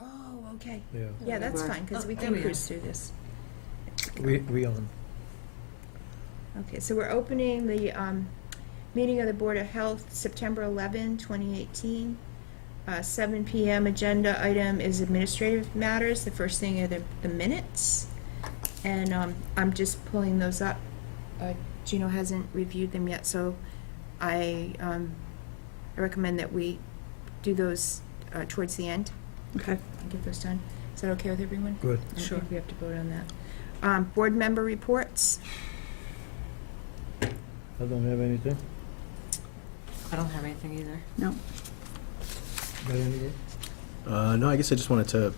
Oh, okay. Yeah, Yeah, that's Where? fine, because Oh, we there can we are. cruise through this. we on. Okay, so we're opening the meeting of the Board of Health, September 11, 2018. 7 p.m. agenda item is administrative matters. The first thing are the minutes. And I'm just pulling those up. Gino hasn't reviewed them yet, so I recommend that we do those towards the end Okay. and get those done. Is that okay with everyone? Good. I don't Sure. think we have to vote on that. Board member reports. I don't have anything. I don't have anything either. No. Got anything? No, I guess I just wanted to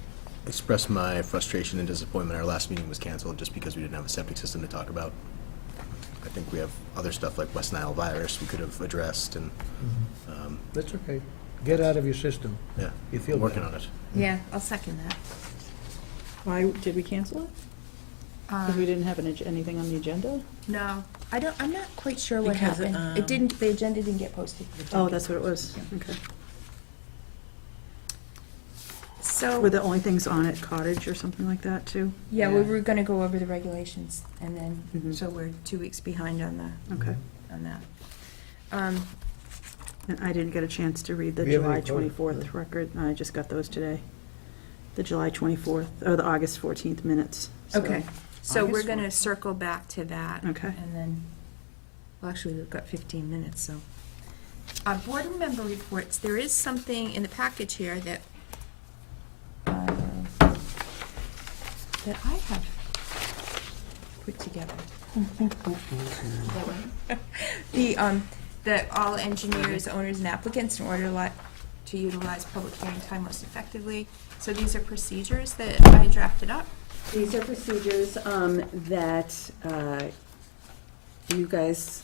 express my frustration and disappointment. Our last meeting was canceled just because we didn't have a septic system to talk about. I think we have other stuff like West Nile virus we could have addressed, and That's okay. Get out of your system. yeah, You feel I'm working better. on it. Yeah, I'll second that. Why, did we cancel it? Because we didn't have anything on the agenda? No, I'm not quite sure what Because, happened. It didn't, the agenda didn't get posted. Oh, that's what it was. Okay. So, Were the only things on it cottage or something like that, too? yeah, we Yeah. were gonna go over the regulations, and then, Mhm. so we're 2 weeks behind on Okay. that. And I didn't get a chance to read the We haven't July voted. 24th record. I just got those today. The July 24th, or the August 14th minutes. So- Okay, so we're August gonna 14th. circle back to that. Okay. And then, well, actually, we've got 15 minutes, so. Board member reports, there is something in the package here that, that I have put together. That all engineers, owners, and applicants, in order to utilize public hearing time most effectively. So these are procedures that I drafted up. These are procedures that you guys,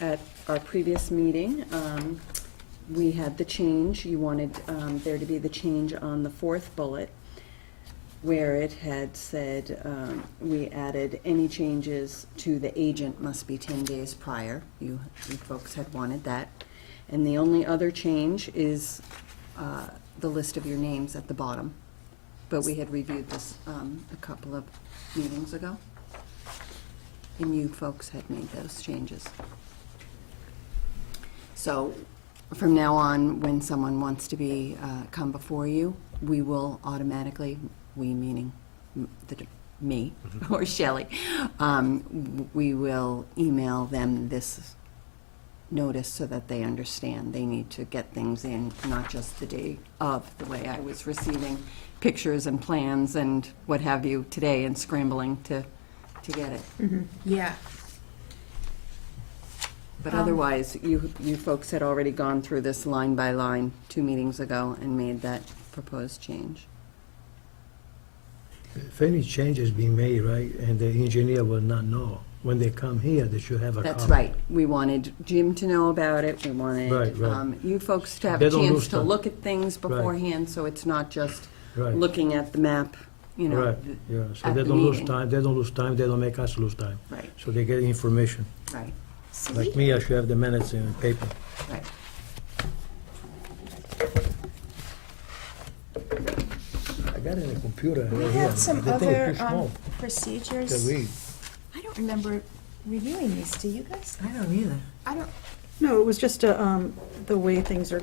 at our previous meeting, we had the change. You wanted there to be the change on the fourth bullet, where it had said, we added any changes to the agent must be 10 days prior. You folks had wanted that. And the only other change is the list of your names at the bottom. But we had reviewed this a couple of meetings ago. And you folks had made those changes. So from now on, when someone wants to be, come before you, we will automatically, we meaning me or Shelley, we will email them this notice so that they understand they need to get things in, not just the day of, the way I was receiving pictures and plans and what have you today and scrambling to get it. Yeah. But otherwise, you folks had already gone through this line by line 2 meetings ago and made that proposed change. If any changes being made, right, and the engineer will not know, when they come here, they should have a copy. That's right. We wanted Jim to know about it. We wanted Right. you folks to have They a don't chance lose to time. look at things beforehand, so it's not just Right, looking at the map, you know. right, yeah, so at they the don't lose meeting. time, they don't lose time, they don't make us lose time. Right, So they get information. right, So Like me, I should have the minutes in paper. right. I got it in the computer we right here. had some The thing other is too small to procedures. read. I don't remember reviewing these. Do you guys? I don't either. I don't. No, it was just the way things are,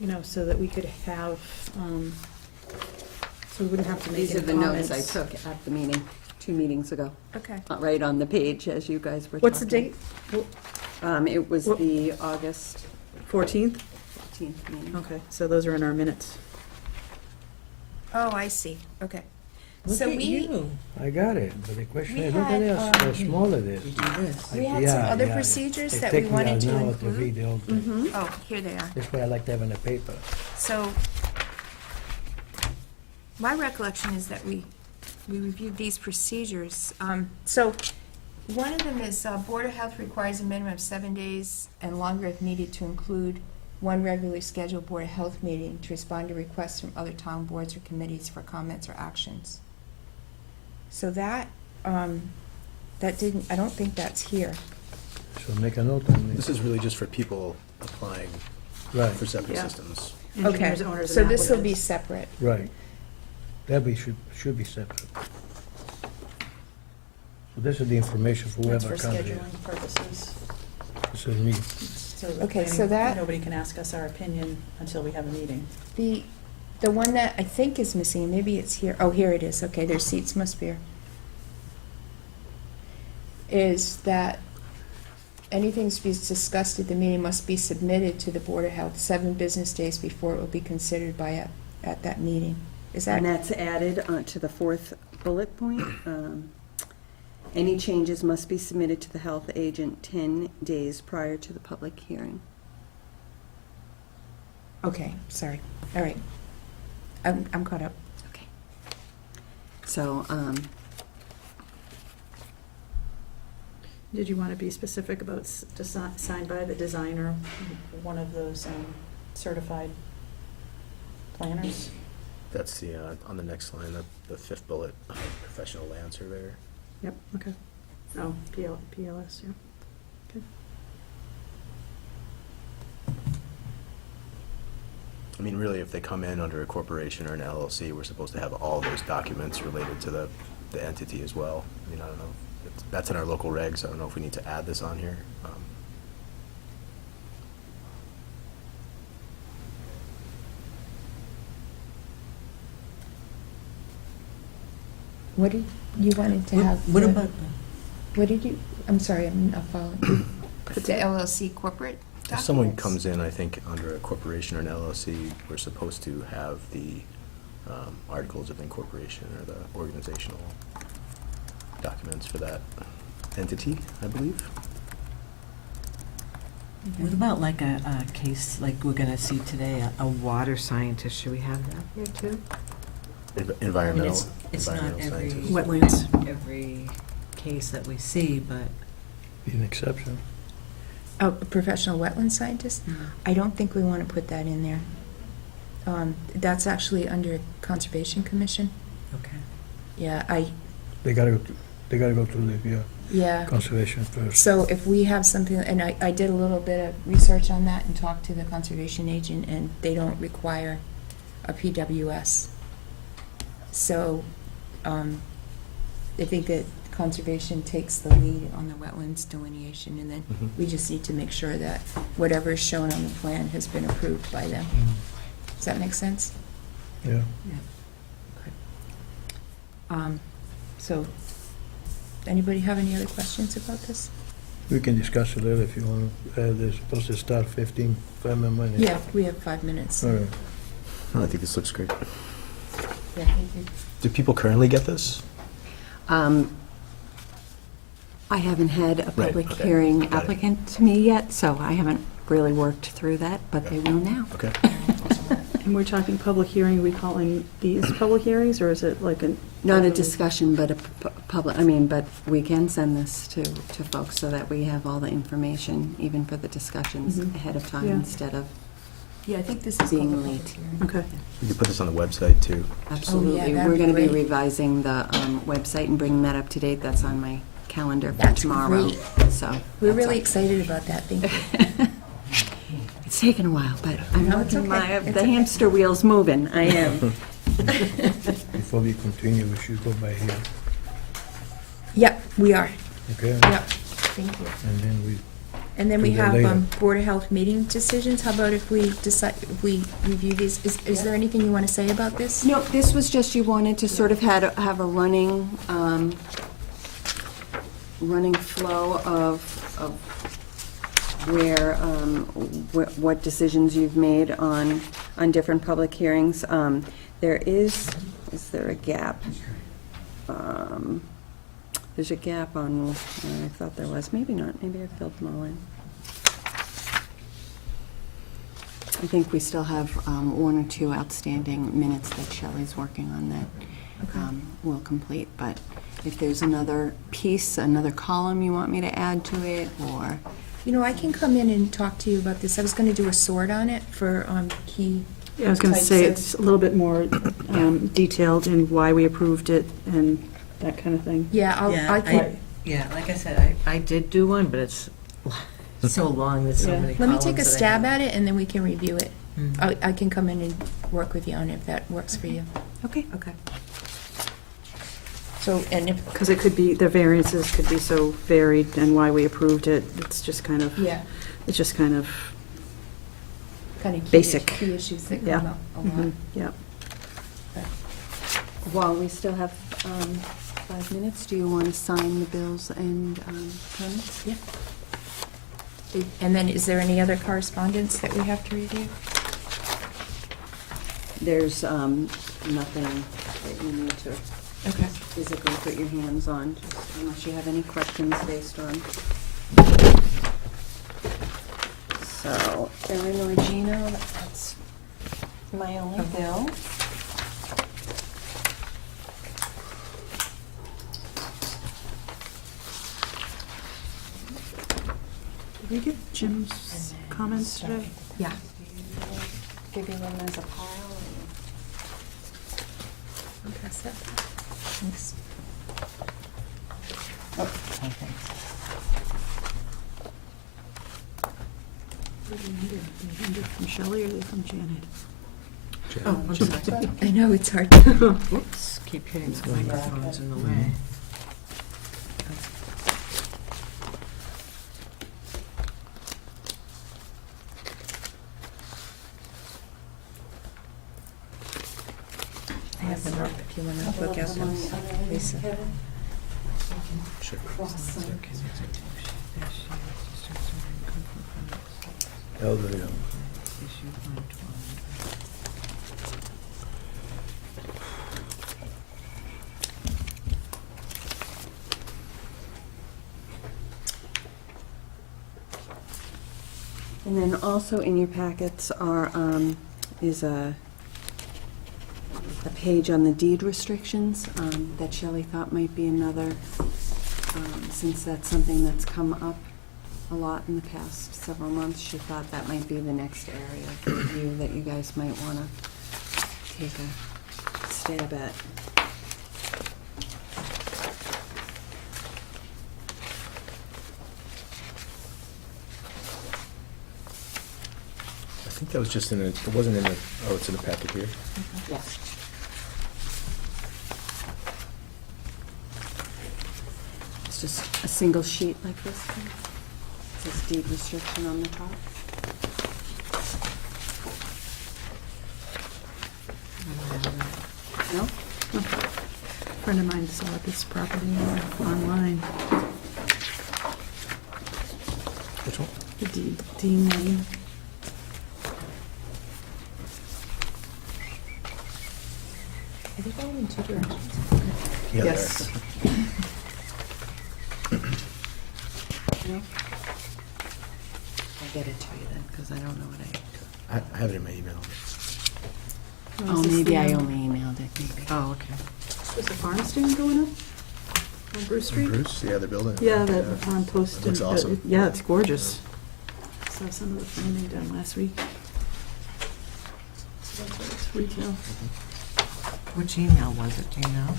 you know, so that we could have, so we wouldn't have to make These are any the comments. notes I took at the meeting 2 meetings ago, Okay. right on the page as you guys were talking. What's the date? It was What- the August 14th? 14th meeting. Okay, so those are in our minutes. Oh, I see. Okay. Look So at we you. I got it, but the question We is, look at had, this, how small it is. You do this. we had some Yeah, other yeah. procedures It that we take me wanted an to hour include. read the whole thing. Mm-hmm. Oh, here they are. That's why I like to have it in the paper. So, my recollection is that we reviewed these procedures. So, one of them is, Board of Health requires a minimum of 7 days and longer if needed to include one regularly scheduled Board of Health meeting to respond to requests from other town boards or committees for comments or actions. So that, that didn't, I don't think that's here. So make a note on This is really just for people applying Right, for septic Yeah. systems. Okay, Engineers, owners, so and this will be applicants. separate. right. Should be separate. So this is the information for That's whoever for comes here. scheduling purposes. This is me. So the Okay, so planning- that- Nobody can ask us our opinion until we have a meeting. The one that I think is missing, maybe it's here, oh, here it is, okay, their seats must be here. Is that anything to be discussed at the meeting must be submitted to the Board of Health 7 business days before it will be considered at that meeting. Is that? And that's added to the fourth bullet point. Any changes must be submitted to the health agent 10 days prior to the public hearing. Okay, sorry, all right. I'm caught up. Okay. So, Did you want to be specific about signed by the designer, one of those certified planners? That's the, on the next line, the fifth bullet, professional land surveyor. Yep, okay. Oh, PLS, yeah. Okay. I mean, really, if they come in under a corporation or an LLC, we're supposed to have all those documents related to the entity as well. I mean, I don't know, that's in our local regs, I don't know if we need to add this on here. What did you wanted to have? What about, What did you, I'm sorry, I'm not following. The LLC corporate If someone documents? comes in, I think, under a corporation or an LLC, we're supposed to have the articles of incorporation or the organizational documents for that entity, I believe. what about like a case like we're gonna see today, a water scientist, should we have that here too? Environmental, it's not environmental every- scientist. Wetlands. Every case that we see, but. Be an exception. Oh, a professional wetland scientist? I don't think we want to put that in there. That's actually under Conservation Commission. Okay. Yeah, They gotta go through the yeah. conservation first. So if we have something, and I did a little bit of research on that and talked to the conservation agent, and they don't require a PWS. So, I think that conservation takes the lead on the wetlands delineation, and then Mhm. we just need to make sure that whatever is shown on the plan has been approved by them. Does that make sense? Yeah. So, anybody have any other questions about this? We can discuss it later if you want. They're supposed to start 5 minutes. Yeah, we have 5 minutes. All right. Oh, I think this looks great. Yeah, thank you. Do people currently get this? I haven't had a Right, public okay. hearing Got it. applicant to me yet, so I haven't really worked through that, but they will now. Okay. And we're talking public hearing, we calling these public hearings, or is it like a? Not a discussion, but a public, I mean, but we can send this to folks so that we have all the information, even for the discussions Mhm. ahead of time Yeah. instead of, Yeah, I think this is Being called a late. public hearing. Okay. We could put this on the website, too. absolutely. that'd We're be gonna be great. revising the website and bringing that up to date. That's on my calendar for That's tomorrow, great. so. We're that's really all. excited about that, thank you. It's taken a while, but I'm No, it's working okay. my, It's the okay. hamster wheel's moving, I am. Before we continue, we should go by here, Yep, we are, okay? yep, thank you. And then we, And then we Do that have later. Board of Health meeting decisions. How about if we decide, if we review these? Is there anything you want to say about this? No, this was just you wanted to sort of have a running, running flow of where, what decisions you've made on different public hearings. There is there a gap? There's a gap on, I thought there was, maybe not, maybe I filled them all in. I think we still have one or two outstanding minutes that Shelley's working on that we'll complete, but if there's another piece, another column you want me to add to it, or, You know, I can come in and talk to you about this. I was going to do a sort on it for key. Yeah, I was gonna types say, of- it's a little bit more detailed in why we approved it and that kind of thing. Yeah, Yeah, I can. Yeah, like I said, I did do one, but it's so long, there's so Yeah. many Let me columns take a that I stab have. at it, and then we can review it. Mm. I can come in and work with you on it if that works for you. Okay. Okay. So, and if, Because it could be, the variances could be so varied, and why we approved it, it's just kind of, yeah, it's just kind of, kind of Basic. key issues that Yeah. come up a lot. mhm, yeah. While we still have 5 minutes, do you want to sign the bills and permits? Yeah. And then is there any other correspondence that we have to review? There's nothing that you need to Okay. physically put your hands on, just unless you have any questions based on. So, Illinois Gino, that's my only Okay. bill. Did we get Jim's comments today? Yeah. Give you them as a pile. I'll pass that back. Thanks. Oh, okay, thanks. Where do you need it? Do you need it from Shelley or are they from Janet? Oh, I'm sorry. I know, it's hard. Whoops, keep hitting the microphones in the way. I have them up if you want to look at them, Lisa. Sure. Elderly. And then also in your packets are, is a page on the deed restrictions, that Shelley thought might be another, since that's something that's come up a lot in the past several months, she thought that might be the next area of review that you guys might wanna take a stab at. I think that was just in a, it wasn't in the, oh, it's in the packet here. Yes. It's just a single sheet like this. It says deed restriction on the top. No? A friend of mine saw this property online, Which one? the Dean Lane. Are they going in two directions? Yeah, there. Yes. No? I'll get it to you then, because I don't know what I have it in my email. Oh, Is this maybe the, I only emailed it, maybe. Oh, okay. Is the farm stand going up on Bruce Street? Bruce, yeah, they're building it. Yeah, that on Post. It looks awesome. Yeah, it's gorgeous. Saw some of the framing done last week. So that's what it's retail. Which email was it, do you know?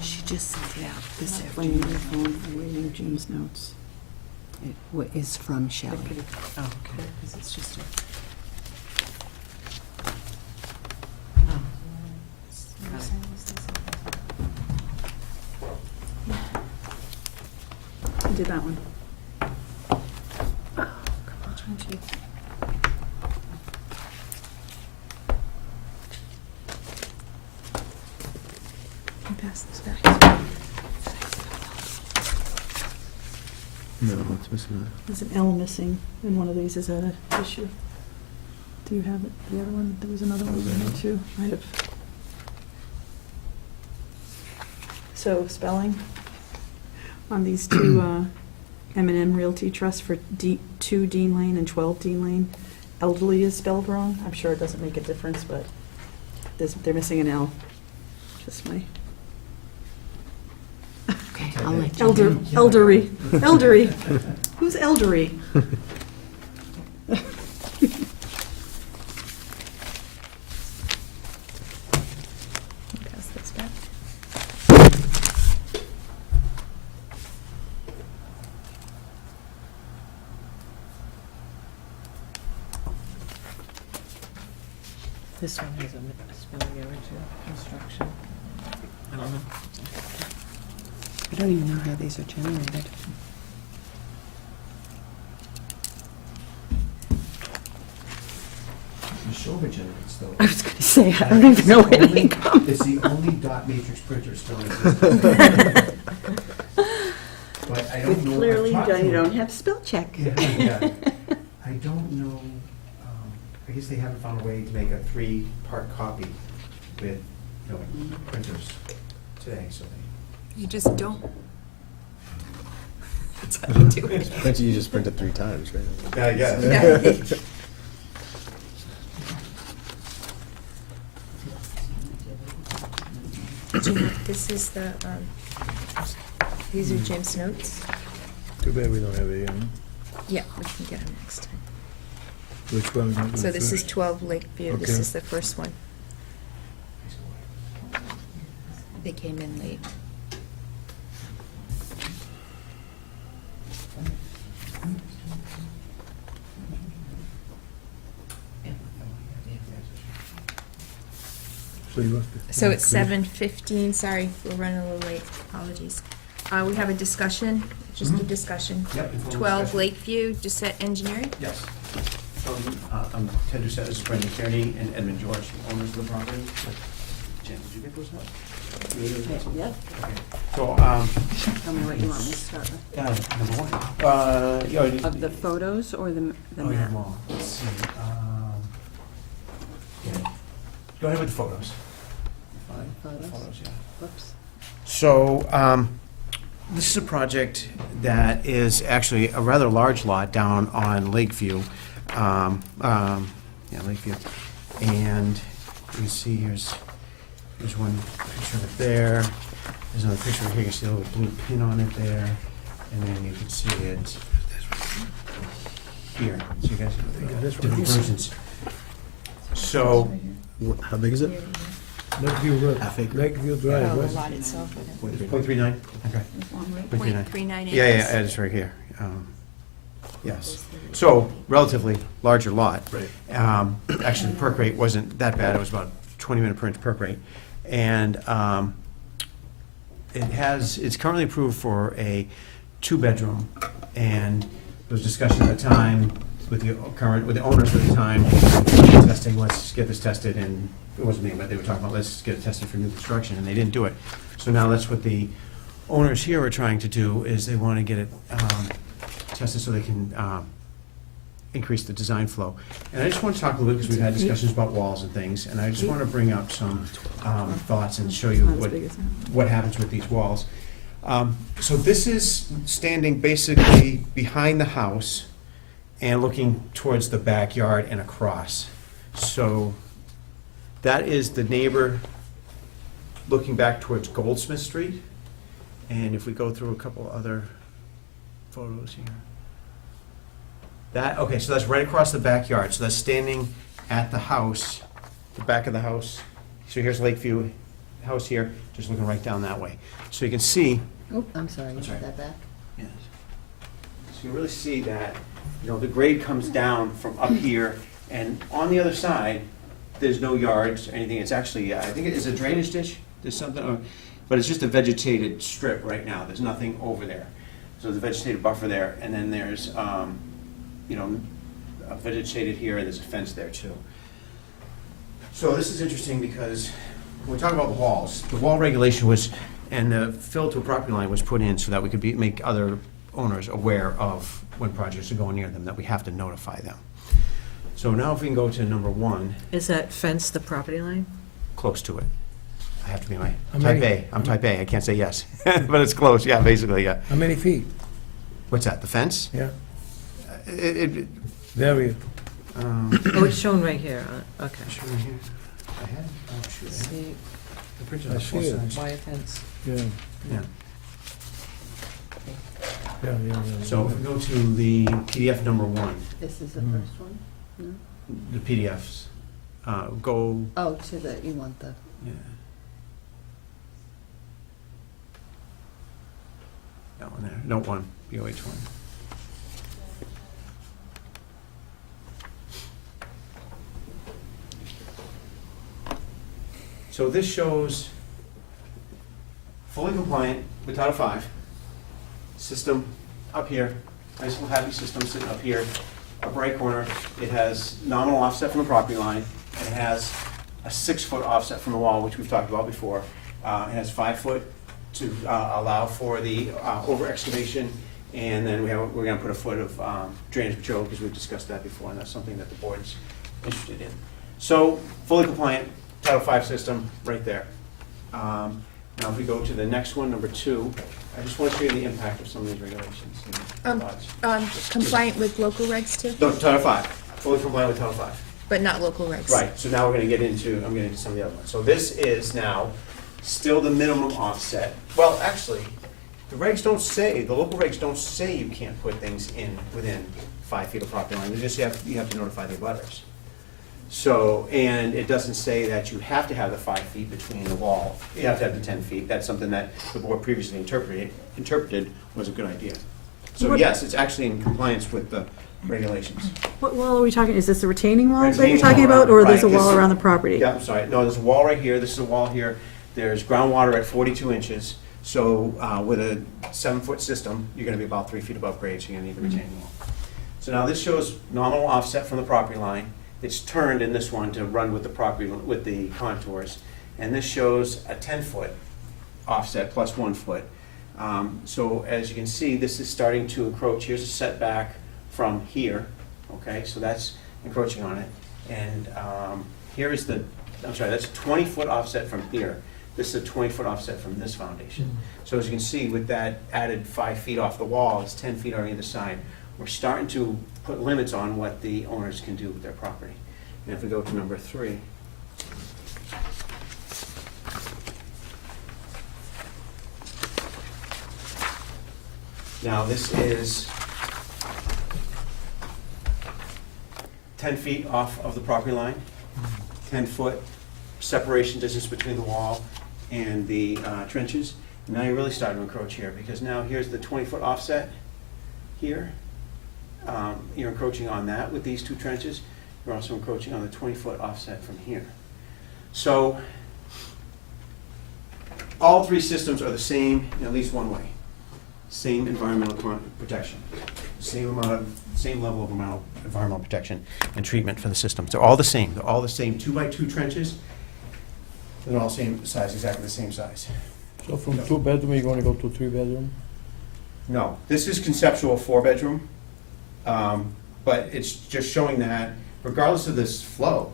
She just sent it out this Not playing my afternoon. phone, I'm reading Jim's notes. It is from Shelley. Oh, okay. Because it's just a Oh. Got it. I did that one. Which one, Chief? Can you pass this back? No, it's missing There's an L missing in one of these. Is that an issue? Do you have it? The other one? There was another one in there too. Might have. So spelling on these two M&M Realty Trust for 2 Dean Lane and 12 Dean Lane. Elderly is spelled wrong. I'm sure it doesn't make a difference, but they're missing an L. Just my Okay, I'll let you know. elderly. Who's elderly? Pass this back. This one has a spelling error too, construction. I don't know. I don't even know how these are generated. The Showa generates though. I was gonna say, I don't even know where they come. It's the only dot matrix printer still in existence. But I don't know. I've Clearly, talked to you them. don't have spell check. Yeah, yeah. I don't know, I guess they haven't found a way to make a 3-part copy with, printers today, so they. You just don't. That's how you do it. Printer, you just print it 3 times, right? Yeah, I guess. Yeah. This is the, these are Jim's notes. Too bad we don't have it here. Yeah, we can get them next time. Which one? So this is 12 Lakeview, this Okay. is the first one. They came in late. So you must be. So it's 7:15, sorry, we're running a little late, apologies. We have a discussion, just a Mhm. discussion. Yep, informal 12 discussion. Lakeview, Doucette Engineering. Yes. I'm Ted Doucette, this is Brendan Kearney and Edmund George, owners of the property. Jen, did you get those notes? Yeah, Okay. So, tell me what you want me to start with. number one, Of the photos or the Oh, yeah, map? well, let's see, yeah. Go ahead with the photos. Fine. Photos? Photos, yeah. Whoops. So, this is a project that is actually a rather large lot down on Lakeview. Lakeview. And you can see here's one picture of it there. There's another picture here, you can see a little blue pin on it there. And then you can see it here. So you guys have different versions. So, How big is it? Lakeview Road, Half acre. Lakeview Drive, Oh, the right? lot itself. 0.39? Okay. 0.39 acres. Yeah, it's right here. Yes. So relatively larger lot. Right. Actually, the perk rate wasn't that bad. It was about 20 minute per inch perk rate. And it's currently approved for a 2-bedroom. And there was discussion at the time with the owners at the time, testing, let's get this tested, and it wasn't me, but they were talking about, let's get it tested for new construction, and they didn't do it. So now that's what the owners here are trying to do, is they want to get it tested so they can increase the design flow. And I just want to talk a little bit, because we've had discussions about walls and things, and I just want to bring up some thoughts and show you Not as big as that. what happens with these walls. So this is standing basically behind the house and looking towards the backyard and across. So that is the neighbor looking back towards Goldsmith Street. And if we go through a couple other photos here. Okay, so that's right across the backyard. So that's standing at the house, the back of the house. So here's Lakeview house here, just looking right down that way. So you can see. Oh, I'm sorry, That's you right. that back? Yes. So you really see that, the grade comes down from up here, and on the other side, there's no yards or anything. It's actually, I think it is a drainage ditch. There's something, but it's just a vegetated strip right now. There's nothing over there. So there's a vegetated buffer there, and then there's, a vegetated here, and there's a fence there too. So this is interesting because when we talk about the wall regulation was, and the fill to a property line was put in so that we could make other owners aware of when projects are going near them, that we have to notify them. So now if we can go to number 1, Is that fence the property line? close to it. I have to be my How type many- A. I'm type A. I can't say yes, but it's close. Yeah, basically, yeah. How many feet? What's that? The fence? Yeah, It very, Oh, it's shown right here, okay. should we here? I had. Oh shoot! I had See, the printer I on see both it. sides. wire fence. yeah, Yeah. yeah. So if we go to the PDF number 1, This is the Mm. first one? No? the PDFs, go. Oh, to the, you want the, Yeah. That one there, note 1, BOH 1. So this shows fully compliant with Title V, system up here, nice little happy system sitting up here, upper right corner. It has nominal offset from the property line. It has a 6-foot offset from the wall, which we've talked about before. It has 5 foot to allow for the over excavation, and then we're gonna put a foot of drainage material, because we've discussed that before, and that's something that the board's interested in. So, fully compliant, Title V system, right there. Now, if we go to the next one, number 2, I just want to show you the impact of some of these regulations. and thoughts. Compliant with local regs too, No, Title V, fully compliant with Title V. but not local regs. Right, so now we're gonna get into, I'm getting into some of the other ones. So this is now still the minimum offset. Well, actually, the regs don't say, the local regs don't say you can't put things in within 5 feet of property line. They just you have to notify the abutters. So, and it doesn't say that you have to have the 5 feet between the wall. You have to have the 10 feet. That's something that the board previously interpreted was a good idea. So What- yes, it's actually in compliance with the regulations. What wall are we talking, is this a retaining wall that Retaining you're talking wall about, or around- there's a right, wall this- around the property? Yeah, I'm sorry. No, there's a wall right here. This is a wall here. There's groundwater at 42 inches. So with a 7-foot system, you're going to be about 3 feet above grade, so you're going to need the retaining wall. So now this shows nominal offset from the property line. It's turned in this one to run with the property, with the contours. And this shows a 10-foot offset plus 1 foot. So as you can see, this is starting to encroach. Here's a setback from here, okay? So that's encroaching on it. And here is the, I'm sorry, that's a 20-foot offset from here. This is a 20-foot offset from this foundation. So as you can see, with that added 5 feet off the wall, it's 10 feet on either side. We're starting to put limits on what the owners can do with their property. And if we go to number 3. Now, this is 10 feet off of the property line, 10-foot separation distance between the wall and the trenches. Now you're really starting to encroach here, because now here's the 20-foot offset here. You're encroaching on that with these 2 trenches. You're also encroaching on the 20-foot offset from here. So all 3 systems are the same in at least one way. Same environmental protection, same level of environmental protection and treatment for the systems. They're all the same. They're all the same 2x2 trenches. They're all same size, exactly the same size. So from 2-bedroom, you're gonna go to 3-bedroom? No, this is conceptual 4-bedroom, but it's just showing that regardless of this flow,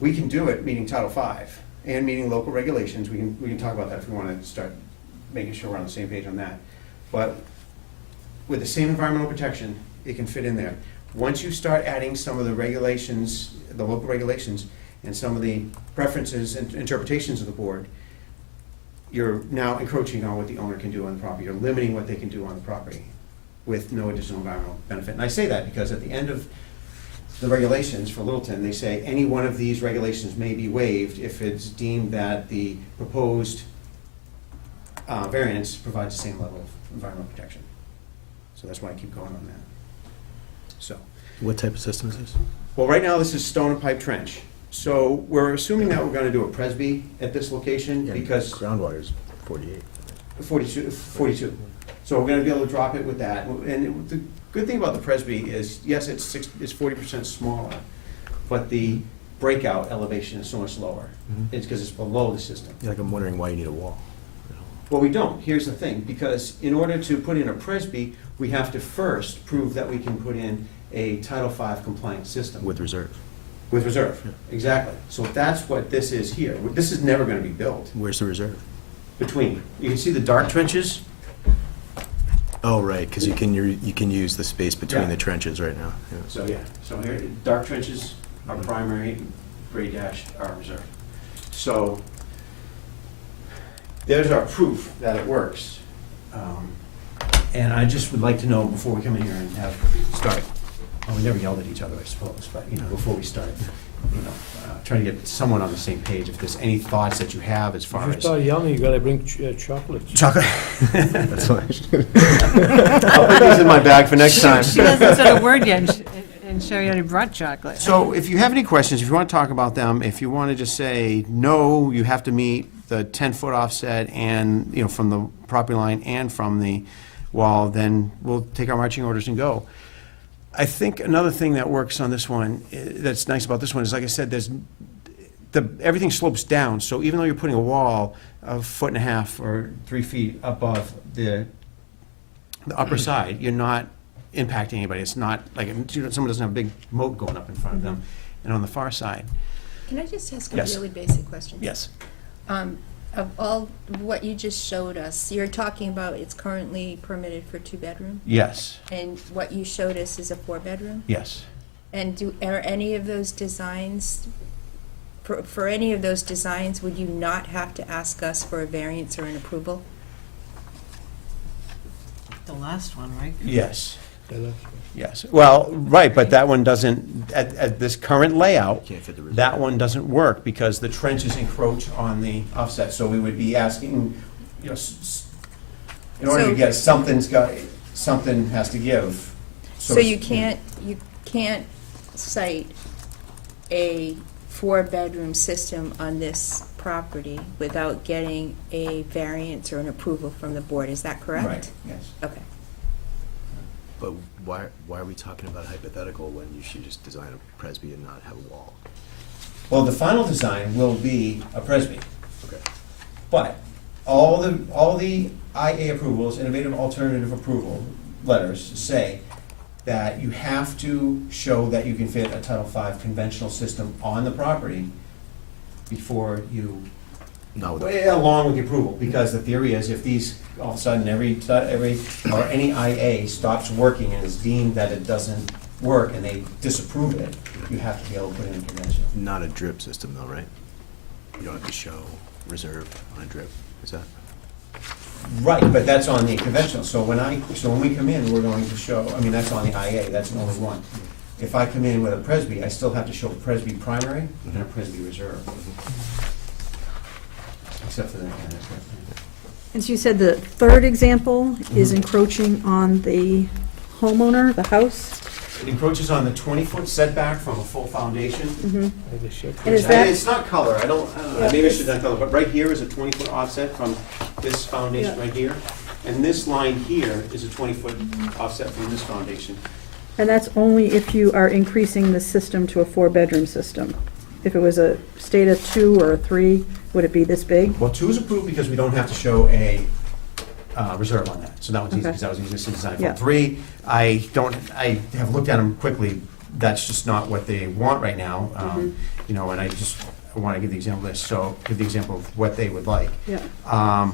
we can do it meeting Title V and meeting local regulations. We can talk about that if we want to start making sure we're on the same page on that. But with the same environmental protection, it can fit in there. Once you start adding some of the regulations, the local regulations, and some of the preferences and interpretations of the board, you're now encroaching on what the owner can do on the property. You're limiting what they can do on the property with no additional environmental benefit. And I say that because at the end of the regulations for Littleton, they say any one of these regulations may be waived if it's deemed that the proposed variance provides the same level of environmental protection. So that's why I keep going on that. So, What type of system is this? well, right now this is stone and pipe trench. So we're assuming that we're gonna do a Presby at this location because Groundwater is 48. 42. So we're gonna be able to drop it with that. And the good thing about the Presby is, yes, it's 40% smaller, but the breakout elevation is so much lower. Mhm. It's because it's below the system. Yeah, like I'm wondering why you need a wall. Well, we don't. Here's the thing, because in order to put in a Presby, we have to first prove that we can put in a Title V compliant system. With reserve. With reserve, Yeah. exactly. So that's what this is here. This is never gonna be built Where's the reserve? between. You can see the dark trenches? Oh, right, because you can use the space between Yeah. the trenches right now. Yeah. So, yeah, so here, dark trenches are primary, gray dash are reserve. So, there's our proof that it works. And I just would like to know before we come in here and start, well, we never yelled at each other, I suppose, but, before we start, trying to get someone on the same page, if there's any thoughts that you have as far If you as. start yelling, you gotta bring chocolates. Chocolate. That's why. I'll put these in my bag for next time. She hasn't said a word yet, and And Sherry already brought chocolate. So if you have any questions, if you want to talk about them, if you want to just say, no, you have to meet the 10-foot offset and, you know, from the property line and from the wall, then we'll take our marching orders and go. I think another thing that works on this one, that's nice about this one, is like I said, everything slopes down, so even though you're putting a wall a 1.5 feet or 3 feet above the upper side, you're not impacting anybody. It's not like, someone doesn't have a big moat going up in front of them. And on the far side, Can I just ask a Yes. really basic question? yes, Of all what you just showed us, you're talking about it's currently permitted for 2-bedroom? yes, And what you showed us is a 4-bedroom? yes. And are any of those designs, for any of those designs, would you not have to ask us for a variance or an approval? The last one, right? Yes, yes. Well, right, but that one doesn't, at this current layout, Can't fit the reserve. that one doesn't work because the trenches encroach on the offset. So we would be asking, you know, in order to So- get, something has to give. So you can't cite a 4-bedroom system on this property without getting a variance or an approval from the board, is that correct? Right, yes. Okay. But why are we talking about hypothetical when you should just design a Presby and not have a wall? Well, the final design will be a Presby. Okay. But all the IA approvals, innovative alternative approval letters say that you have to show that you can fit a Title V conventional system on the property before you, Not with along with the approval, because the theory is if these, all of a sudden, or any IA stops working and is deemed that it doesn't work and they disapprove it, you have to be able to put in a conventional. not a drip system though, right? You don't have to show reserve on a drip, is that? Right, but that's on the conventional, so when we come in, we're going to show, I mean, that's on the IA, that's the only one. If I come in with a Presby, I still have to show Presby primary and a Presby reserve. Except for the, And so you said the third example is encroaching on the homeowner, the house? it encroaches on the 20-foot setback from a full foundation. And is that, It's not color, I don't know, maybe I should have done color, but right here is a 20-foot offset from this foundation Yeah. right here. And this line here is a 20-foot offset from this foundation. and that's only if you are increasing the system to a 4-bedroom system? If it was a state of 2 or a 3, would it be this big? Well, 2 is approved because we don't have to show a reserve on that, so that was easy, Okay. because that was existing design. Yeah. For 3, I have looked at them quickly, that's just not what they want right now. You know, and I want to give the example of this, so, give the example of what they would like. Yeah.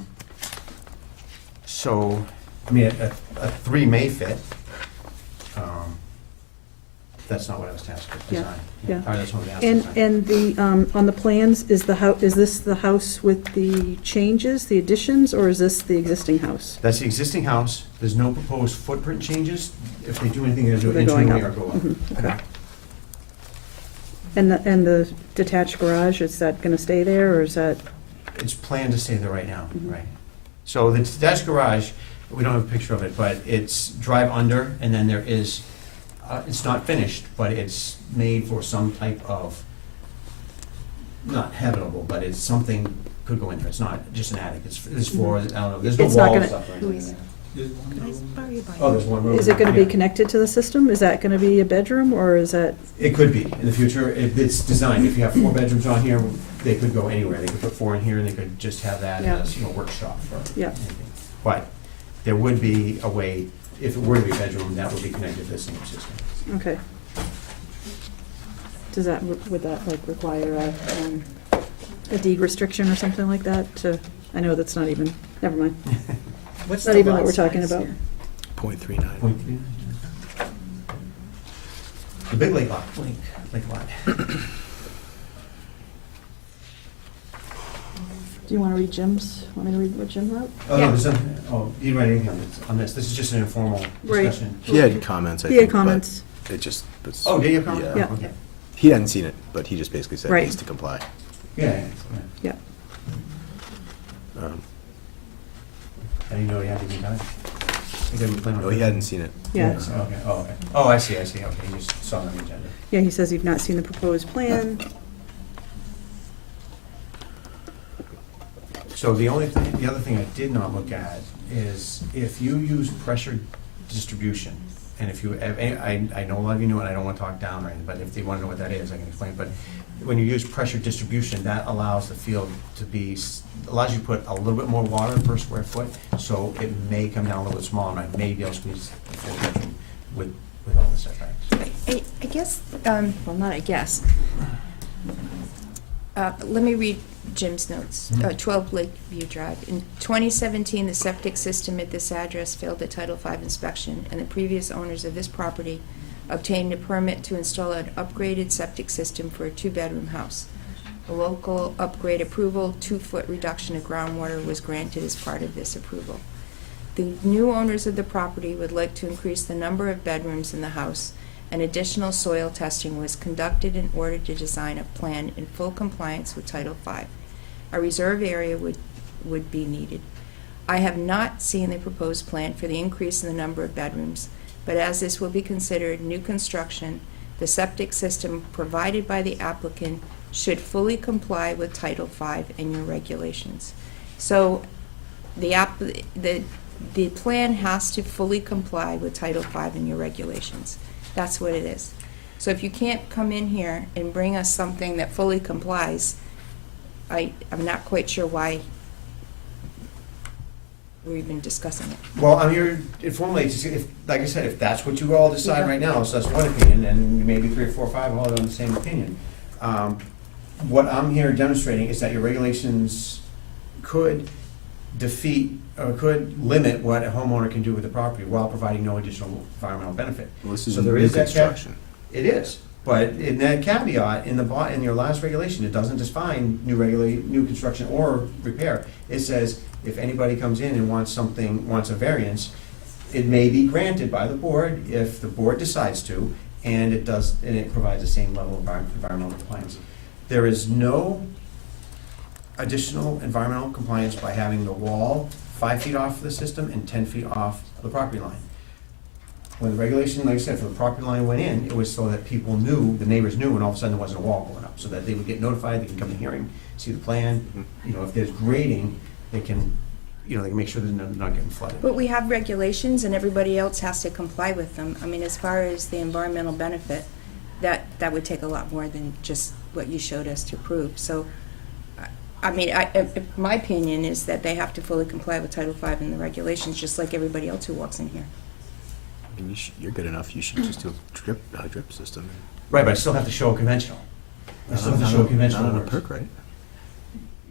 So, I mean, a 3 may fit. That's not what I was tasked with Yeah, design. yeah. Or that's what I was asked to design. And the, on the plans, is this the house with the changes, the additions, or is this the existing house? That's the existing house, there's no proposed footprint changes. If they do anything, they're They're going going internally or up. go up. Mhm, okay. And the detached garage, is that gonna stay there, or is that, It's planned to stay there right now, Mhm. right? So the detached garage, we don't have a picture of it, but it's drive under, and then there is, it's not finished, but it's made for some type of, not habitable, but it's something, could go in there, it's not just an attic, it's for, I don't know, there's no It's not walls gonna- up or anything in there. Can I borrow your Bible? Oh, there's one room. is it gonna be Yeah. connected to the system? Is that gonna be a bedroom, or is that, It could be, in the future, if it's designed, if you have 4 bedrooms on here, they could go anywhere, they could put 4 in here, and they could just have that Yeah. as, workshop for Yeah. anything. But there would be a way, if it were to be a bedroom, that would be connected to the same system. okay. Would that like require a deed restriction or something like that to, I know that's not even, never mind. What's Not the even what lot we're talking size about. here? 0.39. The big lake lot, lake lot. Do you wanna read Jim's, want me to read what Jim wrote? Oh, Yeah. no, there's you didn't write anything on this, this is just an informal Right. discussion. He had comments, I He think. had but comments. It just was. Oh, did you have comments? Yeah. Okay. He hadn't seen it, but he just basically said Right. it needs to comply. Yeah, Yeah. Um, I didn't know you had to be done. You gave him the plan on No, he Thursday? hadn't seen it. Yeah, Okay, oh, okay. Oh, I see, okay, you just saw it on the agenda. yeah, he says you've not seen the proposed plan. So the other thing I did not look at is if you use pressure distribution, and if you, I know a lot of you know, and I don't want to talk down or anything, but if they want to know what that is, I can explain. But when you use pressure distribution, that allows the field to be, allows you to put a little bit more water per square foot, so it may come down a little bit smaller, and I may be able to squeeze the full bedroom with all the setbacks. I guess, well, not I guess. Let me read Jim's notes. 12 Lakeview Drive. In 2017, the septic system at this address failed a Title V inspection, and the previous owners of this property obtained a permit to install an upgraded septic system for a two-bedroom house. A local upgrade approval, 2-foot reduction of groundwater was granted as part of this approval. The new owners of the property would like to increase the number of bedrooms in the house, and additional soil testing was conducted in order to design a plan in full compliance with Title V. A reserve area would be needed. I have not seen the proposed plan for the increase in the number of bedrooms, but as this will be considered new construction, the septic system provided by the applicant should fully comply with Title V and your regulations. So the plan has to fully comply with Title V and your regulations. That's what it is. So if you can't come in here and bring us something that fully complies, I'm not quite sure why we're even discussing it. Well, I'm here informally to see if, like I said, if that's what you all decide right now, so that's one opinion, and maybe 3 or 4 or 5 all have the same opinion. What I'm here demonstrating is that your regulations could defeat, or could limit what a homeowner can do with the property while providing no additional environmental benefit. Well, this is So there new is that construction. It is, but in that caveat, in your last regulation, it doesn't define new construction or repair. It says, if anybody comes in and wants a variance, it may be granted by the board if the board decides to, and it provides the same level of environmental compliance. There is no additional environmental compliance by having the wall 5 feet off the system and 10 feet off the property line. When the regulation, like I said, for the property line went in, it was so that people knew, the neighbors knew, and all of a sudden there wasn't a wall going up, so that they would get notified, they can come to hearing, see the plan. You know, if there's grading, they can make sure they're not getting flooded. But we have regulations and everybody else has to comply with them. I mean, as far as the environmental benefit, that would take a lot more than just what you showed us to prove. So, I mean, my opinion is that they have to fully comply with Title V and the regulations, just like everybody else who walks in here. I mean, you're good enough, you should just do a drip system. Right, but I still have to show a conventional. I still have to show a conventional. Not on a works. perk, right?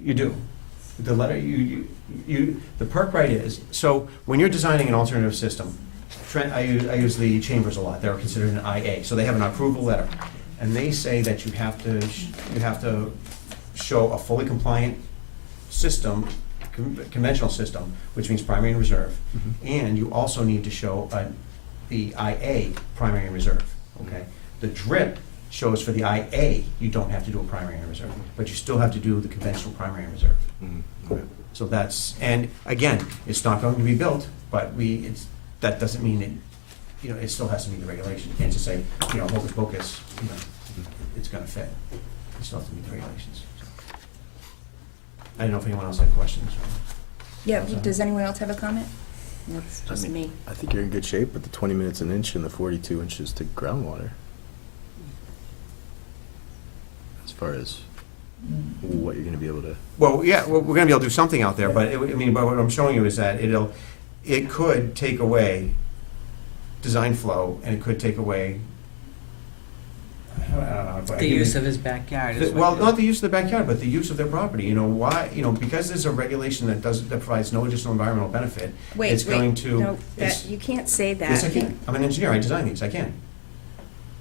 You do. The letter, the perk right is, so when you're designing an alternative system, Trent, I use the chambers a lot, they're considered an IA, so they have an approval letter. And they say that you have to show a fully compliant system, conventional system, which means primary and reserve. And you also need to show the IA primary and reserve, okay? The drip shows for the IA, you don't have to do a primary and reserve, but you still have to do the conventional primary and reserve. Okay. So that's, and again, it's not going to be built, but that doesn't mean it, it still has to meet the regulation. You can't just say, hocus pocus, it's gonna fit. It still has to meet the regulations. I don't know if anyone else had questions. Yeah, does anyone else have a comment? That's I just mean, me. I think you're in good shape with the 20 minutes an inch and the 42 inches to groundwater. As far as what you're gonna be able to. Well, yeah, we're gonna be able to do something out there, but but what I'm showing you is that it could take away design flow, and it could take away, I don't know. The use of his backyard is Well, what not the use of the backyard, but the use of their property. Why, because there's a regulation that provides no additional environmental benefit, it's going to. No, you can't say that. Yes, I can. I'm an engineer, I design these, I can.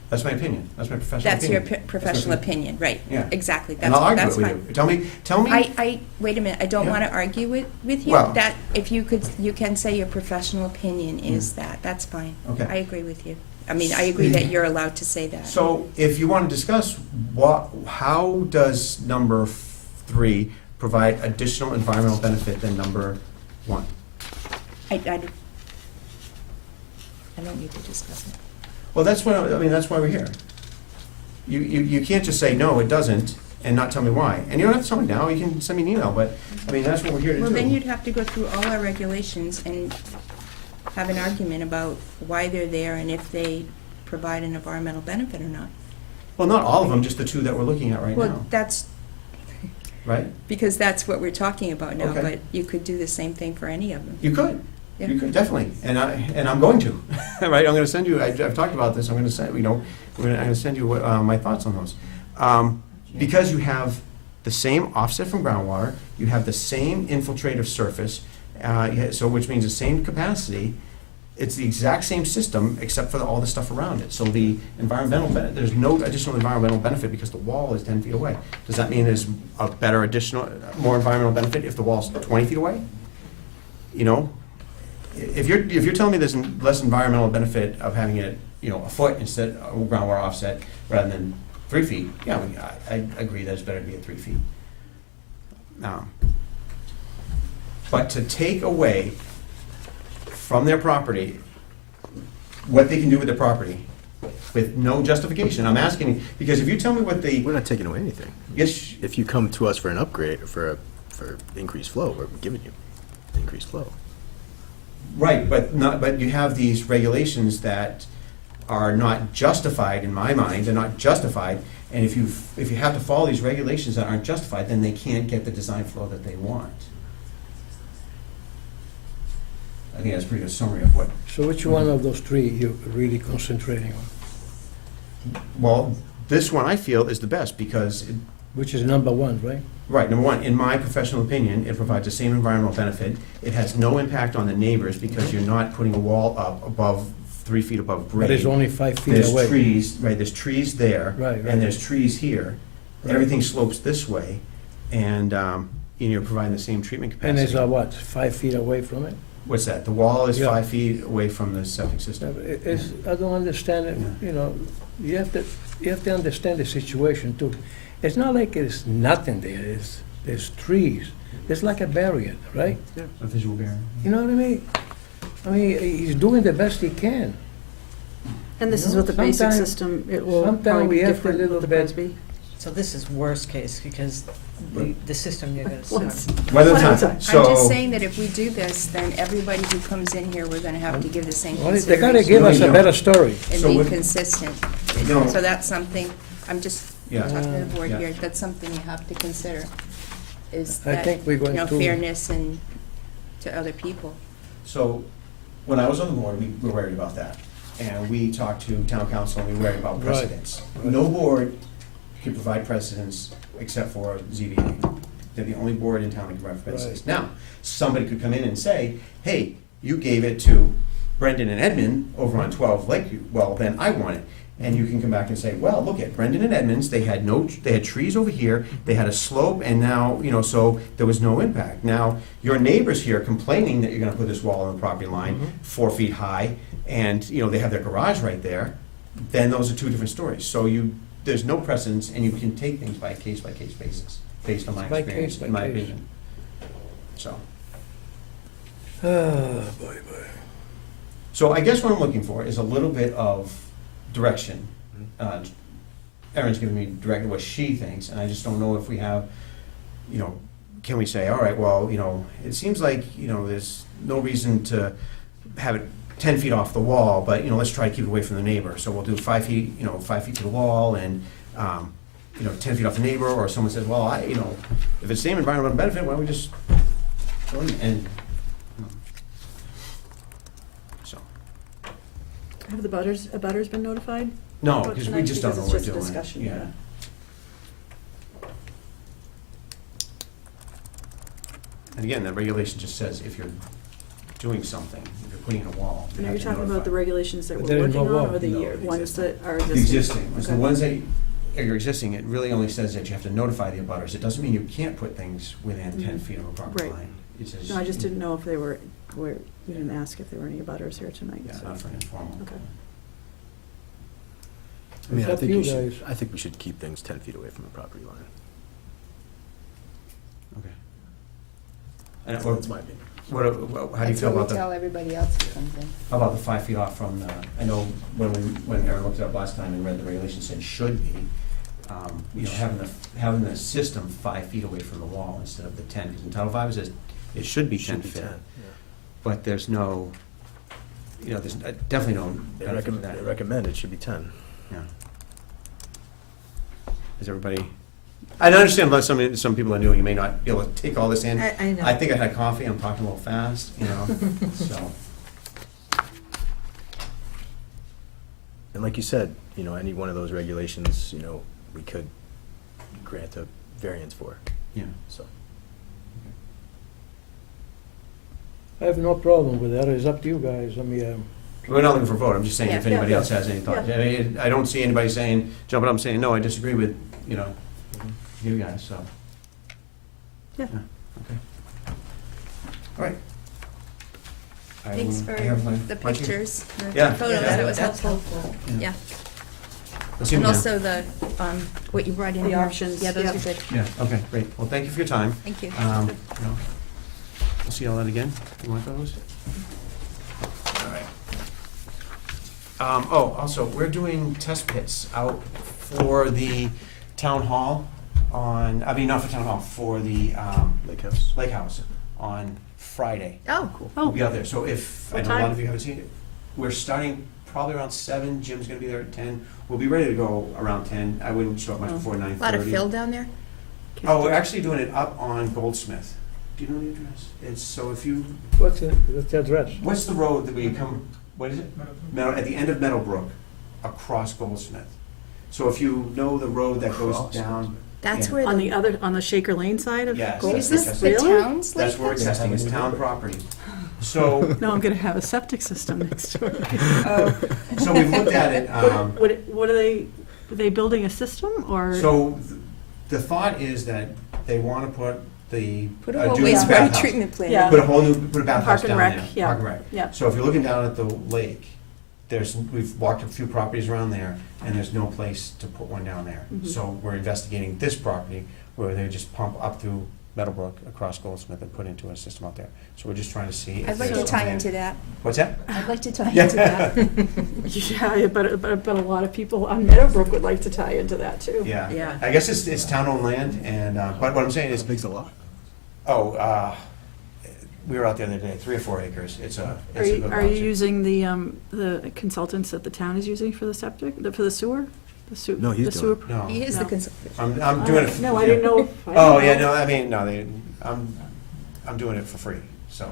That's my opinion, that's my professional That's opinion. your professional opinion, right? Yeah. Exactly, And I'll argue that's it with fine. you. Tell me. Wait a minute, I don't Yeah. want to argue with you. Well- That, if you can say your professional opinion is that, that's fine. Okay. I agree with you. I mean, I agree that you're allowed to say that. So if you want to discuss how does number 3 provide additional environmental benefit than number 1? I don't need to discuss it. Well, that's what, I mean, that's why we're here. You can't just say, no, it doesn't, and not tell me why. And you don't have to tell me now, you can send me an email, but, I mean, that's what we're here to do. Well, then you'd have to go through all our regulations and have an argument about why they're there and if they provide an environmental benefit or not. Well, not all of them, just the two that we're looking at right Well, now, that's, right? because that's what we're talking about now, Okay. but you could do the same thing for any of them. You could. Yeah. You could, definitely, and I'm going to, right? I'm gonna send you, I've talked about this, I'm gonna send, I'm gonna send you my thoughts on those. Because you have the same offset from groundwater, you have the same infiltrative surface, so which means the same capacity, it's the exact same system, except for all the stuff around it. So the environmental, there's no additional environmental benefit because the wall is 10 feet away. Does that mean there's a better additional, more environmental benefit if the wall's 20 feet away? You know? If you're telling me there's less environmental benefit of having it, a foot instead of groundwater offset rather than 3 feet, yeah, I agree that it's better to be at 3 feet. But to take away from their property what they can do with their property with no justification, I'm asking, because if you tell me what We're not taking away anything. yes, If you come to us for an upgrade, for increased flow, we're giving you increased flow. right, but you have these regulations that are not justified, in my mind, they're not justified, and if you have to follow these regulations that aren't justified, then they can't get the design flow that they want. I think that's a pretty good summary of what, So which one of those three you're really concentrating on? well, this one I feel is the best, because, Which is number one, right? right, number one, in my professional opinion, it provides the same environmental benefit, it has no impact on the neighbors, because you're not putting a wall up above, 3 feet above grade. But it's only 5 feet There's away. trees, right, there's trees there. Right, right. And there's trees here. Right. Everything slopes this way, and you're providing the same treatment And it's capacity. what, 5 feet away from it? What's that? The wall is Yeah. 5 feet away from the septic Yeah, system. but I don't understand it, you have to understand the situation too. It's not like there's nothing there, there's trees, there's like a barrier, right? A visual barrier. You know what I mean? I mean, he's doing the best he can. And this is with the basic Sometime- system, it will sometime probably we be have to different little with the bit- Presby. So this is worst case, because the system you're gonna Once- start. One at a One at a time. time. So, I'm just saying that if we do this, then everybody who comes in here, we're gonna have to give the same Well, they consideration. gotta give us a better story. And So be what- consistent. No. So that's something, I'm just Yeah. talking to the board Yeah. here, that's something you have to consider, is I that, think we're going to- fairness and to other people. so, when I was on the board, we were worried about that. And we talked to town council, and we were worried about Right. precedents. Right. No board can provide precedents except for ZBA. They're the only board in town that can provide precedents. Right. Now, somebody could come in and say, hey, you gave it to Brendan and Edmund over on 12 Lakeview, well, then I want it. And you can come back and say, well, look at Brendan and Edmonds, they had trees over here, they had a slope, and now, so there was no impact. Now, your neighbor's here complaining that you're gonna put this wall on the property line, 4 feet high, and, they have their garage right there, then those are two different stories. So there's no precedence, and you can take things by case basis, based on my By experience, case by in my case. opinion. So. Boy. So I guess what I'm looking for is a little bit of direction. Erin's giving me directly what she thinks, and I just don't know if we have, can we say, all right, well, it seems like, there's no reason to have it 10 feet off the wall, but, let's try to keep it away from the neighbor. So we'll do 5 feet, 5 feet to the wall and, 10 feet off the neighbor, or someone says, well, if it's the same environmental benefit, why don't we just, and, so. Have the abutters been notified? No, about because we tonight? just don't know what we're doing. It's just a discussion, yeah. And again, that regulation just says if you're doing something, if you're putting in a wall. you And are have you to talking about notify. the regulations that But we're there is working no on, wall. or the No, year- the ones existing. that are The existing? existing, it's the Okay. ones that are existing, it really only says that you have to notify the abutters. It doesn't mean you can't put things within 10 Mhm. feet of a property Right. line. It says. No, I just didn't know if they were, we didn't ask if there were any abutters here tonight, Yeah, so. not for an informal. Okay. I mean, It's I up think to you you should, guys. I think we should keep things 10 feet away from the property line. Okay. And, That's my opinion. how do you feel about Tell everybody else who comes in. how about the 5 feet off from the, I know when Aaron looked it up last time and read the regulations, said should be, having the system 5 feet away from the wall instead of the 10, because in Title V it says it should be 10 Should be feet. 10, But there's no, there's definitely no They benefit to that. recommend it should be 10. Yeah. Is everybody, I understand about some people are new, you may not be able to take all this in. I know. I think I had coffee, I'm talking a little fast, so. And like you said, any one of those regulations, we could grant a variance for, Yeah. so. I have no problem with that, it's up to you guys, I mean, We're not looking for a vote, I'm just saying if Yeah. anybody Yeah. else has any thoughts. Yeah. I mean, I don't see anybody saying, jumping up and saying, no, I disagree with, you guys, so. Yeah. Okay. All right. Thanks for I have my- the my two- pictures, the Yeah. photos, Yeah. that was That's helpful. Yeah, Let's see and them now. also the, what you brought in. The here. options, Yeah, those yeah. are good. Yeah, okay, great. Well, thank you for your time. Thank you. We'll see all that again. You want those? All right. Also, we're doing test pits out for the town hall not for town hall, for the Lake House. Lake House on Friday. Oh, cool. We'll be out there. So if, I What know a lot time? of you haven't seen it, we're starting probably around 7. Jim's gonna be there at 10. We'll be ready to go around 10. I wouldn't show up much Oh. before 9:30. A lot of fill down there? Oh, we're actually doing it up on Goldsmith. Do you know the address? It's, so if you, what's the address? what's the road that we come, what is it? At the end of Meadowbrook, across Goldsmith. So if you know the road that goes Across down, That's Yeah. where On the Shaker Lane side of Yes, Is Goldsmith? this that's the Really? town's lake? that's where we're house? testing, it's town property. So, No, I'm gonna have a septic system next door. so we've looked at it, What are they building a system, or? so the thought is that they wanna put Put a whole do a wastewater bathhouse. treatment plant. Yeah. Put a bathhouse Park and down rec, there. yeah. Park and rec. Yeah. So if you're looking down at the lake, we've walked a few properties around there, and there's no place to put one down there. Mhm. So we're investigating this property, where they just pump up through Meadowbrook, across Goldsmith, and put into a system out there. So we're just trying to see if I'd like to there's tie something- into that. What's that? I'd like to tie Yeah. into that. Yeah, but a lot of people on Meadowbrook would like to tie into that too. Yeah. Yeah. I guess it's town-owned land, and, but what I'm saying How is, big's the lot? we were out there the other day, 3 or 4 acres. It's a Are good you project. using the consultants that the town is using for the septic, for the sewer? No, he's the doing sewer it. No, He is the No. consultant. I'm doing it. No, I didn't know. Oh, yeah, no, I mean, no, I'm doing it for free, so.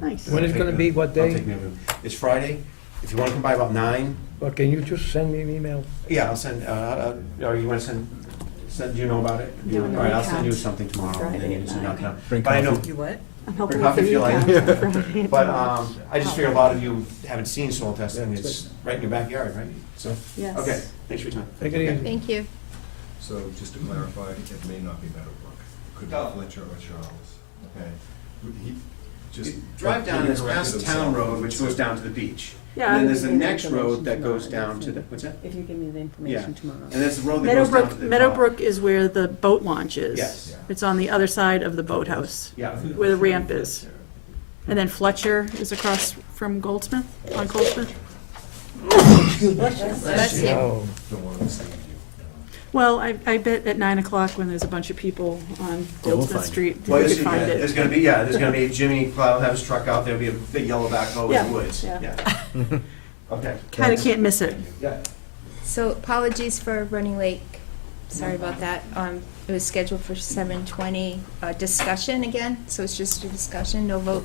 Nice. When it's gonna be, what I'll day? take me over. It's Friday. If you wanna come by about 9, Or can you just send me an email? yeah, I'll send, or you wanna send, do you know about it? No, All no, right, I I'll send you can't. something tomorrow, and then Friday you at can send 9. out now. Bring But I know, coffee. You what? I'm helping Bring with the coffee if you like. recap for Friday. but, I just figure a lot of you haven't seen soil testing. It's right in your backyard, right? So, Yes. okay, thanks for your time. Take it Okay. easy. Thank you. So just to clarify, it may not be Meadowbrook. It could Oh. be Fletcher or Charles, okay? He just. Drive down he this corrected past himself. town road, which goes down to the beach. Yeah, And then there's the Give me the next road information that goes tomorrow. down to the, what's that? If you give me the information tomorrow. And there's the road that goes down to Meadowbrook, the. Meadowbrook is where the boat launch is. Yes. It's on the other side of the boathouse, Yeah. where the ramp is. And then Fletcher is across from Goldsmith, on Goldsmith. Bless you. Oh, Don't want to mislead you. Well, I bet at 9 o'clock when there's a bunch of people on we'll Goldsmith find it. Street, you Well, could find there's it. gonna be Jimmy Cloud have his truck out, there'll be a big yellow backhoe in Yeah, the woods. yeah. Okay. Kinda can't miss it. Yeah. So apologies for running late. Sorry about that. It was scheduled for 7:20, discussion again, so it's just a discussion, no vote,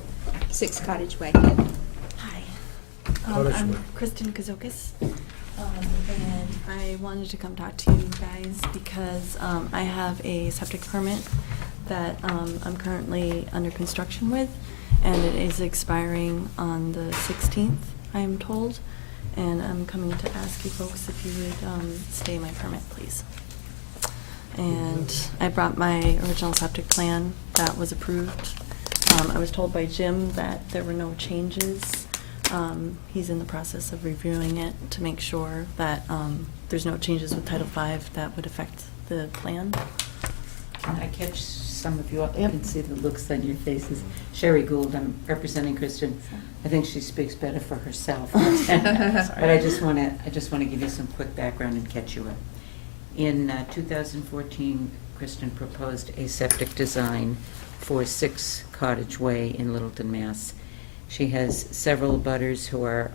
6 Cottage Way. Hi, Cottage I'm Way. Kristen Kazokis, and I wanted to come talk to you guys because I have a septic permit that I'm currently under construction with, and it is expiring on the 16th, I am told, and I'm coming to ask you folks if you would stay my permit, please. And I brought my original septic plan that was approved. I was told by Jim that there were no changes. He's in the process of reviewing it to make sure that there's no changes with Title V that would affect the plan. Can I catch some of you up? You can see the looks on your faces. Sherry Gould, I'm representing Kristen. I think she speaks better for herself. But I just want to give you some quick background and catch you up. In 2014, Kristen proposed a septic design for 6 Cottage Way in Littleton, Mass. She has several abutters who are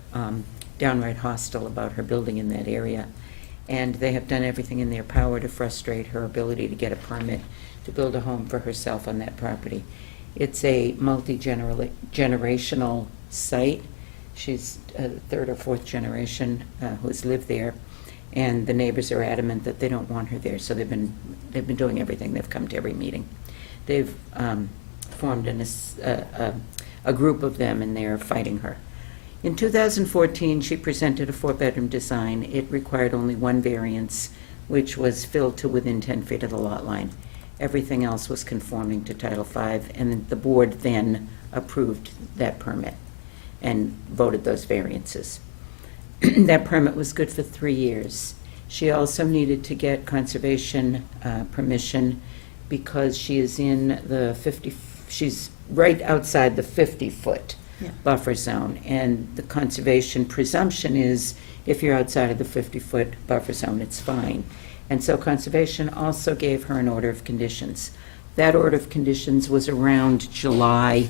downright hostile about her building in that area, and they have done everything in their power to frustrate her ability to get a permit to build a home for herself on that property. It's a multi-generational site. She's third or fourth generation who has lived there, and the neighbors are adamant that they don't want her there, so they've been doing everything. They've come to every meeting. They've formed a group of them, and they're fighting her. In 2014, she presented a 4-bedroom design. It required only 1 variance, which was filled to within 10 feet of the lot line. Everything else was conforming to Title V, and the board then approved that permit and voted those variances. That permit was good for 3 years. She also needed to get conservation permission because she is in the she's right outside the 50-foot buffer zone, and the conservation presumption is if you're outside of the 50-foot buffer zone, it's fine. And so conservation also gave her an order of conditions. That order of conditions was around July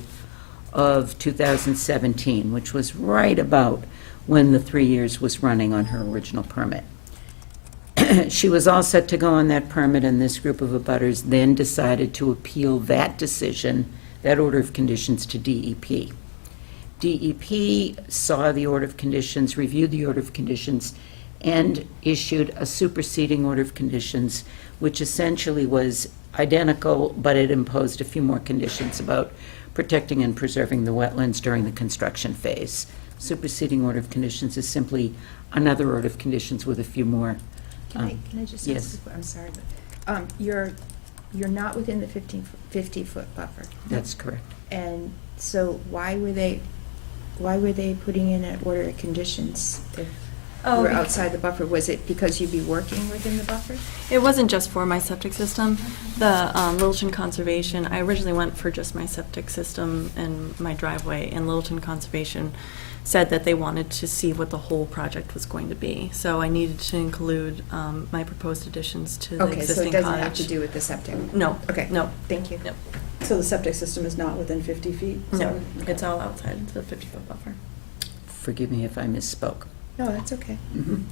of 2017, which was right about when the 3 years was running on her original permit. She was all set to go on that permit, and this group of abutters then decided to appeal that decision, that order of conditions, to DEP. DEP saw the order of conditions, reviewed the order of conditions, and issued a superseding order of conditions, which essentially was identical, but it imposed a few more conditions about protecting and preserving the wetlands during the construction phase. Superseding order of conditions is simply another order of conditions with a few more. Can I just yes. ask, I'm sorry, but you're not within the 50-foot buffer. That's correct. And so why were they putting in an order of conditions if we're outside the buffer? Was it because you'd be working within the buffer? It wasn't just for my septic system. The Littleton Conservation, I originally went for just my septic system and my driveway, and Littleton Conservation said that they wanted to see what the whole project was going to be. So I needed to include my proposed additions to the Okay, so existing it cottage. doesn't have to do with the septic? No. Okay. No. Thank you. No. So the septic system is not within 50 feet? No, it's all outside the 50-foot buffer. Forgive me if I misspoke. No, that's okay. Mhm.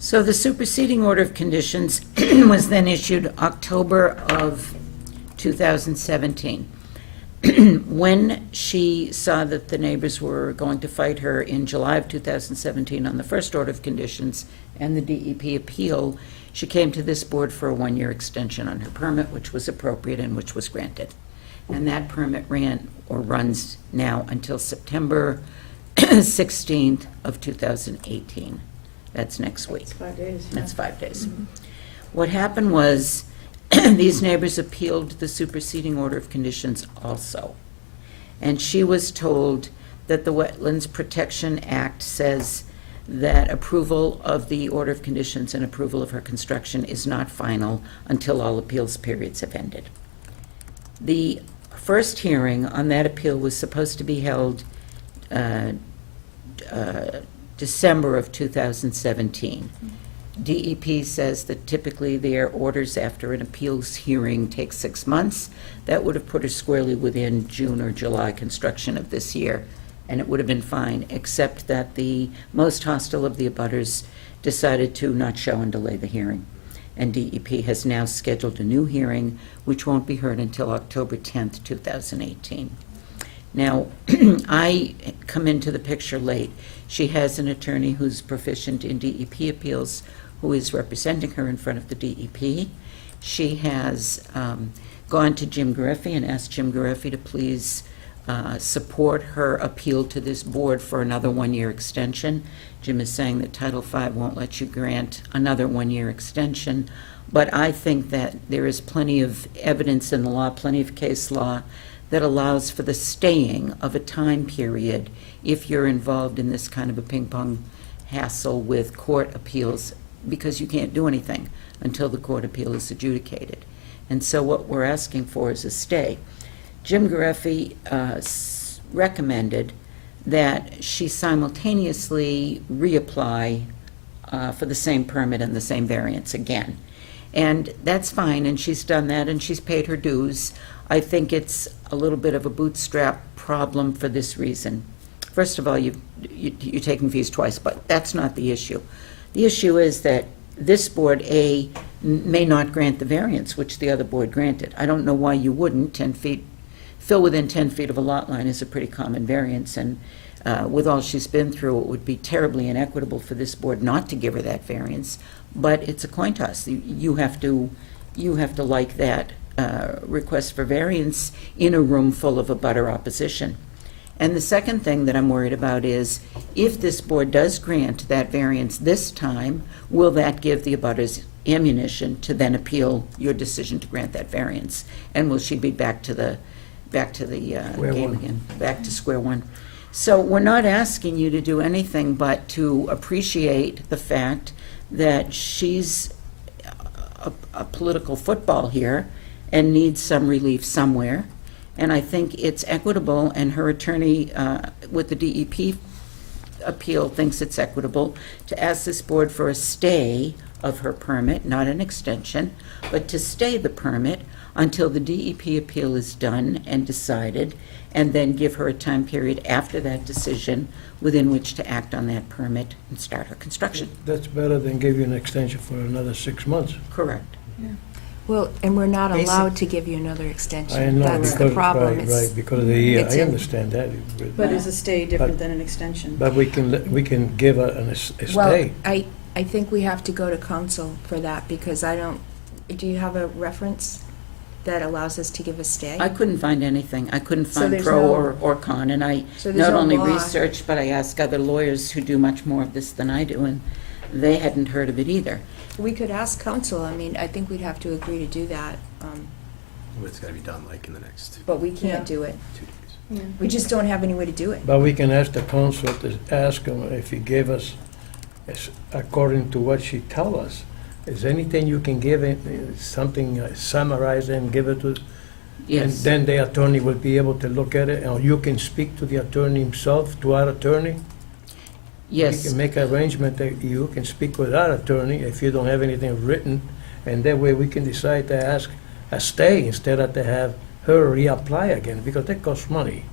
So the superseding order of conditions was then issued October of 2017. When she saw that the neighbors were going to fight her in July of 2017 on the first order of conditions and the DEP appeal, she came to this board for a 1-year extension on her permit, which was appropriate and which was granted. And that permit runs now until September 16th of 2018. That's next week. It's 5 days. That's 5 days. Mm-hmm. What happened was, these neighbors appealed the superseding order of conditions also. And she was told that the Wetlands Protection Act says that approval of the order of conditions and approval of her construction is not final until all appeals periods have ended. The first hearing on that appeal was supposed to be held December of 2017. DEP says that typically their orders after an appeals hearing take 6 months. That would have put her squarely within June or July construction of this year, and it would have been fine, except that the most hostile of the abutters decided to not show and delay the hearing. And DEP has now scheduled a new hearing, which won't be heard until October 10th, 2018. Now, I come into the picture late. She has an attorney who's proficient in DEP appeals, who is representing her in front of the DEP. She has gone to Jim Gareffi and asked Jim Gareffi to please support her appeal to this board for another 1-year extension. Jim is saying that Title V won't let you grant another 1-year extension, but I think that there is plenty of evidence in the law, plenty of case law, that allows for the staying of a time period if you're involved in this kind of a ping-pong hassle with court appeals, because you can't do anything until the court appeal is adjudicated. And so what we're asking for is a stay. Jim Gareffi recommended that she simultaneously reapply for the same permit and the same variance again. And that's fine, and she's done that, and she's paid her dues. I think it's a little bit of a bootstrap problem for this reason. First of all, you're taking fees twice, but that's not the issue. The issue is that this board, A, may not grant the variance, which the other board granted. I don't know why you wouldn't. 10 feet, fill within 10 feet of a lot line is a pretty common variance, and with all she's been through, it would be terribly inequitable for this board not to give her that variance. But it's a coin toss. You have to like that request for variance in a room full of abutter opposition. And the second thing that I'm worried about is, if this board does grant that variance this time, will that give the abutters ammunition to then appeal your decision to grant that variance? And will she be back to the Square game one. again, back to square one? So we're not asking you to do anything but to appreciate the fact that she's a political football here and needs some relief somewhere. And I think it's equitable, and her attorney with the DEP appeal thinks it's equitable to ask this board for a stay of her permit, not an extension, but to stay the permit until the DEP appeal is done and decided, and then give her a time period after that decision within which to act on that permit and start her construction. That's better than give you an extension for another 6 months. Correct. Well, and we're not Basic- allowed to give you another extension. I know, That's because, the problem. right, It's- right, because of the year, it's I in- understand that. But is a stay different than an extension? But we can give a Well, stay. I think we have to go to council for that, because do you have a reference that allows us to give a stay? I couldn't find anything. I couldn't So find there's pro no- or con, and I So there's not no only law. researched, but I asked other lawyers who do much more of this than I do, and they hadn't heard of it either. We could ask council. I mean, I think we'd have to agree to do that, It's gotta be done like in the next but we Yeah. can't do it. 2 days. We just don't have any way to do it. But we can ask the council to ask him if he gave us, according to what she tell us, is anything you can give it, something summarize and give it to, and Yes. then the attorney will be able to look at it, or you can speak to the attorney himself, to our attorney. We Yes. can make arrangement that you can speak with our attorney if you don't have anything written, and that way we can decide to ask a stay instead of to have her reapply again, because that costs money.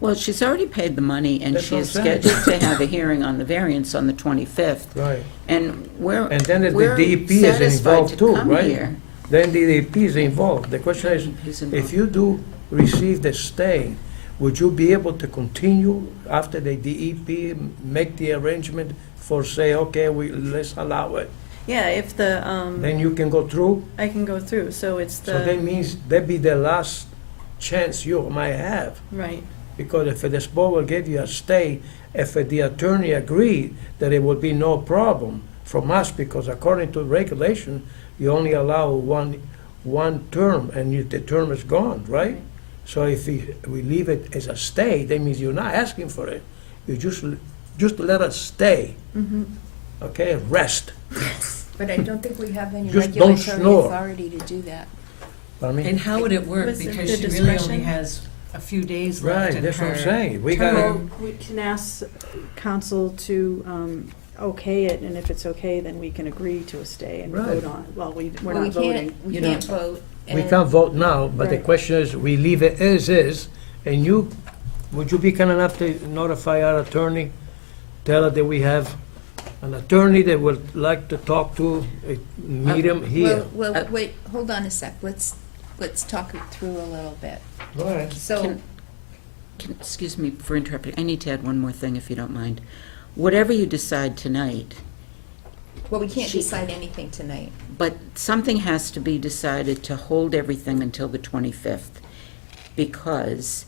Well, she's already paid the money, and That's she what is I'm saying. scheduled to have a hearing on the variance on the 25th. Right. And And then if the we're DEP is satisfied involved to too, come right? here. Then the DEP is involved. The question is, Who's involved? if you do receive the stay, would you be able to continue after the DEP make the arrangement for, say, okay, let's allow it? Yeah, if the, Then you can go through? I can go through, so it's So that the, means that be the last chance you might have. right, Because if this board will give you a stay, if the attorney agreed that it would be no problem from us, because according to regulation, you only allow one term, and the term is gone, right? So if we leave it as a stay, that means you're not asking for it. You just let us stay, okay, rest. But I don't think we have any Just don't regulatory snore. authority to do that. I mean, And how would it work? Was it Because the she really only discretion? has a few days left right, in that's what I'm her saying. We term. gotta, Well, we can ask council to okay it, and if it's okay, then we can agree to a stay and Right. vote on it. Well, we're Well, not voting. We You can't vote. we and- can't vote now, but the Right. question is, we leave it as is, and would you be kind enough to notify our attorney? Tell her that we have an attorney that would like to talk to, meet him here. Well, wait, hold on a sec. Let's talk it through a little bit. Go ahead. So, Excuse me for interrupting. I need to add one more thing, if you don't mind. Whatever you decide tonight, well, we can't She- decide anything tonight. but something has to be decided to hold everything until the 25th. Because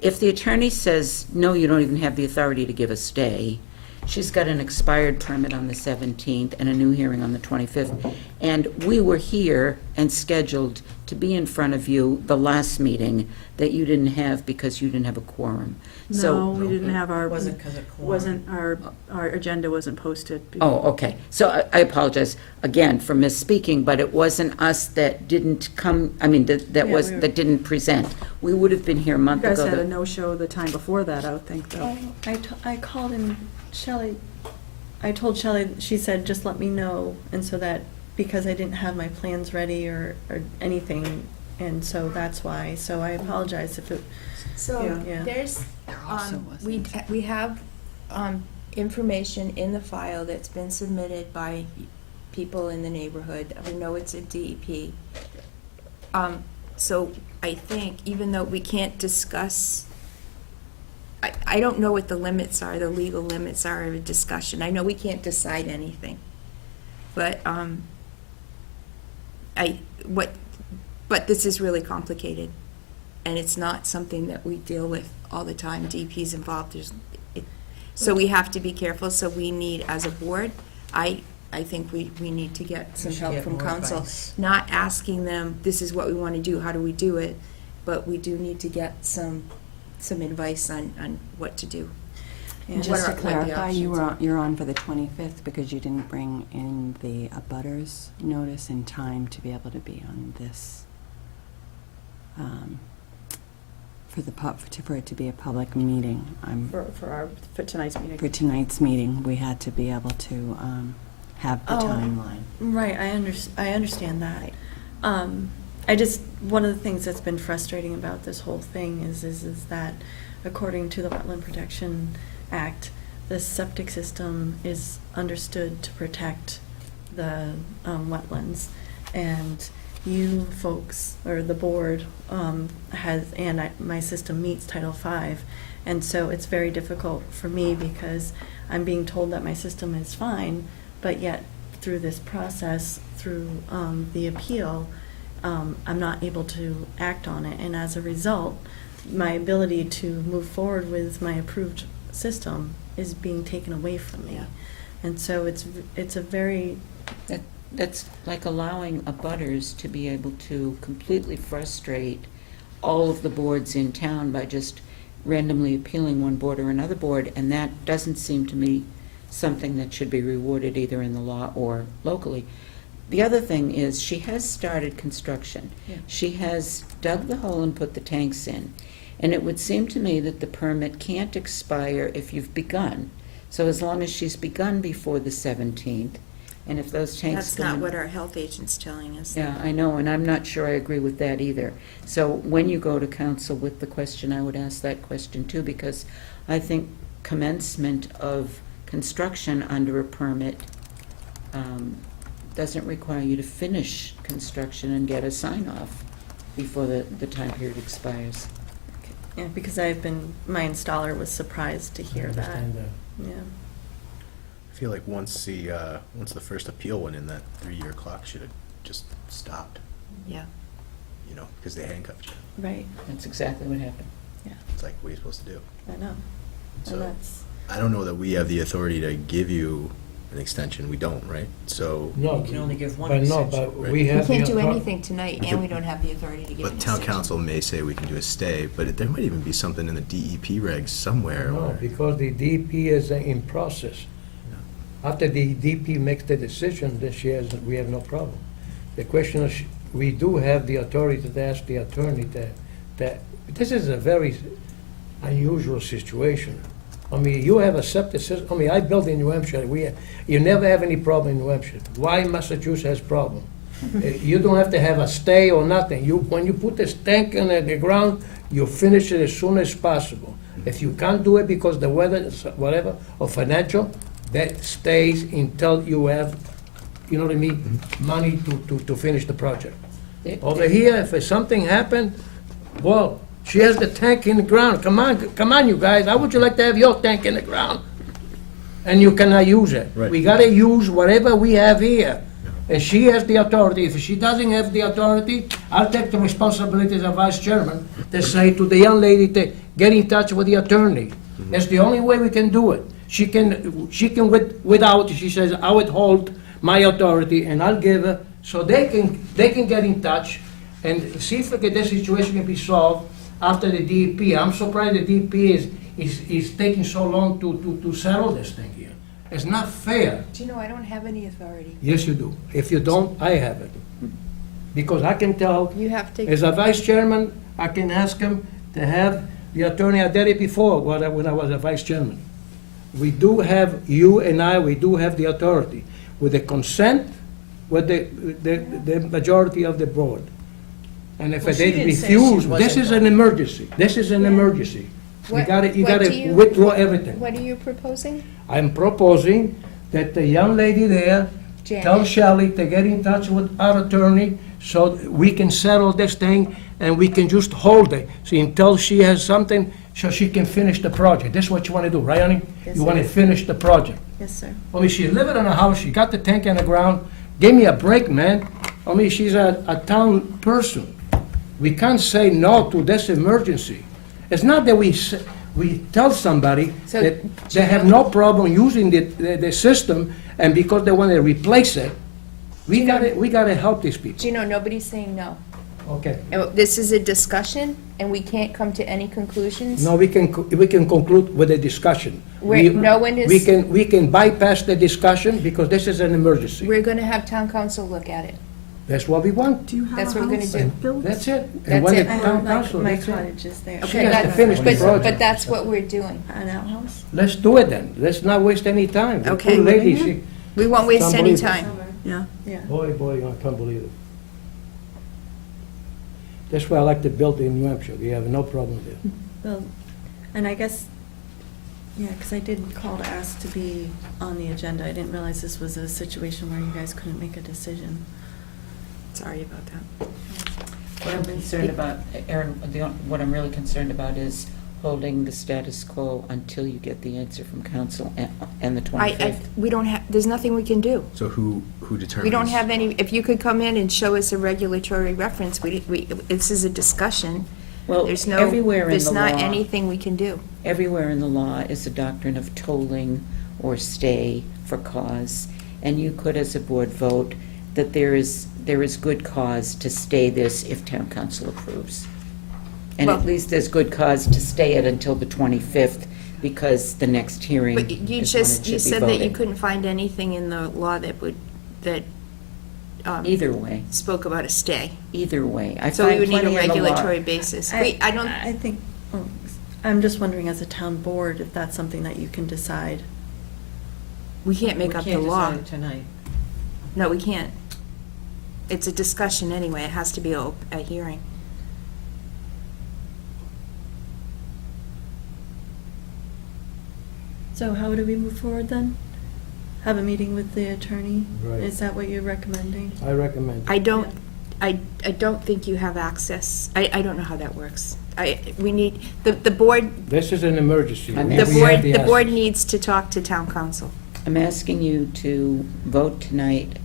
if the attorney says, no, you don't even have the authority to give a stay, she's got an expired permit on the 17th and a new hearing on the 25th. And we were here and scheduled to be in front of you the last meeting that you didn't have because you didn't have a quorum. So- No, we didn't have our, Wasn't 'cause of quorum. wasn't, our agenda wasn't posted. Oh, okay. So I apologize again for misspeaking, but it wasn't us that didn't come, I mean, that Yeah, was, we were- that didn't present. We would have been here a You month guys ago. had a that- no-show the time before that, I would think, though. I called and Shelley, I told Shelley, she said, just let me know, and so that, because I didn't have my plans ready or anything, and so that's why, so I apologize if it, So Yeah. there's, also we have, information in the file that's been submitted by people in the neighborhood. We know it's a DEP. So I think, even though we can't discuss, I don't know what the limits are, the legal limits are of a discussion. I know we can't decide anything. But, but this is really complicated. And it's not something that we deal with all the time. DEP's involved, so we have to be careful. So we need, as a board, I think we need to get some should help get from more council. advice. Not asking them, this is what we want to do, how do we do it? But we do need to get some advice on what to do. yeah. What Just to are- what the clarify, options you're on for the 25th because you didn't bring in the abutters notice in time to be able to be on this, for it to be a public meeting. For tonight's meeting. For tonight's meeting, we had to be able to have the Oh. timeline. Right, I understand that. I just, one of the things that's been frustrating about this whole thing is that according to the Wetland Protection Act, the septic system is understood to protect the wetlands. And you folks, or the board, my system meets Title V. And so it's very difficult for me because I'm being told that my system is fine, but yet through this process, through the appeal, I'm not able to act on it. And as a result, my ability to move forward with my approved system is being taken away from me. Yeah. And so it's a very, That's like allowing abutters to be able to completely frustrate all of the boards in town by just randomly appealing one board or another board, and that doesn't seem to me something that should be rewarded either in the law or locally. The other thing is, she has started construction. Yeah. She has dug the hole and put the tanks in. And it would seem to me that the permit can't expire if you've begun. So as long as she's begun before the 17th, and if those tanks That's go not in- what our health agent's telling us. Yeah, I know, and I'm not sure I agree with that either. So when you go to council with the question, I would ask that question too, because I think commencement of construction under a permit doesn't require you to finish construction and get a sign-off before the time period expires. yeah, because my installer was surprised to hear that. Understand Yeah. I feel like once the first appeal went in, that 3-year clock should have just stopped, Yeah. you know, because they handcuffed you. Right, That's exactly what happened. It's like, what are you supposed to do? I know. So- And that's, I don't know that we have the authority to give you an extension. We don't, right? So, No, You can only give one but no, extension. but Right. we We have. can't the do author- anything tonight, and we don't have the authority to give an but town extension. council may say we can do a stay, but there might even be something in the DEP regs somewhere. No, where- because the DP is in process. After the DP makes the decision, then we have no problem. The question is, we do have the authority to ask the attorney that, this is a very unusual situation. I mean, you have a septic system, I mean, I built in New Hampshire, you never have any problem in New Hampshire. Why Massachusetts has problem? You don't have to have a stay or nothing. When you put this tank in the ground, you finish it as soon as possible. If you can't do it because the weather, is whatever, or financial, that stays until you have, you know what I mean, money to finish the project. Over here, if something happened, well, she has the tank in the ground. Come on, you guys, how would you like to have your tank in the ground? And you cannot use it. Right. We gotta use whatever we have here. And she has the authority. If she doesn't have the authority, I'll take the responsibility as a vice chairman to say to the young lady to get in touch with the attorney. That's the only way we can do it. She can without, she says, I withhold my authority and I'll give her So they can get in touch and see if this situation can be solved after the DEP. I'm surprised the DEP is taking so long to settle this thing here. It's not fair. Do you know, I don't have any authority. Yes, you do. If you don't, I have it. Because I can tell, You have to. as a vice chairman, I can ask him to have the attorney. I did it before when I was a vice chairman. We do have, you and I, we do have the authority with the consent, with the majority of the board. And if Well, she they didn't say she refuse, this wasn't is an emergency. This is an emergency. You What- gotta what do gotta withdraw everything. What are you proposing? I'm proposing that the young lady there tell Janet? Shelley to get in touch with our attorney so we can settle this thing and we can just hold it. See, until she has something, so she can finish the project. This is what you want to do, right, honey? Yes, You want to sir. finish the project. Yes, sir. I mean, she's living in a house, she got the tank in the ground. Give me a break, man. I mean, she's a town person. We can't say no to this emergency. It's not that we tell somebody So, that they have no problem using the system, and because they want to replace it, we gotta help these people. Do you know, nobody's saying no. Okay. This is a discussion, and we can't come to any conclusions. No, we can conclude with a discussion. No one is- We can bypass the discussion because this is an emergency. We're gonna have town council look at it. That's what we want. Do you have That's a what we're gonna house do. built? That's it. That's And when it. the I town have council, my that's it. cottage is there. She has to finish the But project. that's what we're doing. An outhouse? Let's do it then. Let's not waste any time. The Okay. poor lady, she, We won't waste any Unbelievable. time. Yeah. Yeah. boy, I can't believe it. That's why I like to build in New Hampshire. We have no problem there. Well, and I guess, yeah, because I did call to ask to be on the agenda. I didn't realize this was a situation where you guys couldn't make a decision. Sorry about that. What I'm concerned about, Erin, what I'm really concerned about is holding the status quo until you get the answer from council and the 25th. We don't have, there's nothing we can do. So who determines? We don't have any, if you could come in and show us a regulatory reference, this is a discussion. Well, There's no, everywhere in there's the not law, anything we can do. everywhere in the law is a doctrine of tolling or stay for cause. And you could, as a board, vote that there is good cause to stay this if town council approves. And at Well- least there's good cause to stay it until the 25th, because the next hearing But is you when it just, you should be said that you voted. couldn't find anything in the law that Either way, spoke about a stay. either way. I So we find would need a plenty in the law. regulatory basis. I don't, I think, I'm just wondering as a town board if that's something that you can decide. we can't make up the law. tonight. No, we can't. It's a discussion anyway. It has to be a hearing. So how do we move forward then? Have a meeting with the attorney? Right. Is that what you're recommending? I recommend. I don't think you have access. I don't know how that works. We need, the board, This is an emergency. I'm We the asking- have board, the board assets. needs to talk to town council. I'm asking you to vote tonight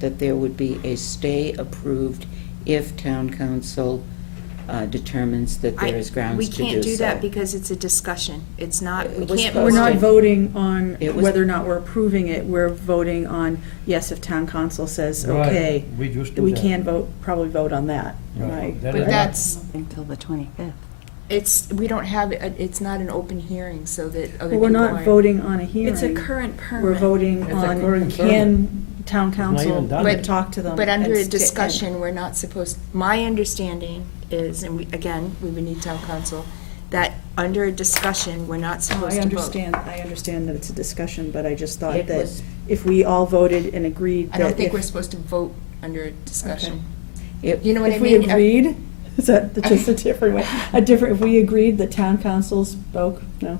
that there would be a stay approved if town council determines that there is grounds We to do so. can't do that because it's a discussion. It's not, we It was can't. We're not Posted. voting on It was- whether or not we're approving it, we're voting on, yes, if town council says, Right. okay, We just do we that. can vote, probably vote on that, Right. right? That But is- that's, Until the 25th. we don't have, it's not an open hearing so that other But people we're not aren't. voting on a hearing. It's a current permit. We're voting It's a on, current can town not even council done. talk to them? But under and a sta- discussion, we're not supposed, my understanding is, and again, we would need town council, that under a discussion, we're not No, supposed I to vote. understand that it's a discussion, but I just thought It that was- if we all voted and agreed I that don't think if- we're supposed to vote under a discussion. It- You know what I If we mean? agreed, is that just a different way? If we agreed that town council spoke, no?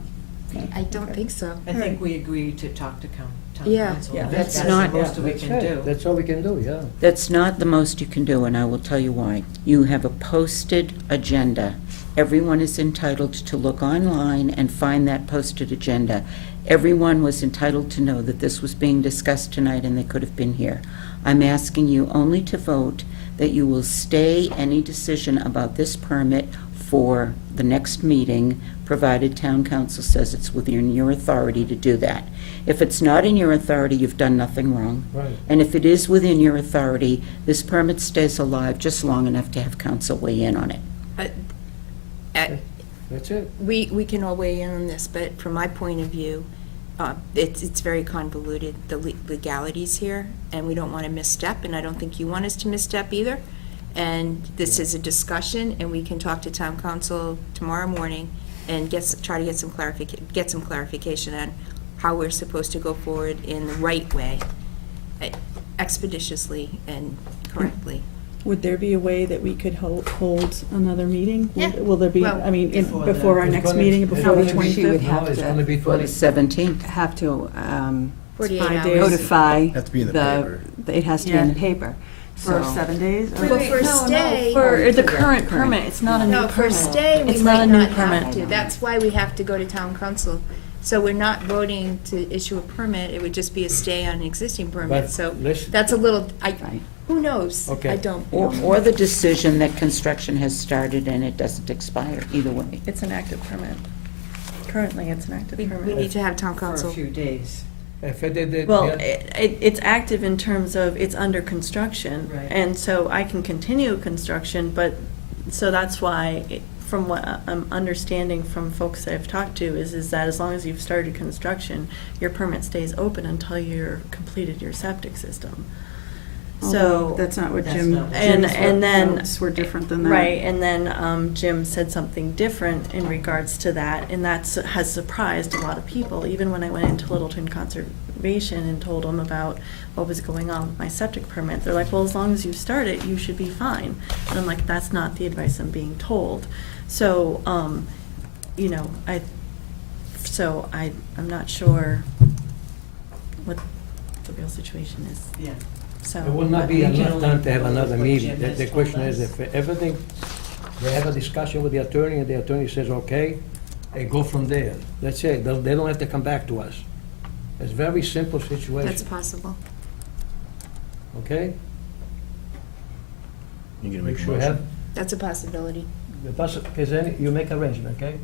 No. I don't think so. I think we agreed to talk to town Yeah, council. yeah, That's that's not- the most we That's can right. do. That's all we can do, yeah. That's not the most you can do, and I will tell you why. You have a posted agenda. Everyone is entitled to look online and find that posted agenda. Everyone was entitled to know that this was being discussed tonight and they could have been here. I'm asking you only to vote that you will stay any decision about this permit for the next meeting, provided town council says it's within your authority to do that. If it's not in your authority, you've done nothing wrong. Right. And if it is within your authority, this permit stays alive just long enough to have council weigh in on it. That's it. We can all weigh in on this, but from my point of view, it's very convoluted, the legalities here, and we don't want to misstep, and I don't think you want us to misstep either. And this is a discussion, and we can talk to town council tomorrow morning and try to get some clarification on how we're supposed to go forward in the right way, expeditiously and correctly. Would there be a way that we could hold another meeting? Yeah. Will there be, Well, I mean, Before before our It's next gonna- meeting, it's before the gonna be- She would 25th? have No, it's to- gonna be For the 17th. have to 48 5 hours. days. notify Have to be in the paper. it has to be in the Yeah. paper. For So- 7 days? or- Well, for stay. For the current permit, it's not a new No, permit. for stay, we It's not might a new not have permit. to. That's why we have to go to town council. So we're not voting to issue a permit, it would just be a stay on an existing permit. But So listen- that's a little, Right. who knows? Okay. I don't. Or the decision that construction has started and it doesn't expire, either way. It's an active permit. Currently, it's an active We permit. need to have town For a council. few days. If it did, Well, yeah. it's active in terms of it's under construction. Right. And so I can continue construction, but, so that's why, from what I'm understanding from folks that I've talked to, is that as long as you've started construction, your permit stays open until you're completed your septic system. Although So. that's not what That's Jim, not what- And then. notes were different than that. Right, and then Jim said something different in regards to that, and that has surprised a lot of people. Even when I went into Littleton Conservation and told them about what was going on with my septic permit, they're like, well, as long as you start it, you should be fine. And I'm like, that's not the advice I'm being told. So, you know, I'm not sure what the real situation is, Yeah. so. It will not But be we can enough only time to have go another with what meeting. Jim The has question told is, us. if everything, they have a discussion with the attorney, and the attorney says, okay, they go from there. That's it. They don't have to come back to us. It's a very simple That's situation, possible. okay? You gonna You make a should have, motion? That's a possibility. you make arrangement, okay?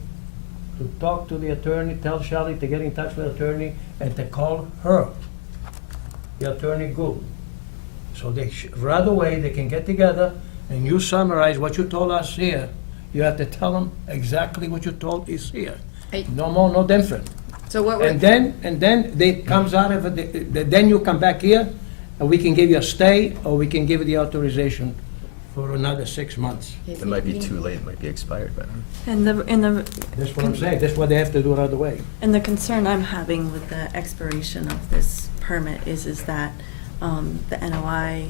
To talk to the attorney, tell Shelley to get in touch with the attorney and to call her, the attorney Gould. So right away, they can get together and you summarize what you told us here. You have to tell them exactly what you told is here. Hey. No more, no different. So what And we're, then they comes out of it, then you come back here and we can give you a stay or we can give you the authorization for another 6 months. It might be too late, it might be expired by then. That's what I'm saying. That's what they have to do right away. And the concern I'm having with the expiration of this permit is that the NOI,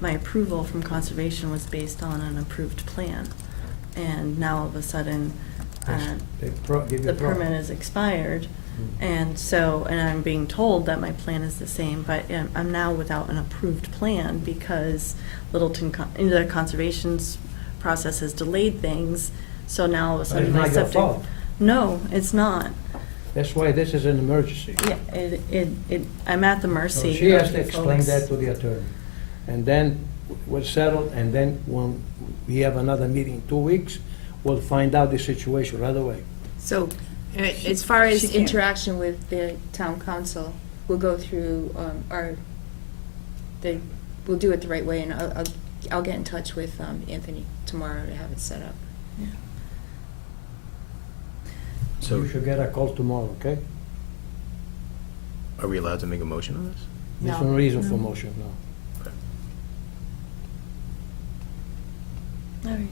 my approval from conservation was based on an approved plan. And now all of a sudden, They give you the a pro- permit is expired. And so, and I'm being told that my plan is the same, but I'm now without an approved plan because the conservation's process has delayed things. So now all of a But sudden it's my not your septic. fault. No, it's not. That's why this is an emergency. Yeah, I'm at the So mercy she has of to the explain folks. that to the attorney. And then we'll settle, and then when we have another meeting in 2 weeks, we'll find out the situation right away. so, as far as she can't- interaction with the town council, we'll go through we'll do it the right way, and I'll get in touch with Anthony tomorrow to have it set up. So You should get a call tomorrow, okay? are we allowed to make a motion on this? There's No. no reason for No. motion, no. All right.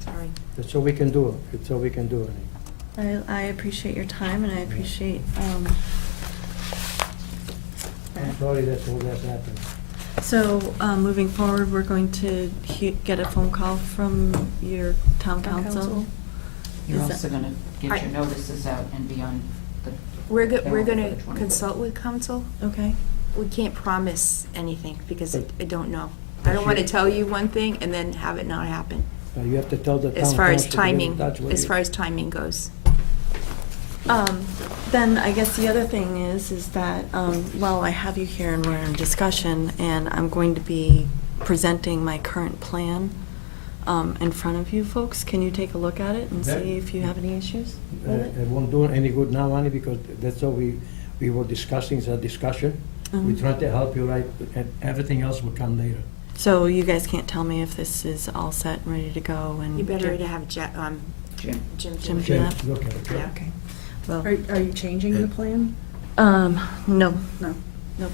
Sorry. That's all we can do. It's all we can do. I appreciate your time and I appreciate, I'm that. sorry that's all that happened. So, moving forward, we're going to get a phone call from your town council? You're Is that- also gonna get your notices out and be on the. We're calendar gonna for the 24th. consult with council. Okay. We can't promise anything because I don't know. I But don't want to you- tell you one thing and then have it not happen, You have to tell the town as far as council to get in timing, touch with as you. far as timing goes. Then I guess the other thing is that, while I have you here and we're in discussion, and I'm going to be presenting my current plan in front of you folks. Can you take a look at it and That- see if you have any issues with it? It won't do any good now, Annie, because that's all we were discussing, is a discussion. We Mhm. tried to help you, right, and everything else will come later. So you guys can't tell me if this is all set and ready to go and. You better to have Jim Jim do do it. that? Look at it. Yeah. Okay. Well, Are you changing the plan? no. No. Nope.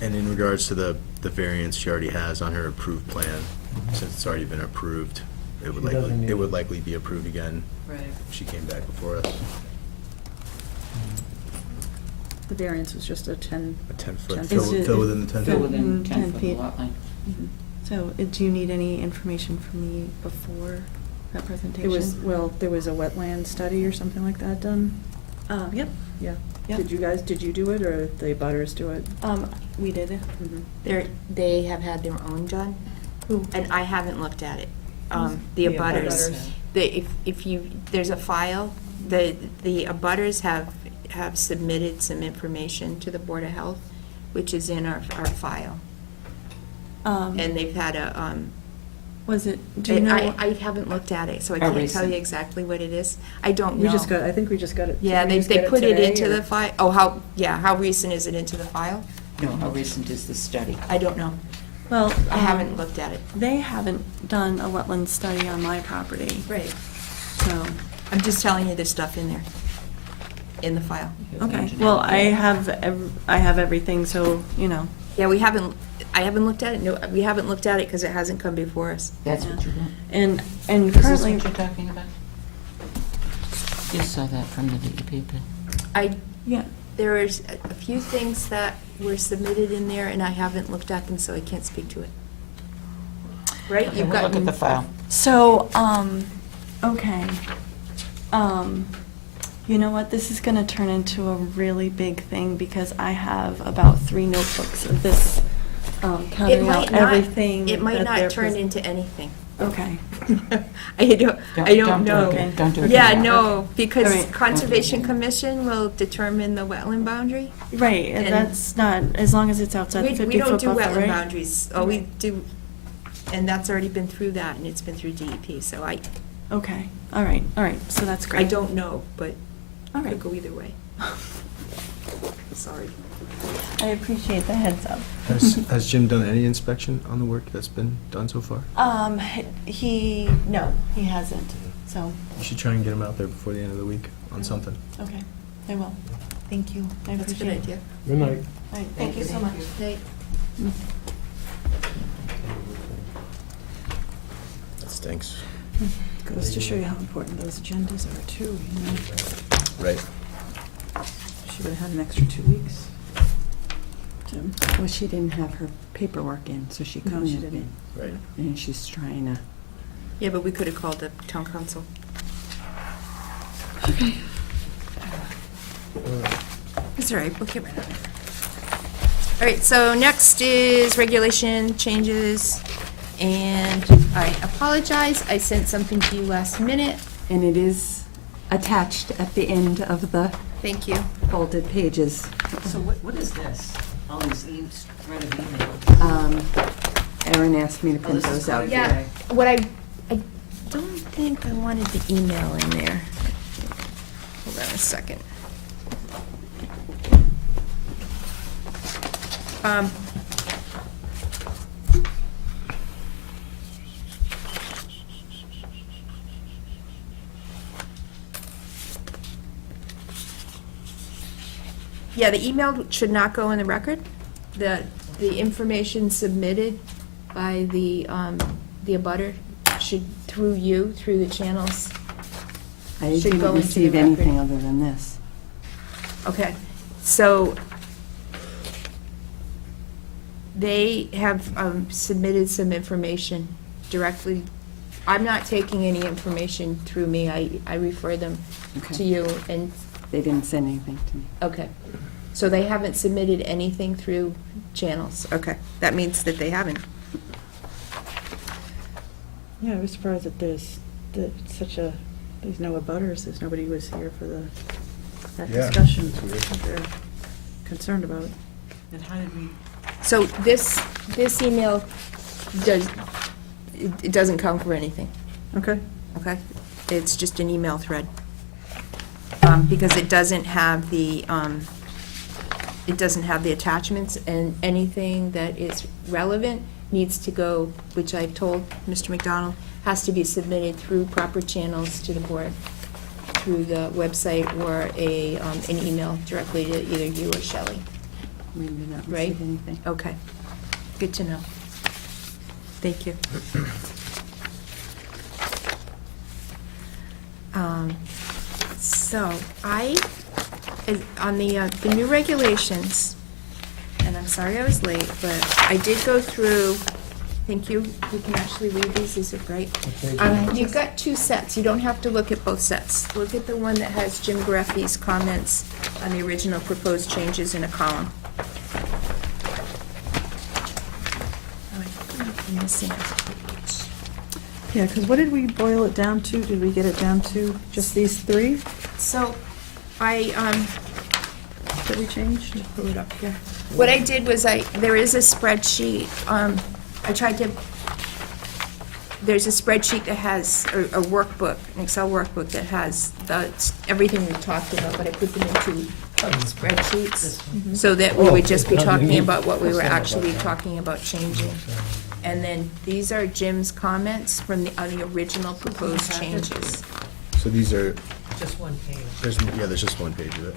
And in regards to the variance she already has on her approved plan, since it's already been approved, it would She doesn't need it would it. likely be approved again Right. if she came back before us. The variance was just a 10. A 10-foot, 10 fill foot. fill within the 10 Fill foot. within 10 10 foot of the feet. lot line. So do you need any information from me before that presentation? There was a wetland study or something like that done? Yep. Yeah. Yep. Did you do it, or the butters do it? We did it. They have had their own done, Who? and I haven't looked at it. The The abutters. abutters. If you, there's a file, the abutters have submitted some information to the Board of Health, which is in our file. And they've had a, Was it, do you know? I haven't looked at it, so I How can't tell you recent? exactly what it is. I don't know. I think we just got it. Yeah, did we they just get put it today, into or- the file. Oh, how recent is it into the file? No, how recent is the study? I don't know. Well, I haven't looked at it. They haven't done a wetland study on my property, Right. so, I'm just telling you there's stuff in there, in the file. okay. Well, I have everything, so, you know. Yeah, I haven't looked at it. No, we haven't looked at it because it hasn't come before us. That's what you want. And Is this currently, what you're talking about? Just saw that from the DEP. yeah, There is a few things that were submitted in there, and I haven't looked at them, so I can't speak to it. Right? Okay, You've we'll look got at the file. so, okay. You know what, this is gonna turn into a really big thing, because I have about 3 notebooks of this, It counting might out not- everything. It might that not they're turn pres- into anything. Okay, I don't know. do it. Don't do it. Yeah, now. no, because All right. Conservation Commission will determine the wetland boundary. right, and And- that's not, as long as it's outside the We 50-foot don't do buffer, wetland right? boundaries. Oh, we do, and that's already been through that, and it's been through DEP, so Okay, all right, so that's great. I don't know, but All it right. could go either way. Sorry. I appreciate the heads up. Has Jim done any inspection on the work that's been done so far? No, he hasn't, so, You should try and get him out there before the end of the week on something. okay, I will. Thank you. I That's a good appreciate it. idea. Good night. All right, thank you so much. Hey, That stinks. Goes to show you how important those agendas are too, you know. Right. She would have had an extra 2 weeks. Jim. Well, she didn't have her paperwork in, so she No, couldn't. she didn't. Right. And she's trying to. Yeah, but we could have called the town council. It's all right, we'll get rid of it. All right, so next is regulation changes, and I apologize, I sent something to you last minute. And it is attached at the end of the Thank you. folded pages. So what is this? All these thread of emails? Erin asked me to print this is those out code. Yeah, today. what I don't think I wanted the email in there. Hold on a second. Yeah, the email should not go in the record. The information submitted by the abutter should, through you, through the channels. I Should didn't go into the receive record. anything other than this. Okay, so they have submitted some information directly. I'm not taking any information through me. I refer them to Okay. you, and, They didn't send anything to me. okay. So they haven't submitted anything through channels. Okay, that means that they haven't. Yeah, I was surprised that there's no abutters, there's nobody who was here for that Yeah. discussion. What they're concerned about. And how did we, So this email it doesn't count for anything, Okay. okay? It's just an email thread. Because it doesn't have the attachments, and anything that is relevant needs to go, which I've told Mr. McDonald, has to be submitted through proper channels to the board, through the website or an email directly to either you or Shelley. We did not Right. receive anything. Okay, good to know. Thank you. So on the new regulations, and I'm sorry I was late, but I did go through, thank you, we can actually read these, is it right? Okay. You've got two sets, you don't have to look at both sets. Look at the one that has Jim Greffy's comments on the original proposed changes in a column. Oh, I think I'm missing a page. Yeah, because what did we boil it down to? Did we get it down to just these three So, that we changed? pull it up here. What I did was there is a spreadsheet, there's a spreadsheet that has, or a workbook, an Excel workbook that has everything we talked about, but I put them into spreadsheets, so that we would just be talking about what we were actually talking about changing. And then these are Jim's comments on the original proposed changes. So these are, Just one page. there's just one page of it.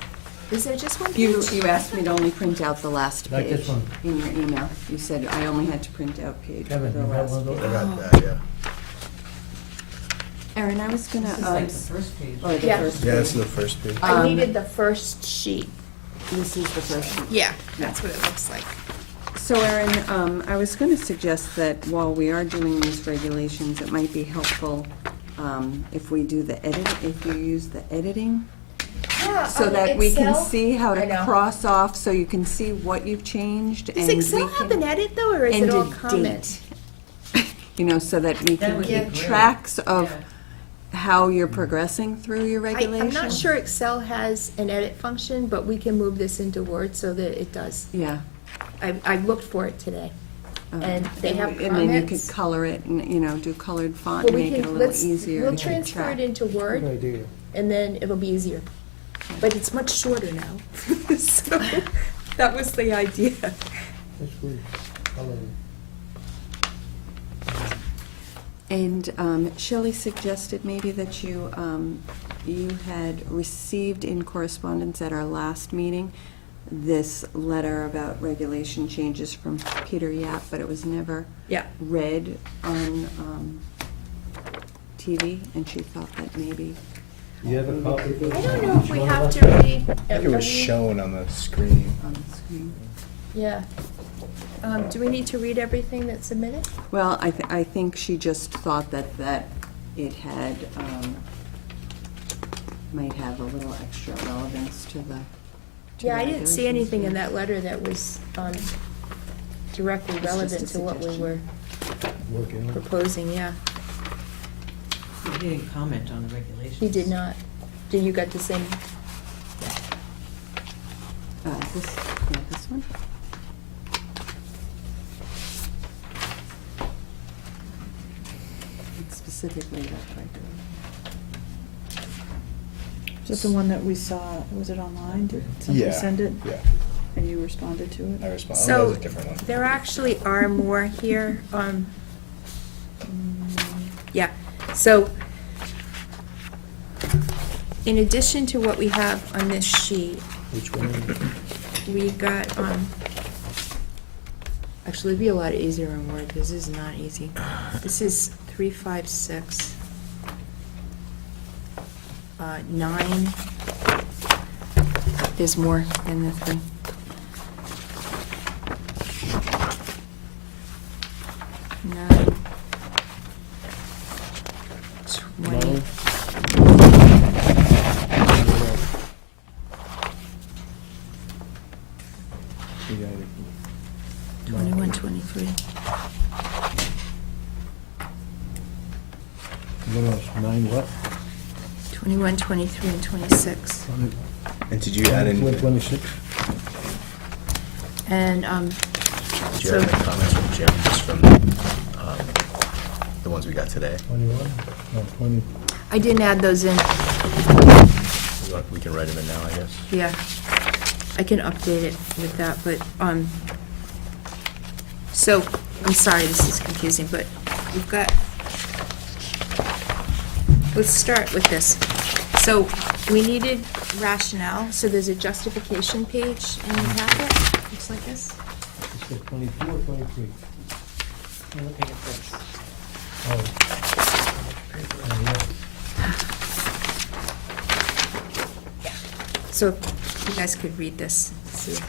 Is there just one You, page? you asked me to only print out the last Like page this one. in your email. You said I only had to print out page for Kevin, the you have last one of those? page. I got that, yeah. Erin, I was gonna, This is like the first page. or the Yeah. first Yeah, this is page. the first page. I Um, needed the first sheet. This is the first one. Yeah, that's what it looks like. So Erin, I was gonna suggest that while we are doing these regulations, it might be helpful if we do if you use the editing, so that we can see how I to know. cross off, so you can see what you've changed. Does and Excel we have can- an edit though, or is and it all a comment? date. You know, so that we That can would be keep great. tracks of how you're progressing through your I'm regulations. not sure Excel has an edit function, but we can move this into Word so that it does. Yeah. I looked for it today. And they have And then you could comments. color it and, do colored font Well, and we make it a can, little let's, easier we'll to keep transfer track. it into Good Word, idea. and then it'll be easier. But it's much shorter now. So, that was the idea. That's good. Color. And Shelley suggested maybe that you had received in correspondence at our last meeting this letter about regulation changes from Peter Yap, but it was never Yeah. read on TV, and she thought that maybe. You have a copy? I don't know if we have to read. I think it was shown on the screen. On the screen. Yeah. Do we need to read everything that's submitted? Well, I think she just thought that it had, might have a little extra relevance to the. to Yeah, the I didn't see regulations. anything in that letter that was directly It's just a relevant to what we suggestion. were Working on it. proposing, yeah. He didn't comment on the regulations. He did not. Did you get the same? This one? It's specifically that right there. Is that the one that we saw, was it online? Did somebody send it? Yeah, And you responded to it? I responded. So, That was a different one. there actually are more here. Yeah, so in addition to what we have on this sheet, Which one? we got, actually, it'd be a lot easier in Word, because this is not easy. This is 356. 9. There's more in the thing. 9. 20. You got it. 21, 23. What else? 9 what? 21, 23, and 26. And did you add in, did 26? And, you so, have any comments from Jim, just from the ones we got today. 21? No, 20. I didn't add those in. We can write them in now, I guess. Yeah, I can update it with that, but, so, I'm sorry, this is confusing, but we've got, let's start with this. So, we needed rationale, so there's a justification page in the packet, looks like this. Is it 22 or 23? I'm looking at this. Oh. Yeah. So, if you guys could read this, see.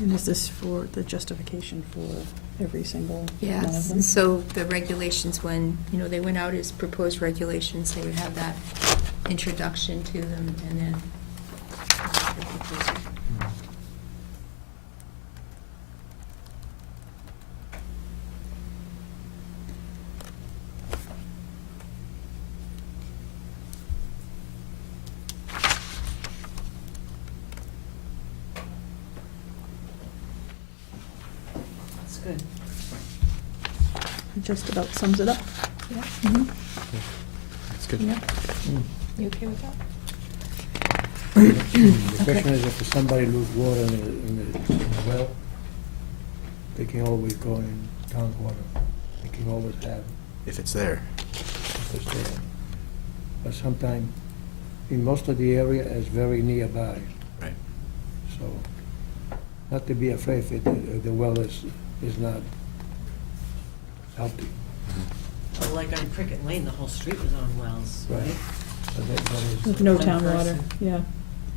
And is this for the justification for every single one of Yes, them? so the regulations, when, they went out as proposed regulations, they would have that introduction to them, and then the proposal. That's good. It just about sums it up. Yeah, Mhm. That's good. yeah, Mm. you okay with that? The question is if somebody lose water in the well, they can always go in town water. They can always have If it's there. if it's there. But sometimes, in most of the area is very nearby, Right. so not to be afraid if the well is not healthy. Well, like on Cricket Lane, the whole street was on wells, Right. right? But that is- With no One town water, person. yeah.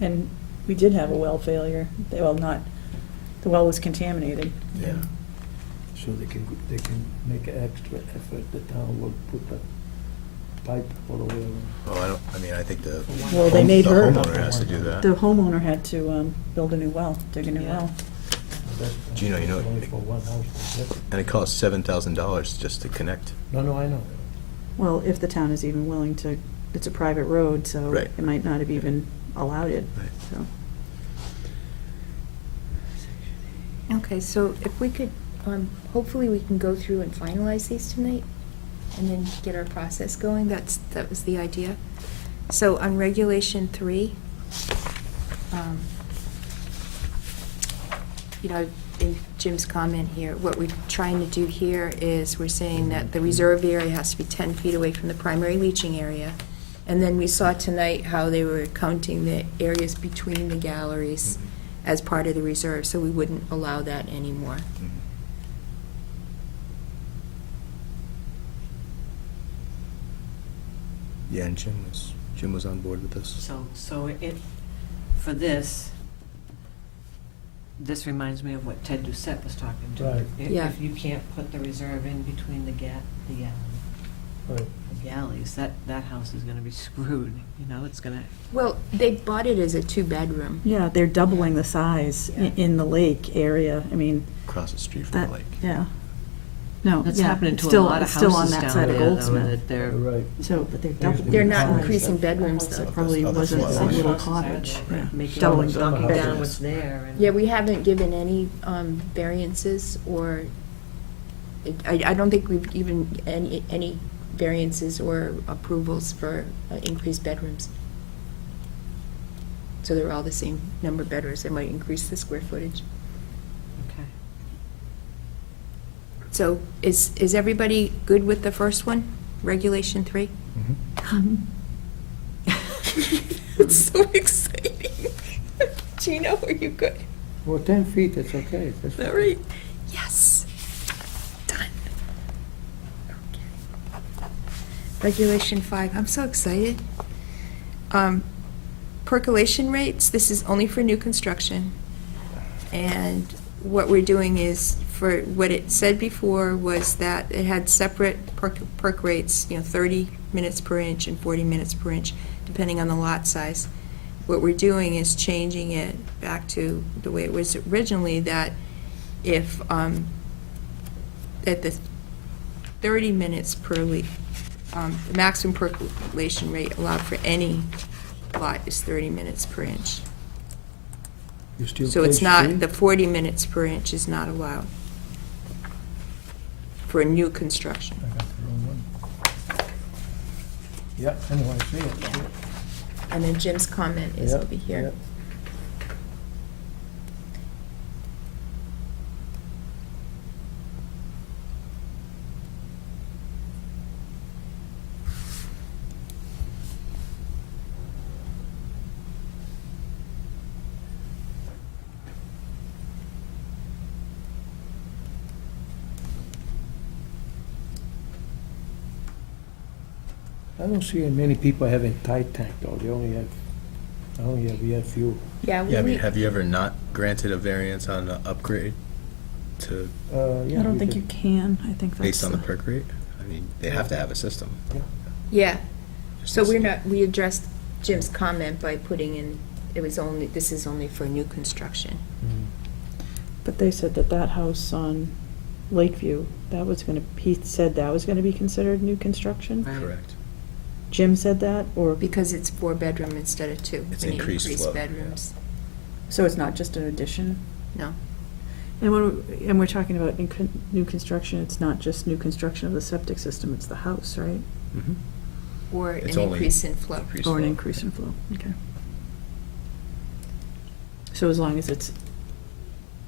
And we did have a well failure. The well was contaminated. Yeah. So they can make an extra effort, the town will put a pipe all the way around. Oh, I think Well, they made the her- homeowner has to do that. The homeowner had to build a new well, dig a new Yeah. well. Gino, you know, Only for one house. That's it. And it costs $7,000 just to connect. No, I know. Well, if the town is even willing to, it's a private road, so Right. it might not have even allowed it, Right. so. Okay, so if we could, hopefully we can go through and finalize these tonight, and then get our process going, that was the idea. So on Regulation 3, in Jim's comment here, what we're trying to do here is, we're saying that the reserve area has to be 10 feet away from the primary leaching area. And then we saw tonight how they were counting the areas between the galleries as part of the reserve, so we wouldn't allow that anymore. Yeah, and Jim was on board with this. So for this reminds me of what Ted Doucette was talking to. Right. Yeah. If you can't put the reserve in between the Right. galleys, that house is gonna be screwed, it's gonna, Well, they bought it as a two-bedroom. Yeah, they're doubling the size Yeah. in the lake area, I mean, Across the street from that, the lake. yeah. No, that's yeah, happening it's to a still- lot of it's still on houses that down side of there, though, Goldsmith. that they're. Right. So, but they're doubling. They're the not size. increasing bedrooms, So though. it probably Oh, that's wasn't why. a little Houses are cottage, yeah. Making, Doubling the knocking bedrooms. down what's there. And Yeah, we haven't given any variances or I don't think we've even, any variances or approvals for increased bedrooms. So they're all the same number of bedrooms, they might increase the square footage. Okay. So is everybody good with the first one, Regulation 3? It's so exciting. Gino, are you good? Well, 10 feet, it's okay. That's All fine. right. Yes. Done. Okay. Regulation 5, I'm so excited. Percolation rates, this is only for new construction. And what we're doing is, for what it said before was that it had separate perk rates, 30 minutes per inch and 40 minutes per inch, depending on the lot size. What we're doing is changing it back to the way it was originally, that if, at the 30 minutes per the maximum percolation rate allowed for any lot is 30 minutes per inch. You still So it's page not, 3? the 40 minutes per inch is not allowed for new construction. I got the wrong one. Yeah, anyway, I see it. Yeah. And then Jim's comment is Yep, over here. yep. I don't see many people having tight tank though. They only have, we have few. Yeah, Yeah, I mean, we, have you ever not granted a variance on an upgrade to, Yeah, I don't we think could- you can, I think that's. based on the perk rate? I mean, they have to have a system. yeah. Just So needs to be- we addressed Jim's comment by putting in, this is only for new construction. But they said that house on Lakeview, that was gonna, he said that was gonna be considered new construction? Right. Correct. Jim said that, or, Because it's 4-bedroom instead of 2. It's we need increased flow, yeah. bedrooms. so it's not just an addition? No. And we're talking about new construction, it's not just new construction of the septic system, it's the house, right? Mhm. Or an It's only increase in flow. increased Or an flow. increase in flow, okay. So as long as it's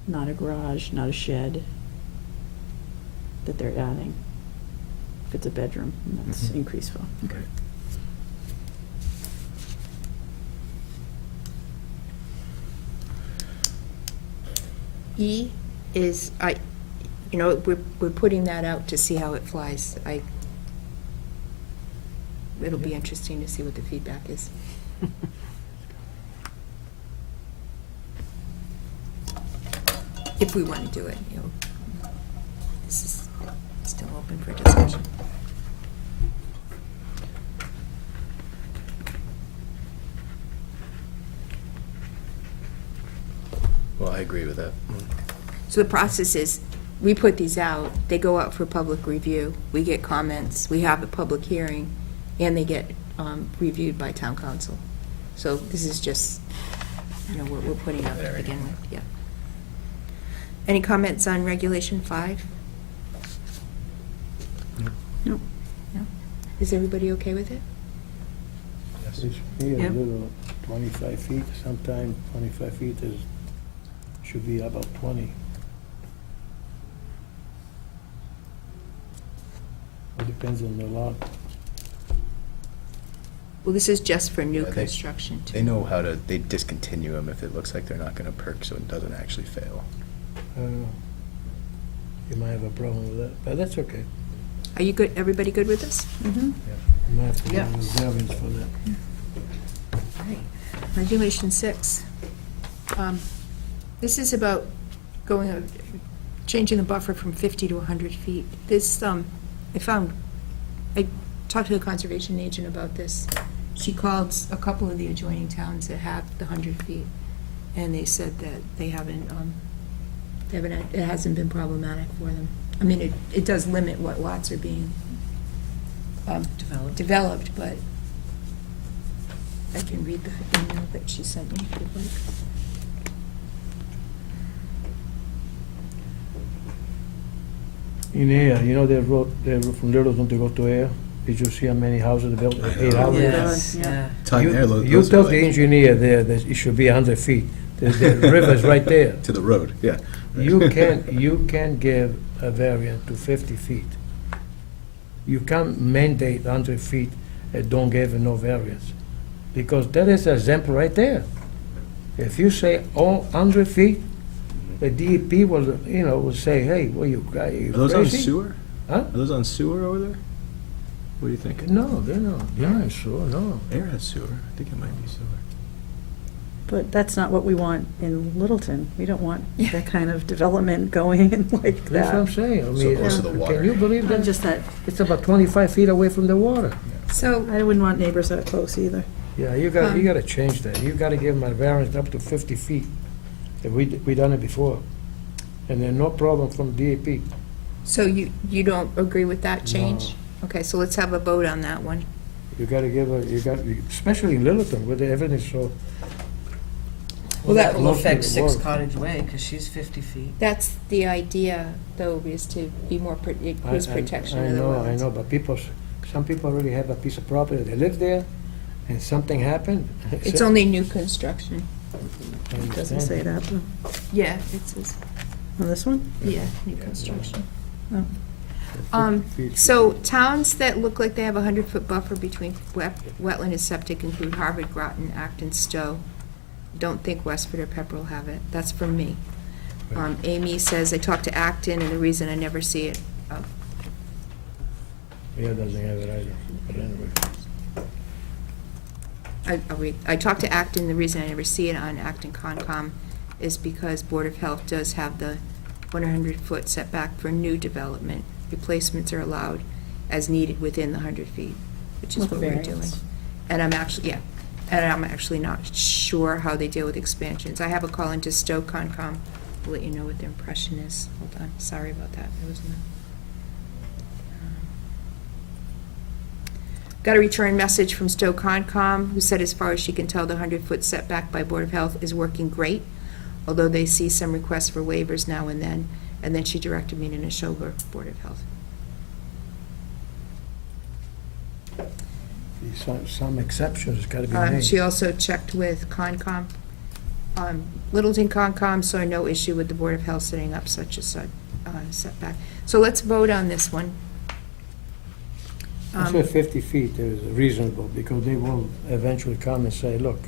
not a garage, not a shed, that they're adding, if it's a bedroom, and that's Mhm. increased flow, okay. Right. E is, we're putting that out to see how it flies. It'll be interesting to see what the feedback is. If we want to do it, this is still open for discussion. Well, I agree with that. So the process is, we put these out, they go out for public review, we get comments, we have a public hearing, and they get reviewed by town council. So this is just, what we're putting out to There we begin go. with, yeah. Any comments on Regulation 5? Nope. No? Is everybody okay with it? It's me a Yep. little 25 feet, sometime 25 feet should be about 20. It depends on the lot. Well, this is just for new Yeah, they- construction, too. They know how to, they discontinue them if it looks like they're not gonna perk, so it doesn't actually fail. You might have a problem with that, but that's okay. Are you good, everybody good with this? Mm-hmm. You might have to Yeah. give a variance for that. Right. Regulation 6. This is about changing the buffer from 50 to 100 feet. This, I talked to the conservation agent about this. She called a couple of the adjoining towns that have the 100 feet, and they said that they haven't, it hasn't been problematic for them. I mean, it does limit what lots are being developed, but I can read the email that she sent me if you'd like. In Air, you know the road from Littleton to go to Air? Did you see how many houses they built? 8 houses? Yes, Yeah. yeah. Time You- there, You those are tell the like engineer there that it should be 100 feet. The river's right there. to the road, yeah. You can't give a variant to 50 feet. You can't mandate 100 feet and don't give no variance. Because that is an example right there. If you say all 100 feet, the DEP will say, hey, what you Are those on crazy? sewer? Huh? Are those on sewer over there? What do you think? No, they're not. They're not sure, no. Air has sewer. I think it might be sewer. But that's not what we want in Littleton. We don't want that kind of development going in like That's what I'm that. saying. I So mean, close to the water. Can you believe I'm that? just that, It's about 25 feet away from the water. So, I wouldn't want neighbors that close either. Yeah, you Um, gotta change that. You gotta give them a variance up to 50 feet. And we done it before. And then no problem from DEP. so you don't agree with that change? Okay, so let's have a vote on that one. You gotta especially in Littleton, where the evidence so. Well, that will close to affect the 6 water. Cottage Way, because she's 50 feet. That's the idea, though, is to be more, increase protection of the wetlands. I know, but some people already have a piece of property, they live there, and something happened. It's only new construction. It doesn't say that, though. Yeah, it says, On this one? yeah, new construction. Oh. 50 feet. So towns that look like they have a 100-foot buffer between wetland and septic include Harvard, Groton, Acton, Stowe. Don't think Westford or Pepperell have it. That's from me. Amy says, I talked to Acton, and the reason I never see it, Yeah, doesn't have it either, but anyway. I'll read. I talked to Acton, the reason I never see it on Acton Concom is because Board of Health does have the 100-foot setback for new development. Replacements are allowed as needed within the 100 feet, which is With what we're doing. variance. And I'm actually not sure how they deal with expansions. I have a call into Stowe Concom. I'll let you know what their impression is. Hold on, sorry about that. There was no. Got a return message from Stowe Concom, who said as far as she can tell, the 100-foot setback by Board of Health is working great, although they see some requests for waivers now and then she directed me to Neshoba Board of Health. Some exceptions gotta be made. She also checked with Concom, Littleton Concom, saw no issue with the Board of Health setting up such a setback. So let's vote on this one. I say 50 feet is reasonable, because they will eventually come and say, look,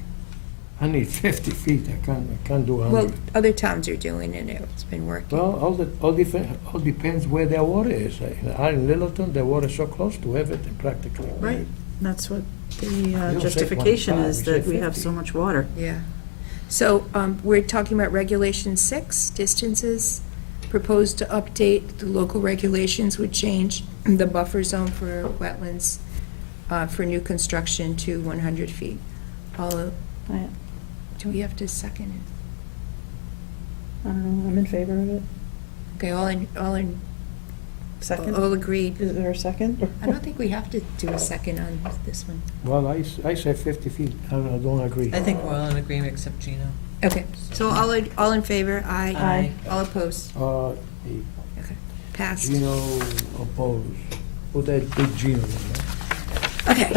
I need 50 feet, I can't do 100. Well, other towns are doing it, it's been working. Well, all depends where their water is. In Littleton, their water is so close to everything practically. Right. That's what the say justification 25, is, we say that we have 50. so much water. Yeah. So, we're talking about Regulation 6, distances. Proposed to update, the local regulations would change the buffer zone for wetlands for new construction to 100 feet. Do we have to second it? I don't know, I'm in favor of it. Okay, all Second? agreed. Is there a second? I don't think we have to do a second on this one. Well, I say 50 feet, I don't agree. I think we're all in agreement except Gino. Okay, so all in favor? Aye. Aye. All opposed? The Okay, passed. Gino opposed. Put that big Gino in there. Okay.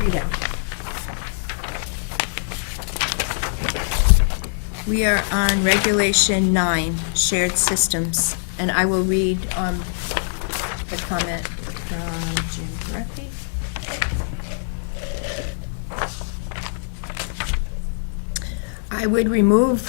Read it. We are on Regulation 9, Shared Systems, and I will read a comment from Jim Murphy. I would remove,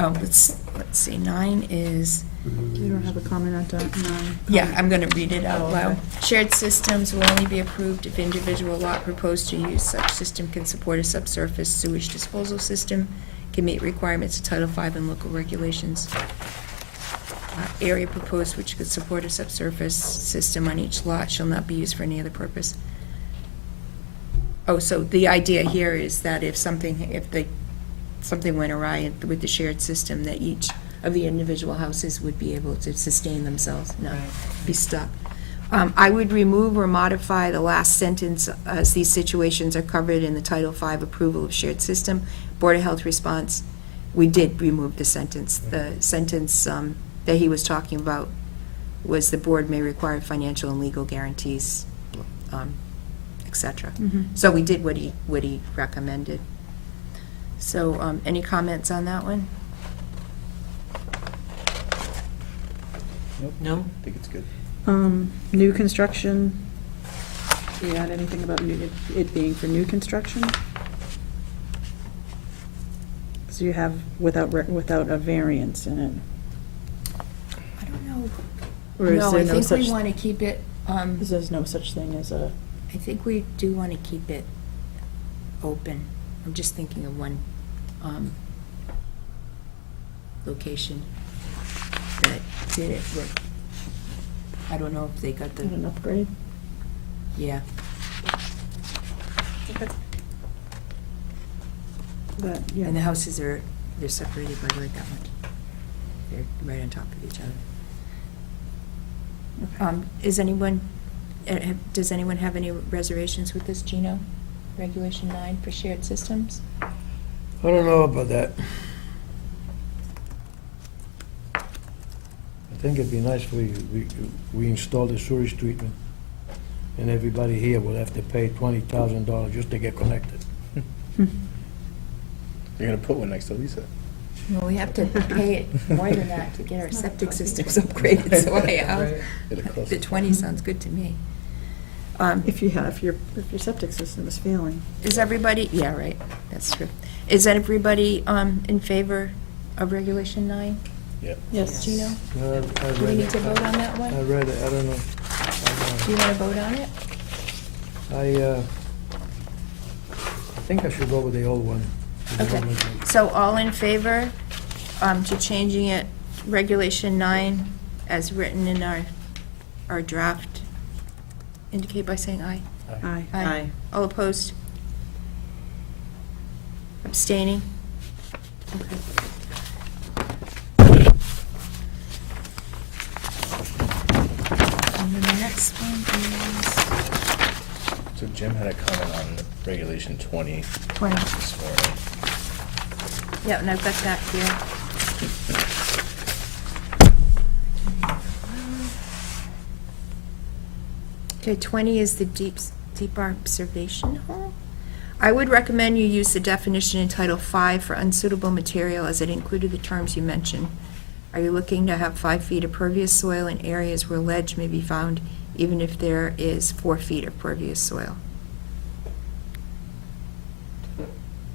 let's see, 9 is, We don't have a comment on that, no. yeah, I'm gonna read it Oh, out loud. okay. Shared systems will only be approved if individual lot proposed to use such system can support a subsurface sewage disposal system, can meet requirements of Title V and local regulations. Area proposed which could support a subsurface system on each lot shall not be used for any other purpose. Oh, so the idea here is that if something went awry with the shared system, that each of the individual houses would be able to sustain themselves, not be stuck. I would remove or modify the last sentence, as these situations are covered in the Title V approval of shared system. Board of Health response, we did remove the sentence. The sentence that he was talking about was the board may require financial and legal guarantees, et cetera. Mhm. So we did what he recommended. So, any comments on that one? No? I think it's good. New construction, do you add anything about it being for new construction? So you have without a variance in it? I don't know. Or is No, there I no think such, we want to keep it, there's no such thing as a, I think we do want to keep it open. I'm just thinking of one location that did it with, I don't know if they got the, an upgrade? yeah. But, yeah. And the houses they're separated by like that much. They're right on top of each other. Is anyone, does anyone have any reservations with this, Gino? Regulation 9 for shared systems? I don't know about that. I think it'd be nice if we install the sewage treatment, and everybody here will have to pay $20,000 just to get connected. You're gonna put one next to Lisa. Well, we have to pay it more than that to get our septic systems upgraded, so the 20 sounds good to me. If your septic system is failing. Is everybody, yeah, right, that's true. Is everybody in favor of Regulation 9? Yep. Yes. Gino? I Do we need to vote on that I one? read it, I don't know. Do you want to vote on it? I think I should go with the old one. Okay, so all in favor to changing it, Regulation 9, as written in our draft, indicate by saying aye. Aye. Aye. All opposed? Abstaining? Okay. And then the next one is So Jim had a comment on Regulation 20 20. this morning. Yeah, and I've got that here. Okay, 20 is the deep observation hole. I would recommend you use the definition in Title V for unsuitable material as it included the terms you mentioned. Are you looking to have 5 feet of pervious soil in areas where ledge may be found, even if there is 4 feet of pervious soil?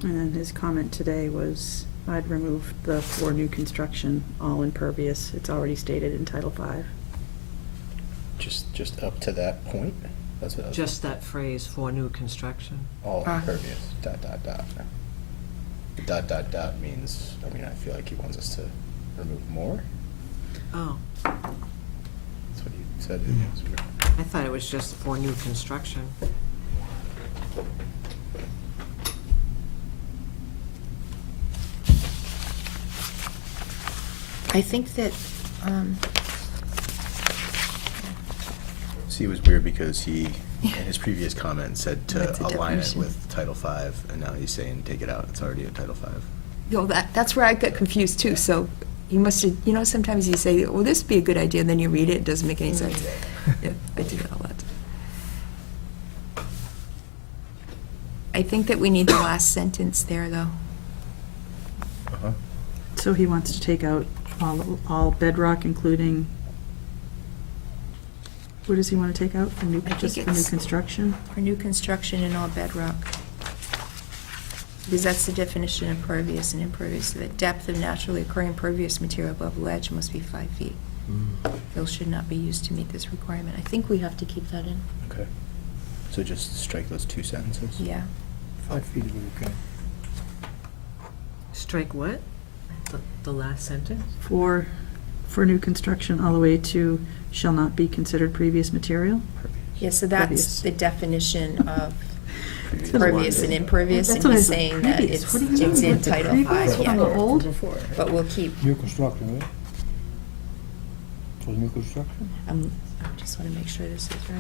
And his comment today was, I'd remove the for new construction, all impervious. It's already stated in Title V. Just up to that point? That's what I was. Just that phrase, for new construction. All Ah. impervious, dot, dot, dot. Dot means, I mean, I feel like he wants us to remove more. Oh, That's what he said. It's weird. I thought it was just for new construction. I think that, See, it was weird because he, in his previous comment, said to What's the align it definition? with Title V, and now he's saying take it out. It's already in Title V. yo, that's where I got confused too, so you must have, sometimes you say, well, this would be a good idea, and then you read it, it doesn't make any sense. Yeah, I do that a lot. I think that we need the last sentence there, though. Uh-huh. So he wants to take out all bedrock, including, what does he want to take out for new, I think just for new it's- construction? For new construction and all bedrock. Because that's the definition of pervious and impervious. The depth of naturally occurring pervious material above ledge must be 5 feet. Fill should not be used to meet this requirement. I think we have to keep that in. Okay. So just strike those two sentences? Yeah. 5 feet would be okay. Strike what? The last sentence? For new construction, all the way to shall not be considered previous material? Yeah, so that's Pervious. the definition of Previous. pervious and impervious, That's and what I he's was like, saying that previous. it's What do you mean it's in with the Title previous? V, What, on the yeah. old? But we'll keep, New construction, right? For new construction? I just want to make sure this is right.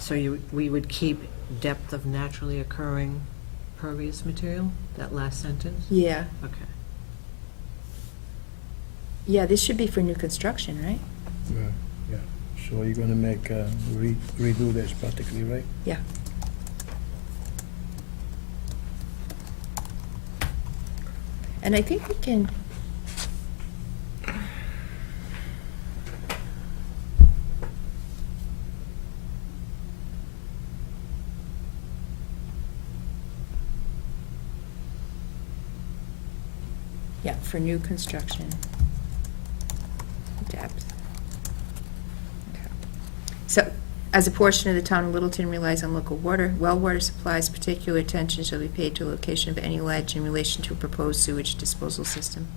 So we would keep depth of naturally occurring pervious material, that last sentence? Yeah, Okay. Yeah, this should be for new construction, right? Yeah, so you're gonna make, redo this practically, right? Yeah. And I think we can. Yeah, for new construction. Depth. Okay. So, as a portion of the town of Littleton relies on local water, well water supplies, particular attention shall be paid to location of any ledge in relation to a proposed sewage disposal system.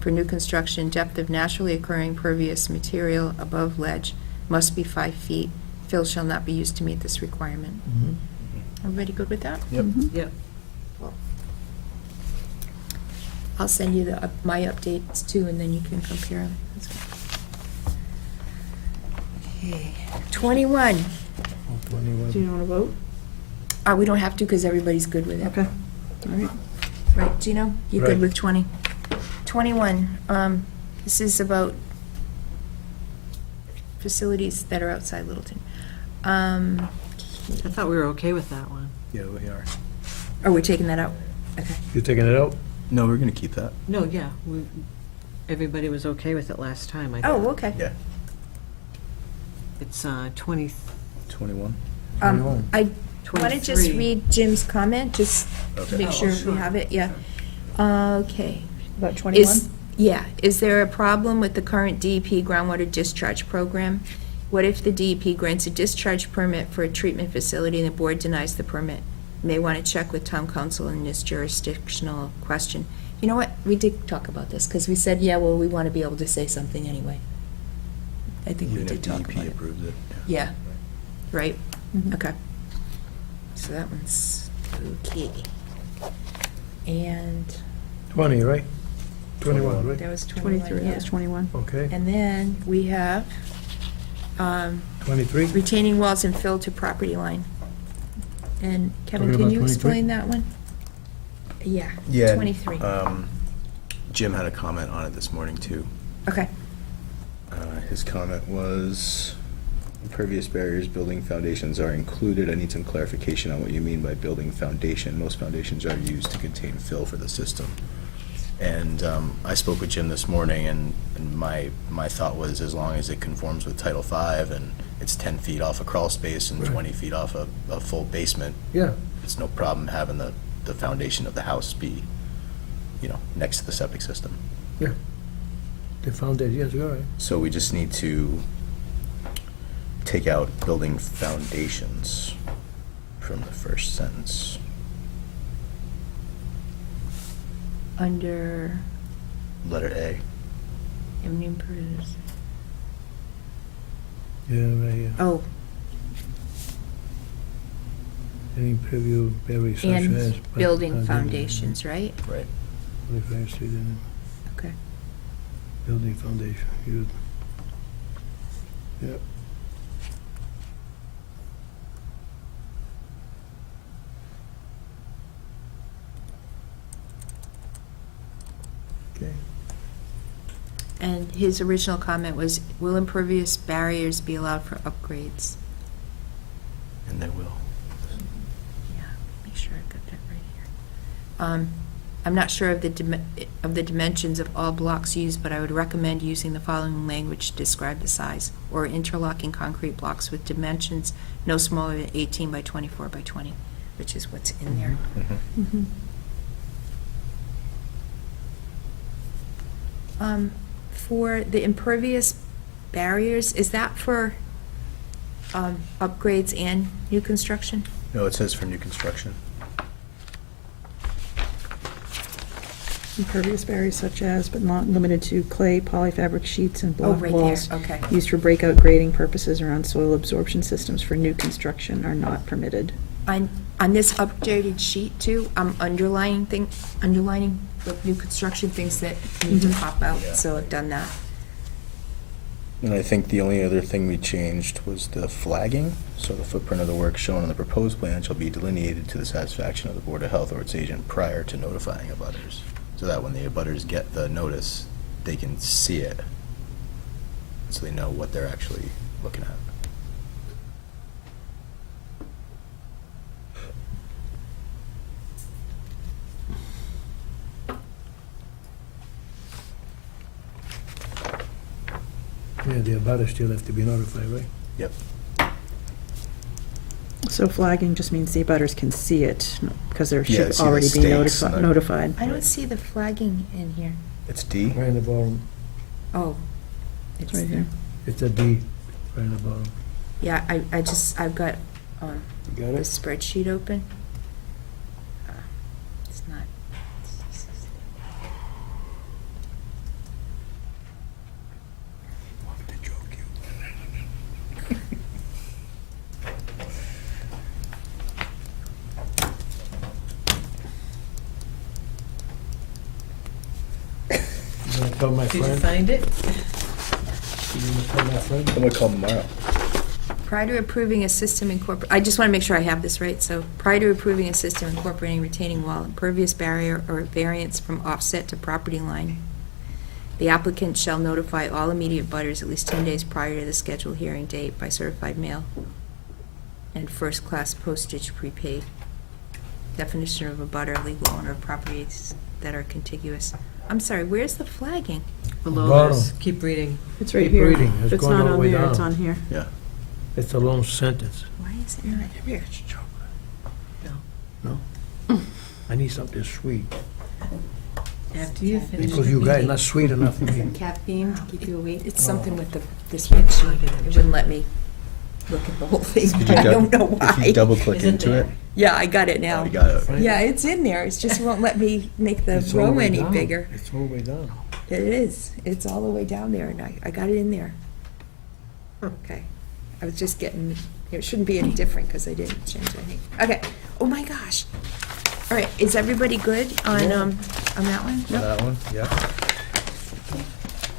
For new construction, depth of naturally occurring pervious material above ledge must be 5 feet. Fill shall not be used to meet this requirement. Everybody good with that? Yep. Yep. I'll send you my updates too, and then you can compare them. Okay, 21. Oh, 21. Do you want to vote? We don't have to because everybody's good with it. Okay, all right. Right, Gino? You Right. good with 20? 21, this is about facilities that are outside Littleton. I thought we were okay with that one. Yeah, we are. Oh, we're taking that out? Okay. You taking it out? No, we're gonna keep that. No, yeah, everybody was okay with it last time, I Oh, thought. okay. Yeah. It's 20, 21. I want to just 23. read Jim's comment, just to Okay. make Oh, sure sure. we have it, yeah. Okay. About 21? Yeah, is there a problem with the current DEP groundwater discharge program? What if the DEP grants a discharge permit for a treatment facility and the board denies the permit? May want to check with town council in this jurisdictional question. You know what, we did talk about this, because we said, yeah, well, we want to be able to say something anyway. I think we Even did if talk DEP about it. approves it. Yeah, right, Mhm. okay. So that one's okay. And 20, right? 21, right? that was 21, 23, that yeah. was 21. Okay. And then we have 23? retaining walls and fill to property line. And Kevin, Talking can about you 23? explain that one? Yeah, Yeah. 23. Jim had a comment on it this morning, too. Okay, His comment was, impervious barriers, building foundations are included. I need some clarification on what you mean by building foundation. Most foundations are used to contain fill for the system. And I spoke with Jim this morning, and my thought was, as long as it conforms with Title V, and it's 10 feet off a crawl space and Right. 20 feet off a full basement, Yeah, it's no problem having the foundation of the house be, next to the septic system. yeah. They found it, yes, you're right. So we just need to take out building foundations from the first sentence. under Letter A. impervious. Yeah, right here. Oh, Any preview barriers such as. and building foundations, right? Right. Refers to the Okay. building foundation, used. Yep. Okay. And his original comment was, will impervious barriers be allowed for upgrades? And they will. Yeah, make sure I got that right here. I'm not sure of the dimensions of all blocks used, but I would recommend using the following language to describe the size, or interlocking concrete blocks with dimensions no smaller than 18 by 24 by 20, which is what's in there. Mm-hmm. Mhm. For the impervious barriers, is that for upgrades and new construction? No, it says for new construction. Impervious barriers such as, but not limited to, clay, polyfabric sheets, and Oh, block right walls there, okay. used for breakout grading purposes around soil absorption systems for new construction are not permitted. On this updated sheet too, I'm underlining with new construction things that need to Mhm. pop out, Yeah. so I've done that. And I think the only other thing we changed was the flagging. So the footprint of the work shown on the proposed plan shall be delineated to the satisfaction of the Board of Health or its agent prior to notifying abutters. So that when the abutters get the notice, they can see it, so they know what they're actually looking at. Yeah, the abutters still have to be notified, right? Yep. So flagging just means the abutters can see it, because there Yeah, should see the already be stakes and the- notified. I don't see the flagging in here. It's D. Right in the bottom. Oh. It's right here. It's a D, right in the bottom. Yeah, I've got, You got the it? spreadsheet open. It's not. You gonna tell my Did you friend? find it? You gonna tell my friend? I'm gonna call tomorrow. Prior to approving a system I just want to make sure I have this right. So prior to approving a system incorporating retaining wall, impervious barrier, or variance from offset to property line, the applicant shall notify all immediate butters at least 10 days prior to the scheduled hearing date by certified mail and first-class postage prepaid. Definition of a butter, legal owner of properties that are contiguous. I'm sorry, where's the flagging? Below Bottom. this, keep reading. It's right Keep here. reading. It's If it's going not all the on way there, it's down. on here. Yeah. It's a long sentence. Why is it not here? No? I need something sweet, After you finish because the you guys meeting. not sweet enough for me. Caffeine to keep you awake? It's something with this spreadsheet. It wouldn't let me look at the whole thing. Did you I dou- don't know If you why. double click Is it into it, there? Yeah, I got it now. oh, you got it. Yeah, it's in there. It just won't let me make the It's all the row way any down. bigger. It's all the way down. It is. It's all the way down there, and I got it in there. Okay. I was just getting, it shouldn't be any different because I didn't change anything. Okay. Oh my gosh. All right, is everybody good on that one? For that one, yeah.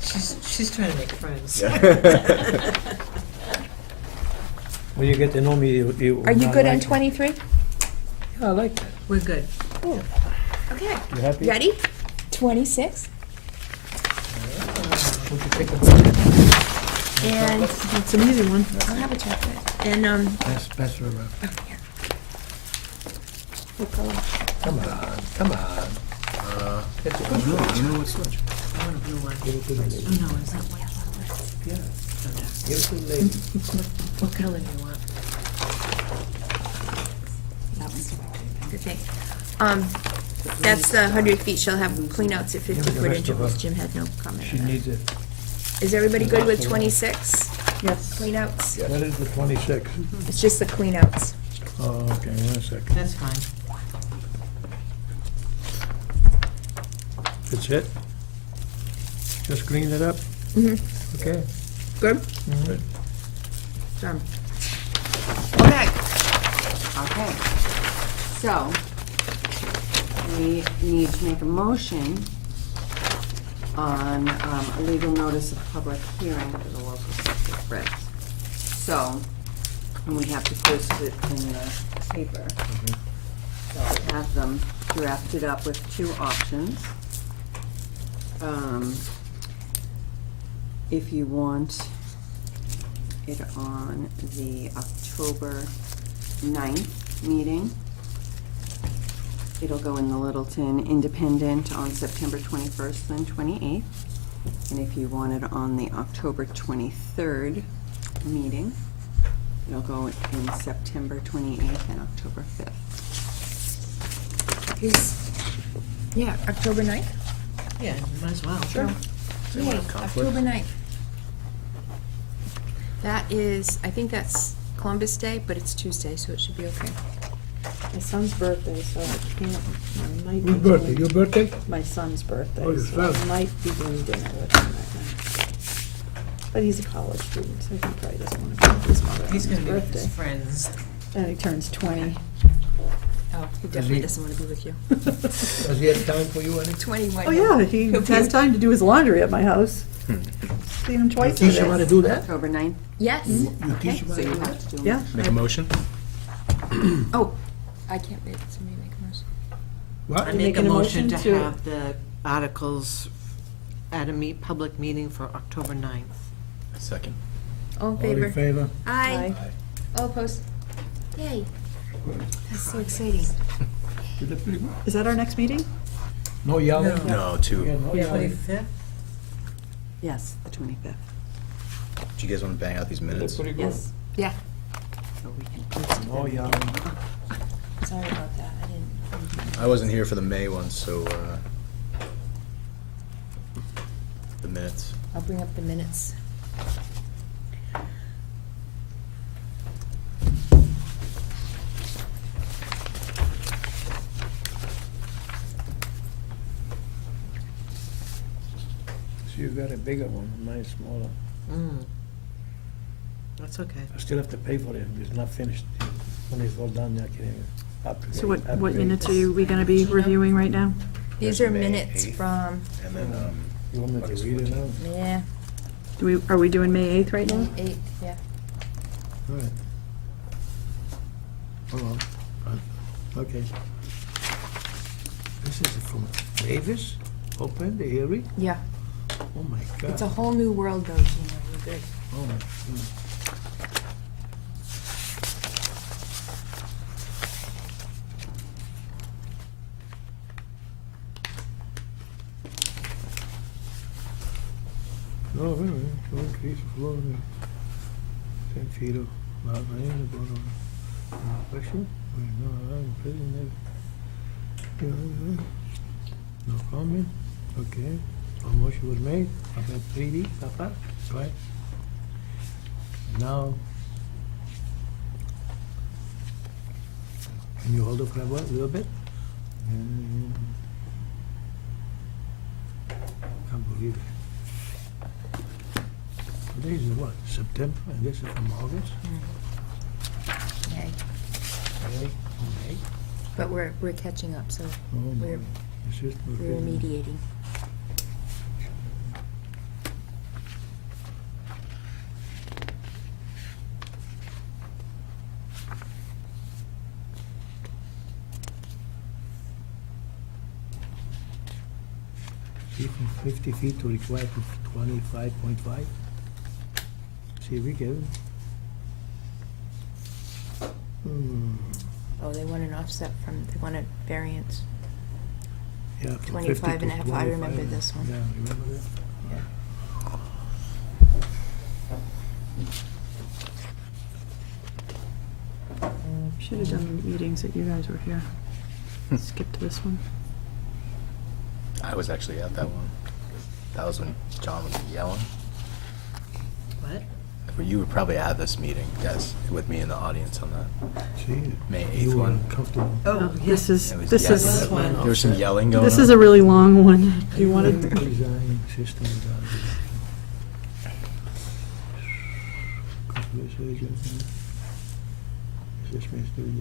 She's trying to make friends. Yeah. When you get to know me, you. Are you not good on like me. 23? Yeah, I like that. We're good. Cool. Okay. You happy? Ready? 26. Would you take a break? And It's an easy one. I'll have a chocolate. And, Pass her around. oh, here. What color? Come on, come on. It's a good No, one. you know what switch? I want a blue one. Give it to the lady. Oh, no, is that white? Yeah, give it to the lady. What color do you want? Good thing. That's the 100 feet shall have cleanouts at 50 Give me the foot rest of intervals. her. Jim had no comment She on that. needs it. Is everybody good with That's the 26 Yes. cleanouts? What is the 26? It's just the cleanouts. Oh, okay, 1 second. That's fine. That's it? Just clean it up? Mm-hmm. Okay. Good? Mhm. Done. Okay. Okay. So, we need to make a motion on a legal notice of public hearing for the local septic regs. So, and we have to post it in the paper. So I have them drafted up with 2 options. If you want it on the October 9th meeting, it'll go in the Littleton Independent on September 21st and 28th. And if you want it on the October 23rd meeting, it'll go in September 28th and October 5th. Yeah, October 9th? Yeah, might as well. Sure. there a Yay, conflict? October 9th. That is, I think that's Columbus Day, but it's Tuesday, so it should be okay. My son's birthday, so I can't, I might be Whose birthday? doing- Your birthday? My son's birthday, Oh, your so I son. might be doing dinner with him that night. But he's a college student, so he probably doesn't want to be with his mother on He's his gonna be with his birthday. friends. And he turns 20. Oh, he definitely doesn't want to be with you. Does he have time for you, any? 21. Oh, yeah, he He'll be- has time to do his laundry at my house. Seen him twice a Teach him how day. to do that? October 9th, Yes. You Okay. teach him how so to you do that? have to do. Yeah. Make a motion? Oh, I can't wait. Somebody make a motion. What? I You make a making a motion to motion to- have the articles at a public meeting for October 9th. Second. All in All favor? in favor? Aye. All opposed? Yay. That's so exciting. Is that our next meeting? No yelling? No, Yeah, two. no yelling. 25th? Yes, the 25th. Do you guys want to bang out these minutes? Pretty good. Yes. Yeah. So we can put some. No yelling. Sorry about that. I didn't. I wasn't here for the May one, so, the minutes. I'll bring up the minutes. So you got a bigger one, mine's smaller. That's okay. I still have to pay for it, it's not finished. When it's all done, I can upgrade. So what upgrade. minutes are we gonna be reviewing right now? These There's are May minutes 8th. from, And then, You want me August to read it 14th. now? yeah, Are we doing May 8th right now? 8, yeah. All right. Hold on. Okay. This is from Davis, open the hearing? Yeah. Oh my God. It's a whole new world though, Gina. You're good. Oh my God. No, wait a minute, no increase of flow, 10 feet of, not rain, bottom, question, no, I'm present there. No comment, okay, a motion was made, about 3D, Papa, right? Now, can you hold it for a little bit? Can't believe it. This is what, September, and this is from August? Yay. May, May? But we're catching up, so Oh my. we're It's just- remediating. See, from 50 feet to require to 25.5. See, we get it. Oh, they want an offset from, they want a variance. Yeah, from 25 50 to and a half, I remember 25. this one. Yeah, remember that? Should have done meetings that you guys were here. Skip to this one. I was actually at that one. That was when John was yelling. What? Well, you would probably at this meeting, guys, with me in the audience on that. See, May you 8th were one. comfortable. Oh, This is, It was this yelling. is, This one. There was some yelling going on. this is a really long one. Do you want to? Design system design. Assessment study,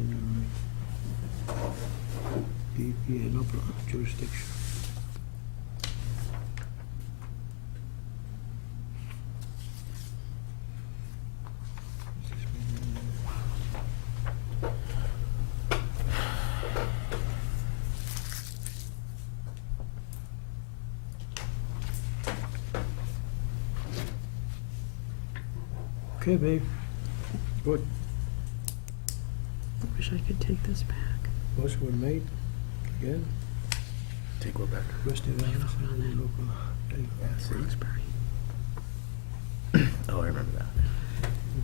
DPA, no problem, jurisdiction. Okay, babe. Good. Wish I could take this back. Motion was made. Again. Take what back? Western Islands, local. There you go. Roxbury. Oh, I remember that.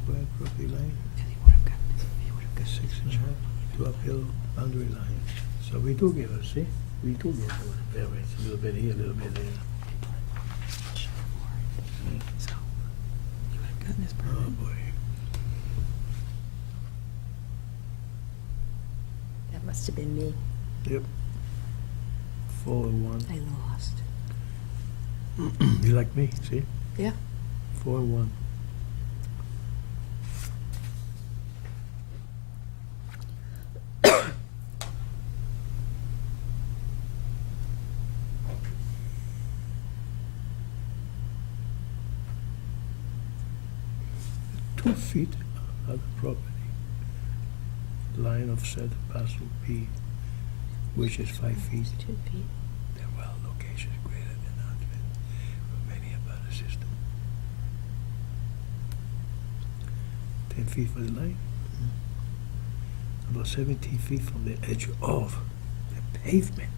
Required property line, He would have gotten this, he would have gotten 6.5 to uphill boundary line. So we do give us, see? We do give a variance, a little bit here, a little bit there. So, You would have gotten his Oh, permit. boy. That must have been me. Yep. 4-1. I lost. You like me, see? Yeah. 4-1. Two feet of the property. Line of said parcel P, which is 5 feet. 2 feet. The well location is greater than 100. 10 feet from the line. About 17 feet from the edge of the pavement.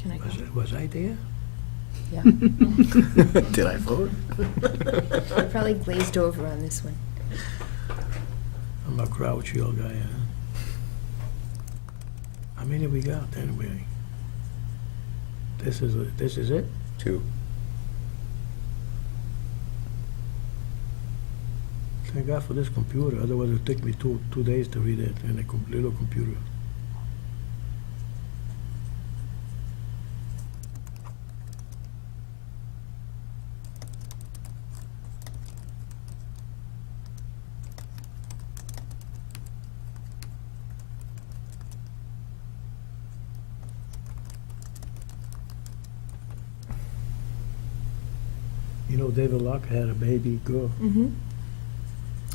Can I go? Was I there? Yeah. Did I vote? I probably glazed over on this one. I'm a grouchy old guy, huh? How many we got anyway? This is it? 2. Thank God for this computer, otherwise it'd take me two days to read it in a little computer. You know, David Locke had a baby girl. Mm-hmm.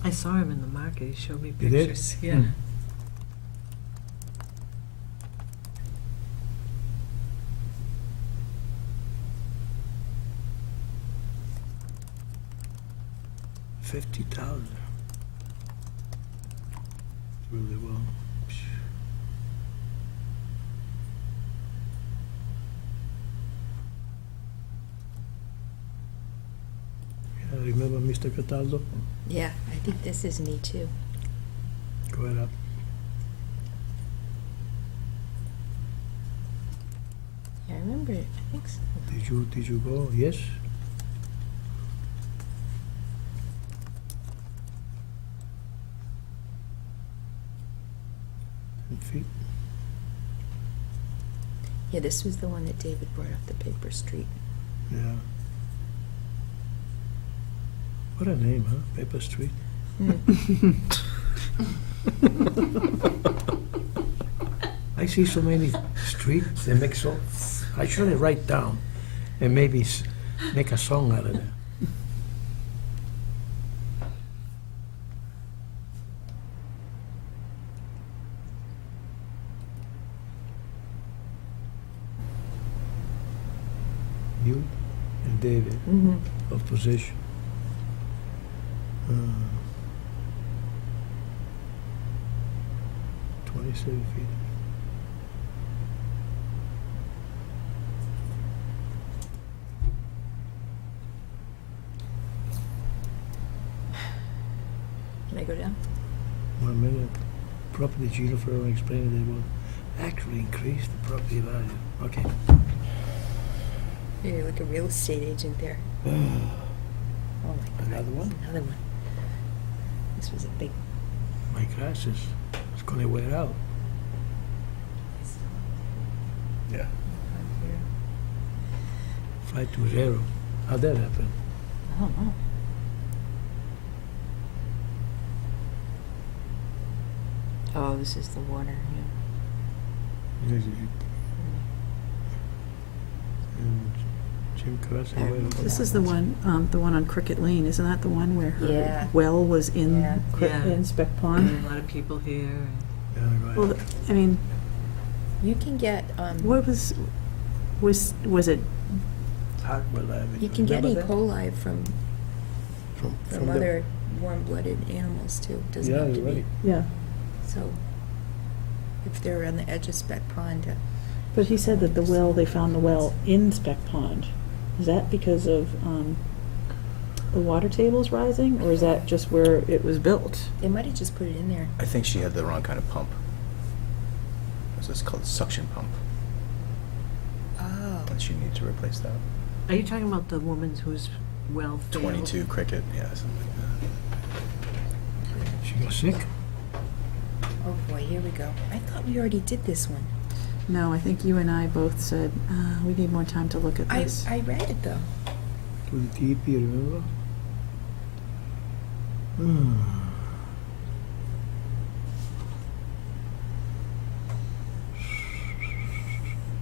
I saw him in the market, he showed me You did? pictures. Yeah. Hmm. $50,000. Really well. Yeah, remember Mr. Cataldo? Yeah, I think this is me too. Go ahead up. Yeah, I remember it. I think so. Did you go? Yes? Feet. Yeah, this was the one that David brought up the paper street. Yeah. What a name, huh? Paper Street. I see so many streets, they make so, I should write down and maybe make a song out of that. You and David Mm-hmm. of position. 27 feet. Can I go down? 1 minute. Property Jennifer explained they will actually increase the property value. Okay. You're like a real estate agent there. Oh my God. Another one? Another one. This was a big. My glasses, it's gonna wear out. Yeah. 520. How'd that happen? I don't know. Oh, this is the water, yeah. And Jim Carrasco, There. where- This is the one on Cricket Lane, isn't that the one where her Yeah. well was in, Yeah. Yeah. in Spec And Pond? a lot of people here. Yeah, right. Well, I mean, You can get, what was it, Hartwell Avenue. you can get E. Remember that? coli from From the- other warm-blooded animals too. Doesn't Yeah, have to you're be. right. yeah. So, if they're on the edge of Spec Pond, But he said that they found the well in Spec Pond. Is that because of the water tables rising, or is that just where it was built? they might have just put it in there. I think she had the wrong kind of pump. What's this called? Suction pump. Oh. And she needed to replace that. Are you talking about the woman whose well failed? 22 Cricket, yeah, something like She got sick? Oh boy, here we go. I thought we already did this one. No, I think you and I both said, we need more time to look at I this. read it though. To the DEP, remember?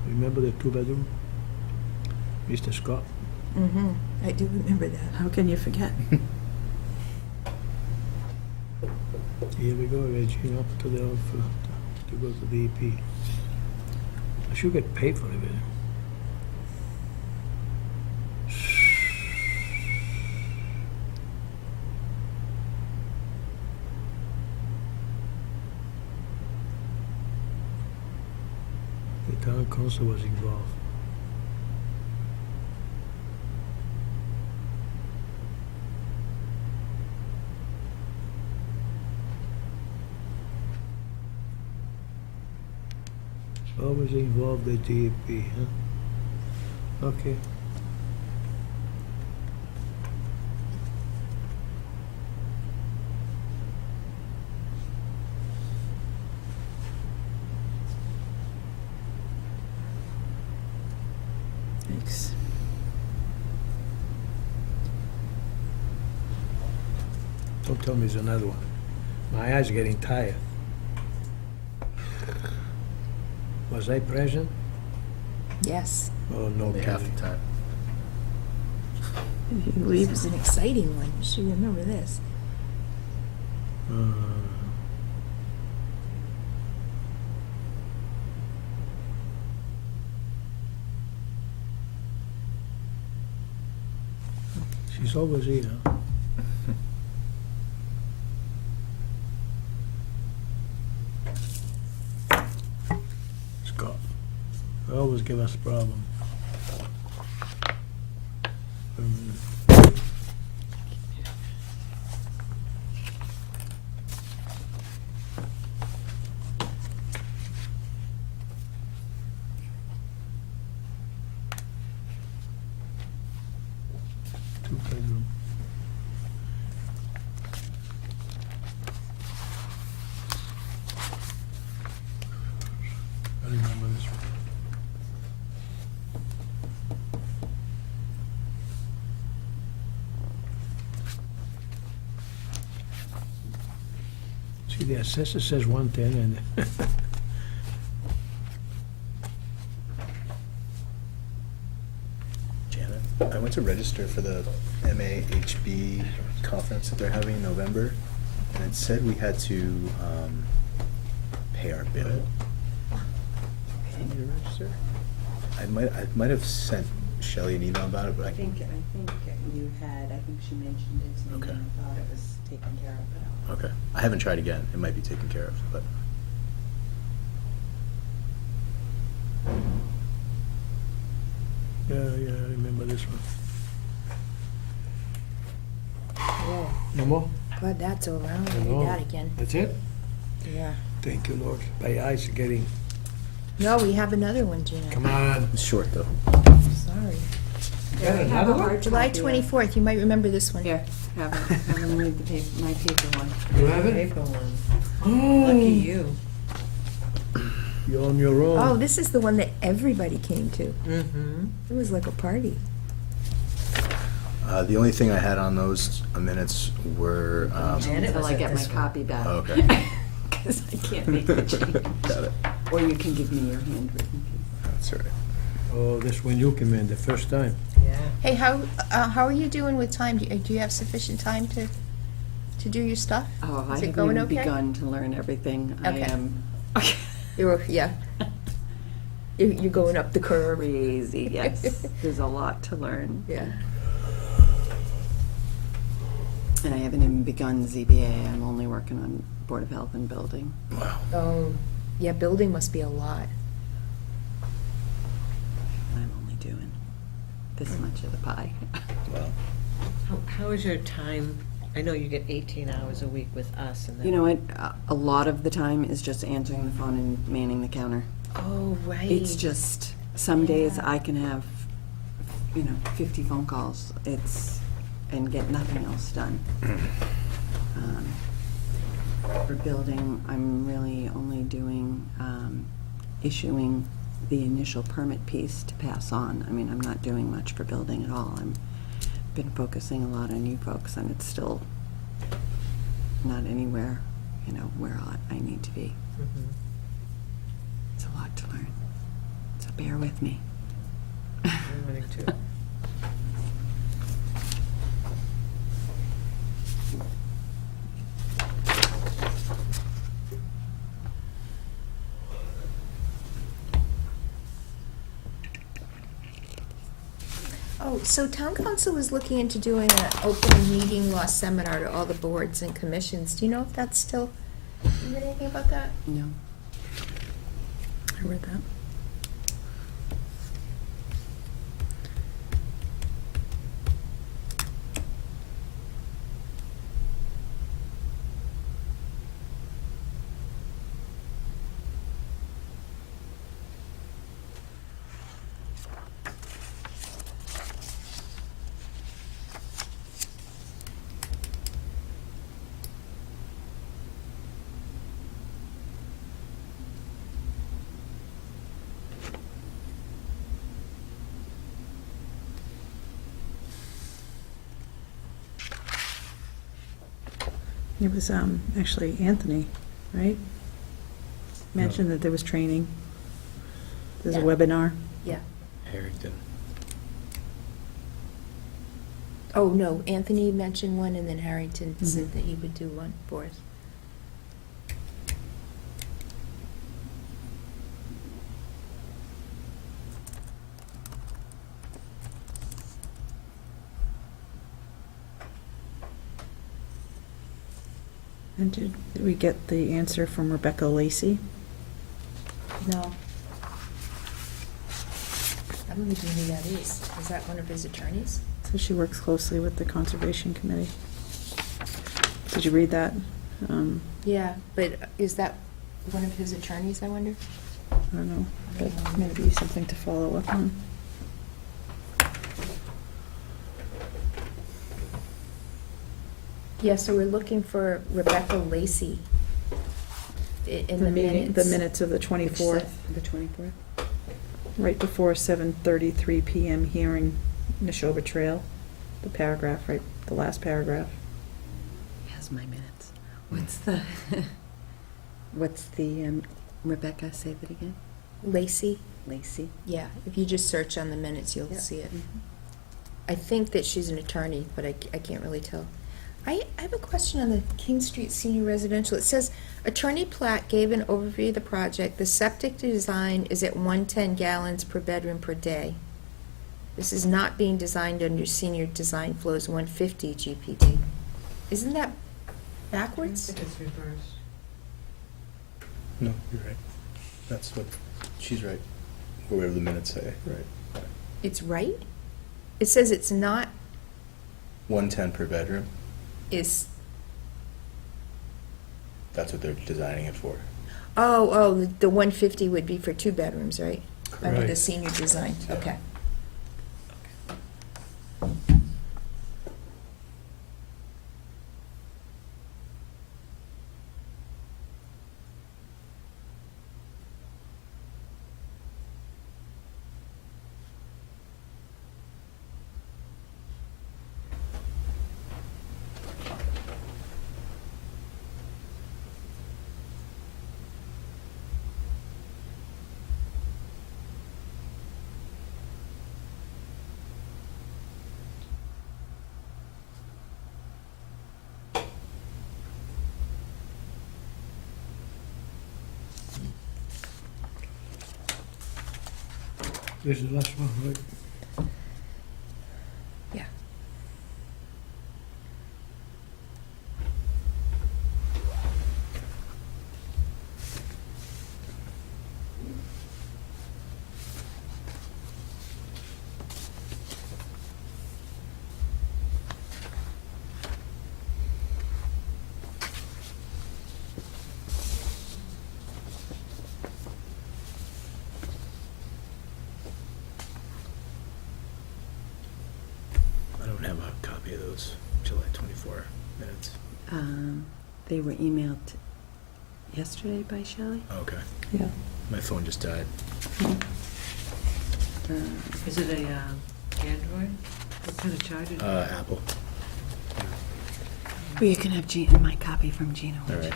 Remember the 2-bedroom? Mr. Scott? Mm-hmm. I do remember that. How can you forget? Here we go, Reggie, up to the, to go to DEP. I should get paid for everything. Town council was involved. Always involved the DEP, huh? Okay. Thanks. Don't tell me there's another one. My eyes are getting tired. Was I present? Yes. Oh, no Only half kidding. the time. You This leave. was an exciting one. You should remember this. She's always here, huh? Scott, they always give us problem. Two-bedroom. I remember this one. See, the assessor says 110 and Janet, I went to register for the MAHB conference that they're having in November, and it said we had to pay our bill. Can you register? I might have sent Shelley an email about it, but I can. you had, I think she mentioned it to me, Okay. and I thought it was taken care of, but Okay, I haven't tried again. It might be taken care of, but. yeah, I remember this one. Yeah. No more? Glad that's over. I don't I want to know. do that again. That's it? Yeah. Thank you, Lord. My eyes are getting, No, we have another one, Gina. come on. It's short, though. Sorry. Got another one? July 24th. You might remember this one. Here, have them read the paper, my paper one. You have it? paper one. Oh, Lucky you. you're on your own. Oh, this is the one that everybody came to. Mm-hmm. It was like a party. The only thing I had on those minutes were. Janet Until was I at get my this one. copy back. Oh, okay. Because I can't make the change. Got it. Or you can give me your handwritten piece. That's all right. Oh, this when you came in the first time. Yeah. Hey, how are you doing with time? Do you have sufficient time to do your stuff? Oh, I Is it haven't going even okay? begun to learn everything. I Okay. am Yeah. You're going up the curve. crazy, yes. There's a lot to learn. Yeah. And I haven't even begun ZBA. I'm only working on Board of Health and Building. Wow. Oh, yeah, building must be a lot. I'm only doing this much of the pie. Well, How is your time? I know you get 18 hours a week with us, and then. You know what? A lot of the time is just answering the phone and manning the counter. Oh, right. It's just, some days Yeah. I can have, 50 phone calls. And get nothing else done. For building, I'm really only doing, issuing the initial permit piece to pass on. I mean, I'm not doing much for building at all. I'm been focusing a lot on you folks, and it's still not anywhere, where I need to be. Mhm. It's a lot to learn, so bear with me. I'm learning too. Oh, so town council was looking into doing an open meeting law seminar to all the boards and commissions. Do you know if that's still, you heard anything about that? No. I read that. It was actually Anthony, right? Mentioned that there was training. There's a Yeah. webinar. Yeah. Harrington. Oh, no, Anthony mentioned one, and then Harrington said Mhm. that he would do one for us. And did we get the answer from Rebecca Lacey? No. I don't even know who that is. Is that one of his attorneys? So she works closely with the Conservation Committee. Did you read that? Yeah, but is that one of his attorneys, I wonder? I don't know, but maybe something to follow up on. Yeah, so we're looking for Rebecca Lacey in the minutes. The minutes of the 24th, The 24th? right before 7:33 PM hearing, Neshoba Trail, the paragraph, right, the last paragraph. Has my minutes. What's the, Rebecca, say that again? Lacey, Lacey? yeah, if you just search on the minutes, you'll Yep. see it. Mhm. I think that she's an attorney, but I can't really tell. I have a question on the King Street Senior Residential. It says, Attorney Platt gave an overview of the project. The septic design is at 110 gallons per bedroom per day. This is not being designed under senior design flows 150 GPT. Isn't that backwards? it's reversed. No, you're right. That's what, she's right. Whatever the minutes say, right. It's right? It says it's not, 110 per bedroom, is, that's what they're designing it for. the 150 would be for 2 bedrooms, right? Under the Right. senior design, Yeah. okay. This is the last one, right? Yeah. I don't have a copy of those July 24 minutes. They were emailed yesterday by Shelley. Okay. Yeah. My phone just died. Is it a Android? What kind of charger? Apple. Well, you can have Gina, my copy from Gina. All right.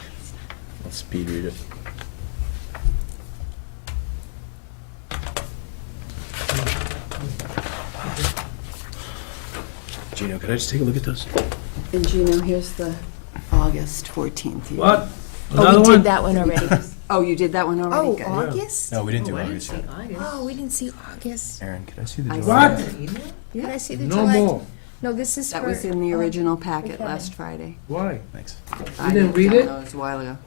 I'll speed read it. Gino, could I just take a look at those? And Gino, here's the August 14th. What? Oh, Another we one? did that one already. Oh, you did that one already? Oh, Good. August? No, we didn't do Oh, I August didn't yet. see August. Oh, we didn't see August. Aaron, could I see the I July? What? An email? Did I see the No July? more. No, this is for. That was in the original packet Kevin. last Friday. Why? Thanks. I didn't read download it? those a while ago.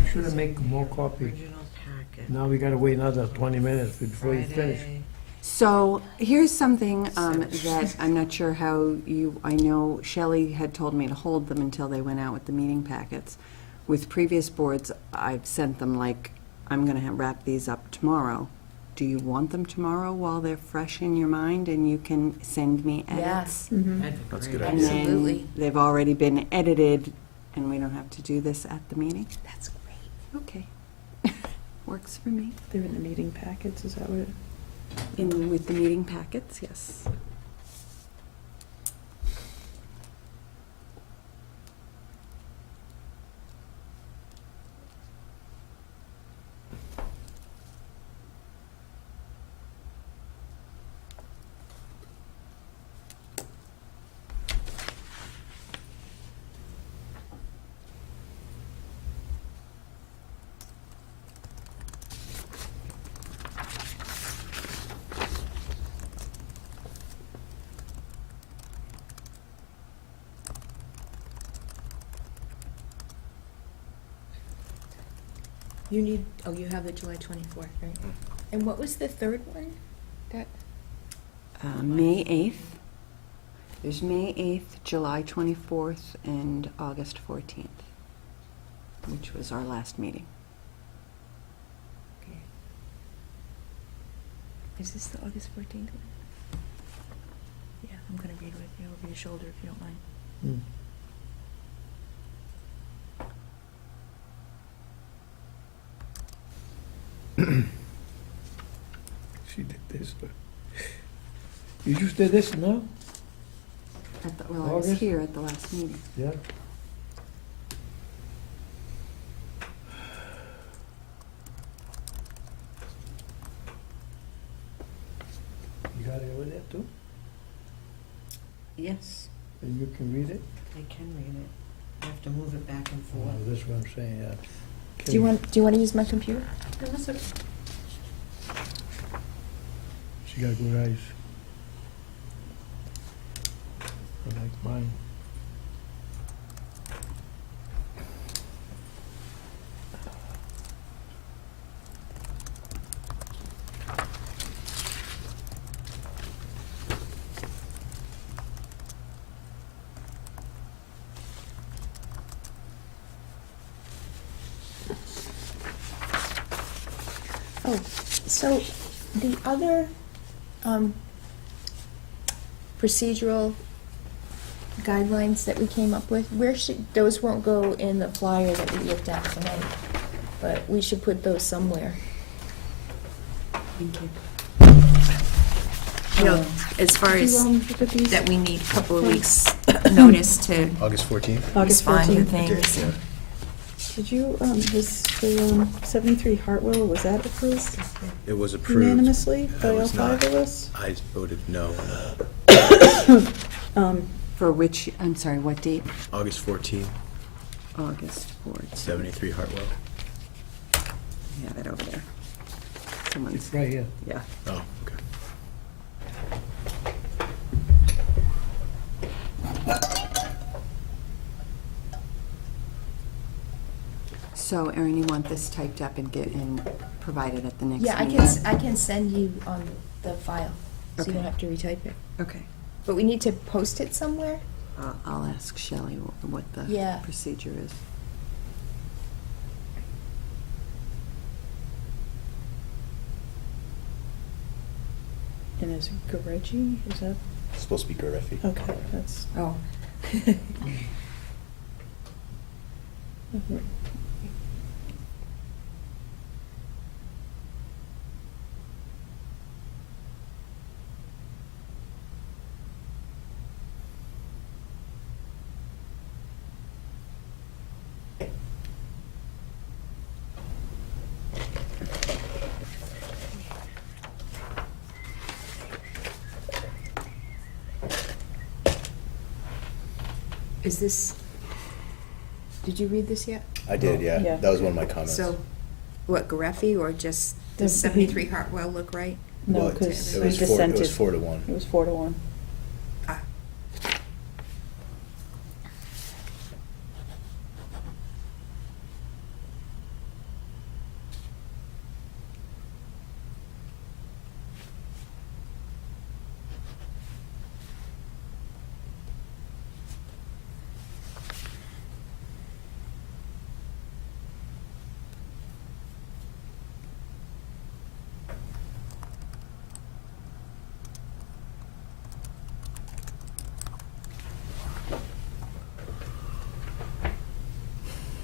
You should have made more copies. Original packet. Now we gotta wait another 20 minutes before you finish. Friday. So here's something that I'm not sure how I know Shelley had told me to hold them until they went out with the meeting packets. With previous boards, I've sent them like, I'm gonna wrap these up tomorrow. Do you want them tomorrow while they're fresh in your mind and you can send me edits? Yes. Mhm. That'd be That's a great. good And idea. then Absolutely. they've already been edited and we don't have to do this at the meeting? That's great. Okay. Works for me. They're in the meeting packets, is that what it? With the meeting packets, yes. You need, oh, you have the July 24th, right? And what was the third one? That, May 8th. There's May 8th, July 24th, and August 14th, which was our last meeting. okay. Is this the August 14th one? Yeah, I'm gonna read with you over your shoulder if you don't mind. Hmm. She did this. You just did this now? Well, I was August? here at the last meeting. Yeah. You got it over there too? Yes, And you can read it? I can read it. I have to move it back and Oh, forth. that's what I'm saying, yeah. Do you want to use my computer? She got good eyes. I like mine. Oh, so the other procedural guidelines that we came up with, where should, those won't go in the flyer that we looked at tonight, but we should put those somewhere. Thank you. You know, as far Do you, as look at these? that we need a couple of weeks' notice to August 14th? August respond to 14th. things. Yeah. Did you, was the 73 Hartwell, was that approved It was approved. unanimously by It all was five not. of us? I voted no on For which, I'm sorry, what date? August 14th, August 4th. 73 Hartwell. You have it over there. Someone's, It's right here. yeah. Oh, okay. So, Erin, you want this typed up and provided at the next Yeah, meeting? I can send you the file, so you don't Okay. have to retype it. Okay. But we need to post it somewhere? I'll ask Shelley what the Yeah. procedure is. And is Gareggi, is that, It's supposed to be Garefi. okay, that's. Oh. Is this, did you read this yet? I did, yeah. Yeah. That was one of my comments. So, what, Gareffi, or just, does The- 73 Hartwell look right? No, Well, because it we was four- dissented. It was 4-1. It was 4-1. Ah.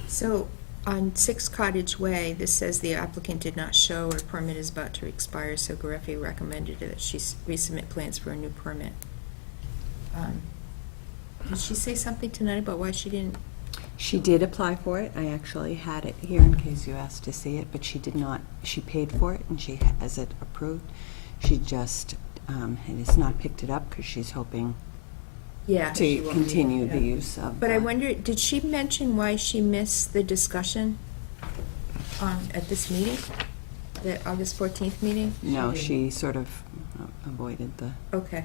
So, on 6 Cottage Way, this says the applicant did not show, or permit is about to expire, so Gareffi recommended that she resubmit plans for a new permit. Did she say something tonight about why she didn't? She did apply for it. I actually had it here in case you asked to see it, but she did not, she paid for it and she has it approved. She just has not picked it up because she's hoping Yeah. she to won't continue need the it. use of. But I wonder, did she mention why she missed the discussion at this meeting? The August 14th meeting? No, didn't. she sort of avoided the, Okay.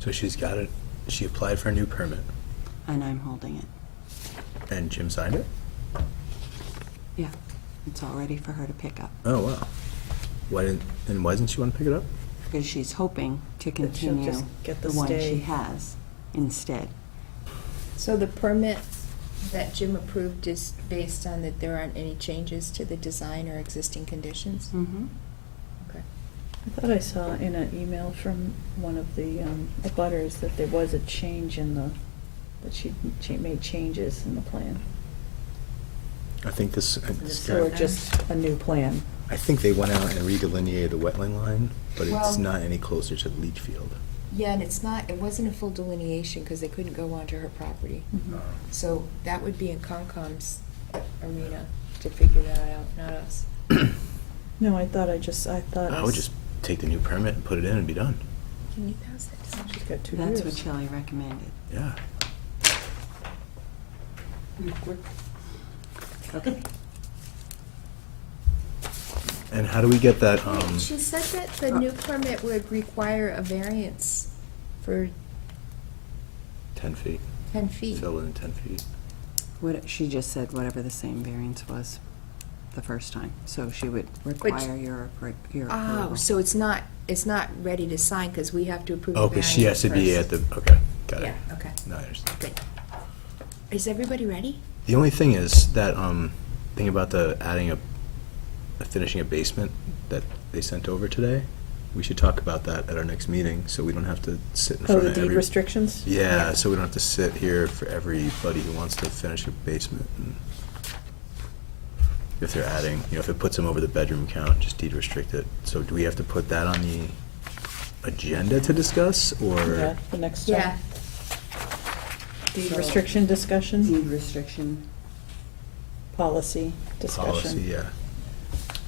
So she's got it, she applied for a new permit, and I'm holding it. and Jim signed it? Yeah, it's all ready for her to pick up, Oh, wow. Why doesn't she want to pick it up? because she's hoping to That she'll continue just get the the one she stay. has instead. So the permit that Jim approved is based on that there aren't any changes to the design or existing conditions? Mm-hmm. Okay. I thought I saw in an email from one of the abutters that there was a change in the, that she made changes in the plan. I think this, Or just a new plan. I think they went out and redelineated the wetland line, but Well- it's not any closer to the leach field. Yeah, and it wasn't a full delineation because they couldn't go onto her property. Mhm. So that would be in Concom's arena to figure that out, not us. No, I thought I would just take the new permit and put it in and be done. Can you pass that down? She's got 2 That's years. what Shelley recommended. Yeah. Okay. And how do we get that, She said that the new permit would require a variance for 10 feet? 10 feet. Fill within 10 feet. What, she just said whatever the same variance was the first time, so she would require your approval. Oh, so it's not ready to sign because we have to approve the Oh, variance because she has to be first. at the, okay, got it. Yeah, okay, No, I understand. good. Is everybody ready? The only thing is that, thing about the finishing a basement that they sent over today, we should talk about that at our next meeting, so we don't have to sit in Oh, front the of deed every. restrictions? Yeah, so we don't have to sit here for everybody who wants to finish a basement. And if they're adding, if it puts them over the bedroom count, just deed restrict it. So do we have to put that on the agenda to discuss, or? Yeah, the next Yeah. time. Deed So- restriction discussion, Deed restriction. policy discussion. Policy, yeah.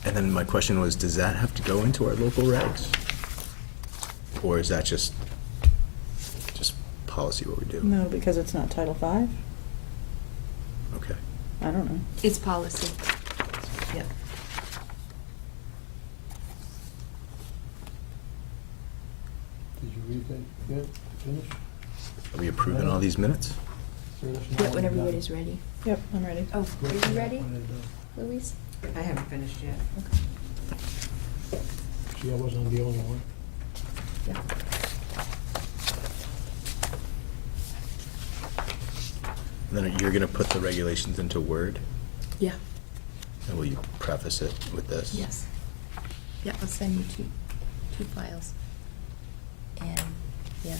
And then my question was, does that have to go into our local regs? Or is that just policy what we do? No, because it's not Title V? Okay. I don't know. It's policy. Yep. Did you read that yet? Finish? Are we approving all these minutes? Yeah, when everybody's ready. Yep, I'm ready. Oh, are you ready, Louise? I haven't finished yet. See, I wasn't the only one. Yeah. And then you're gonna put the regulations into Word, Yeah. and will you preface it with this? Yes. Yeah, I'll send you two files. And, yeah.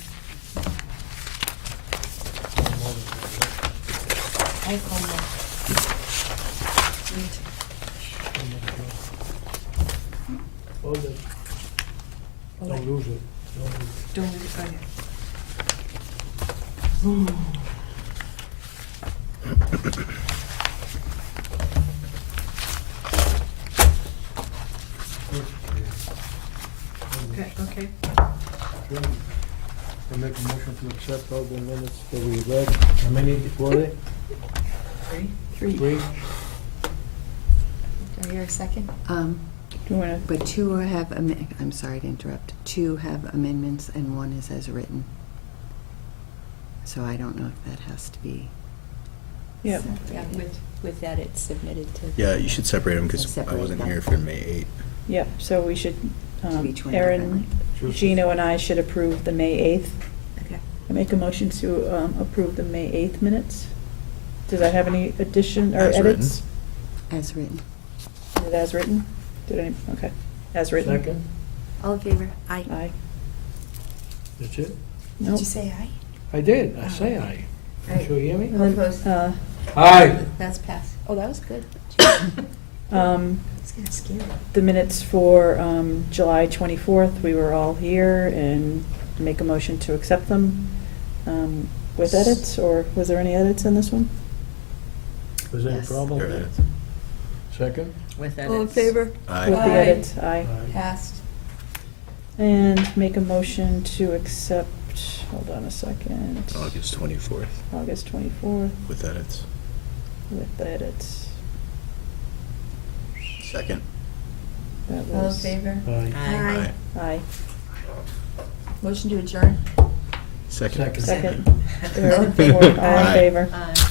I call them. Hold it. Don't lose it. Don't lose it. Don't leave it, okay. Okay, okay. I make a motion to accept all the minutes that we read. How many were they? 3. Three? Do I hear a second? Do you want to, But two have, I'm sorry to interrupt, two have amendments and one is as written. So I don't know if that has to be. yep. Yeah, with that, it's submitted to. Yeah, you should separate them, because I Separate wasn't them. here for May 8. Yep, so we should, Each one Erin, Sure. Gino and I should approve the May 8th. Okay. I make a motion to approve the May 8th minutes. Does that have any addition or As written. edits? As written. Is it as written? Okay, as written. Second? All in favor? Aye. Aye. That's it? Did Nope. you say aye? I did, I say aye. Aye. Sure you hear me? All opposed? Aye. That's passed. Oh, that was good. It's gonna scare me. The minutes for July 24th, we were all here, and make a motion to accept them with edits, or was there any edits in this one? Was there any Yes. problem There with it that? is. Second? With edits. All in favor? Aye. With the Aye. edits, aye. Passed. And make a motion to accept, hold on a second. August 24th, August 24th with edits. with the edits. Second? That All in was. favor? Aye. Aye. Aye. Motion to adjourn? Second. Second. Second. Third, fourth, all in Aye. favor? Aye.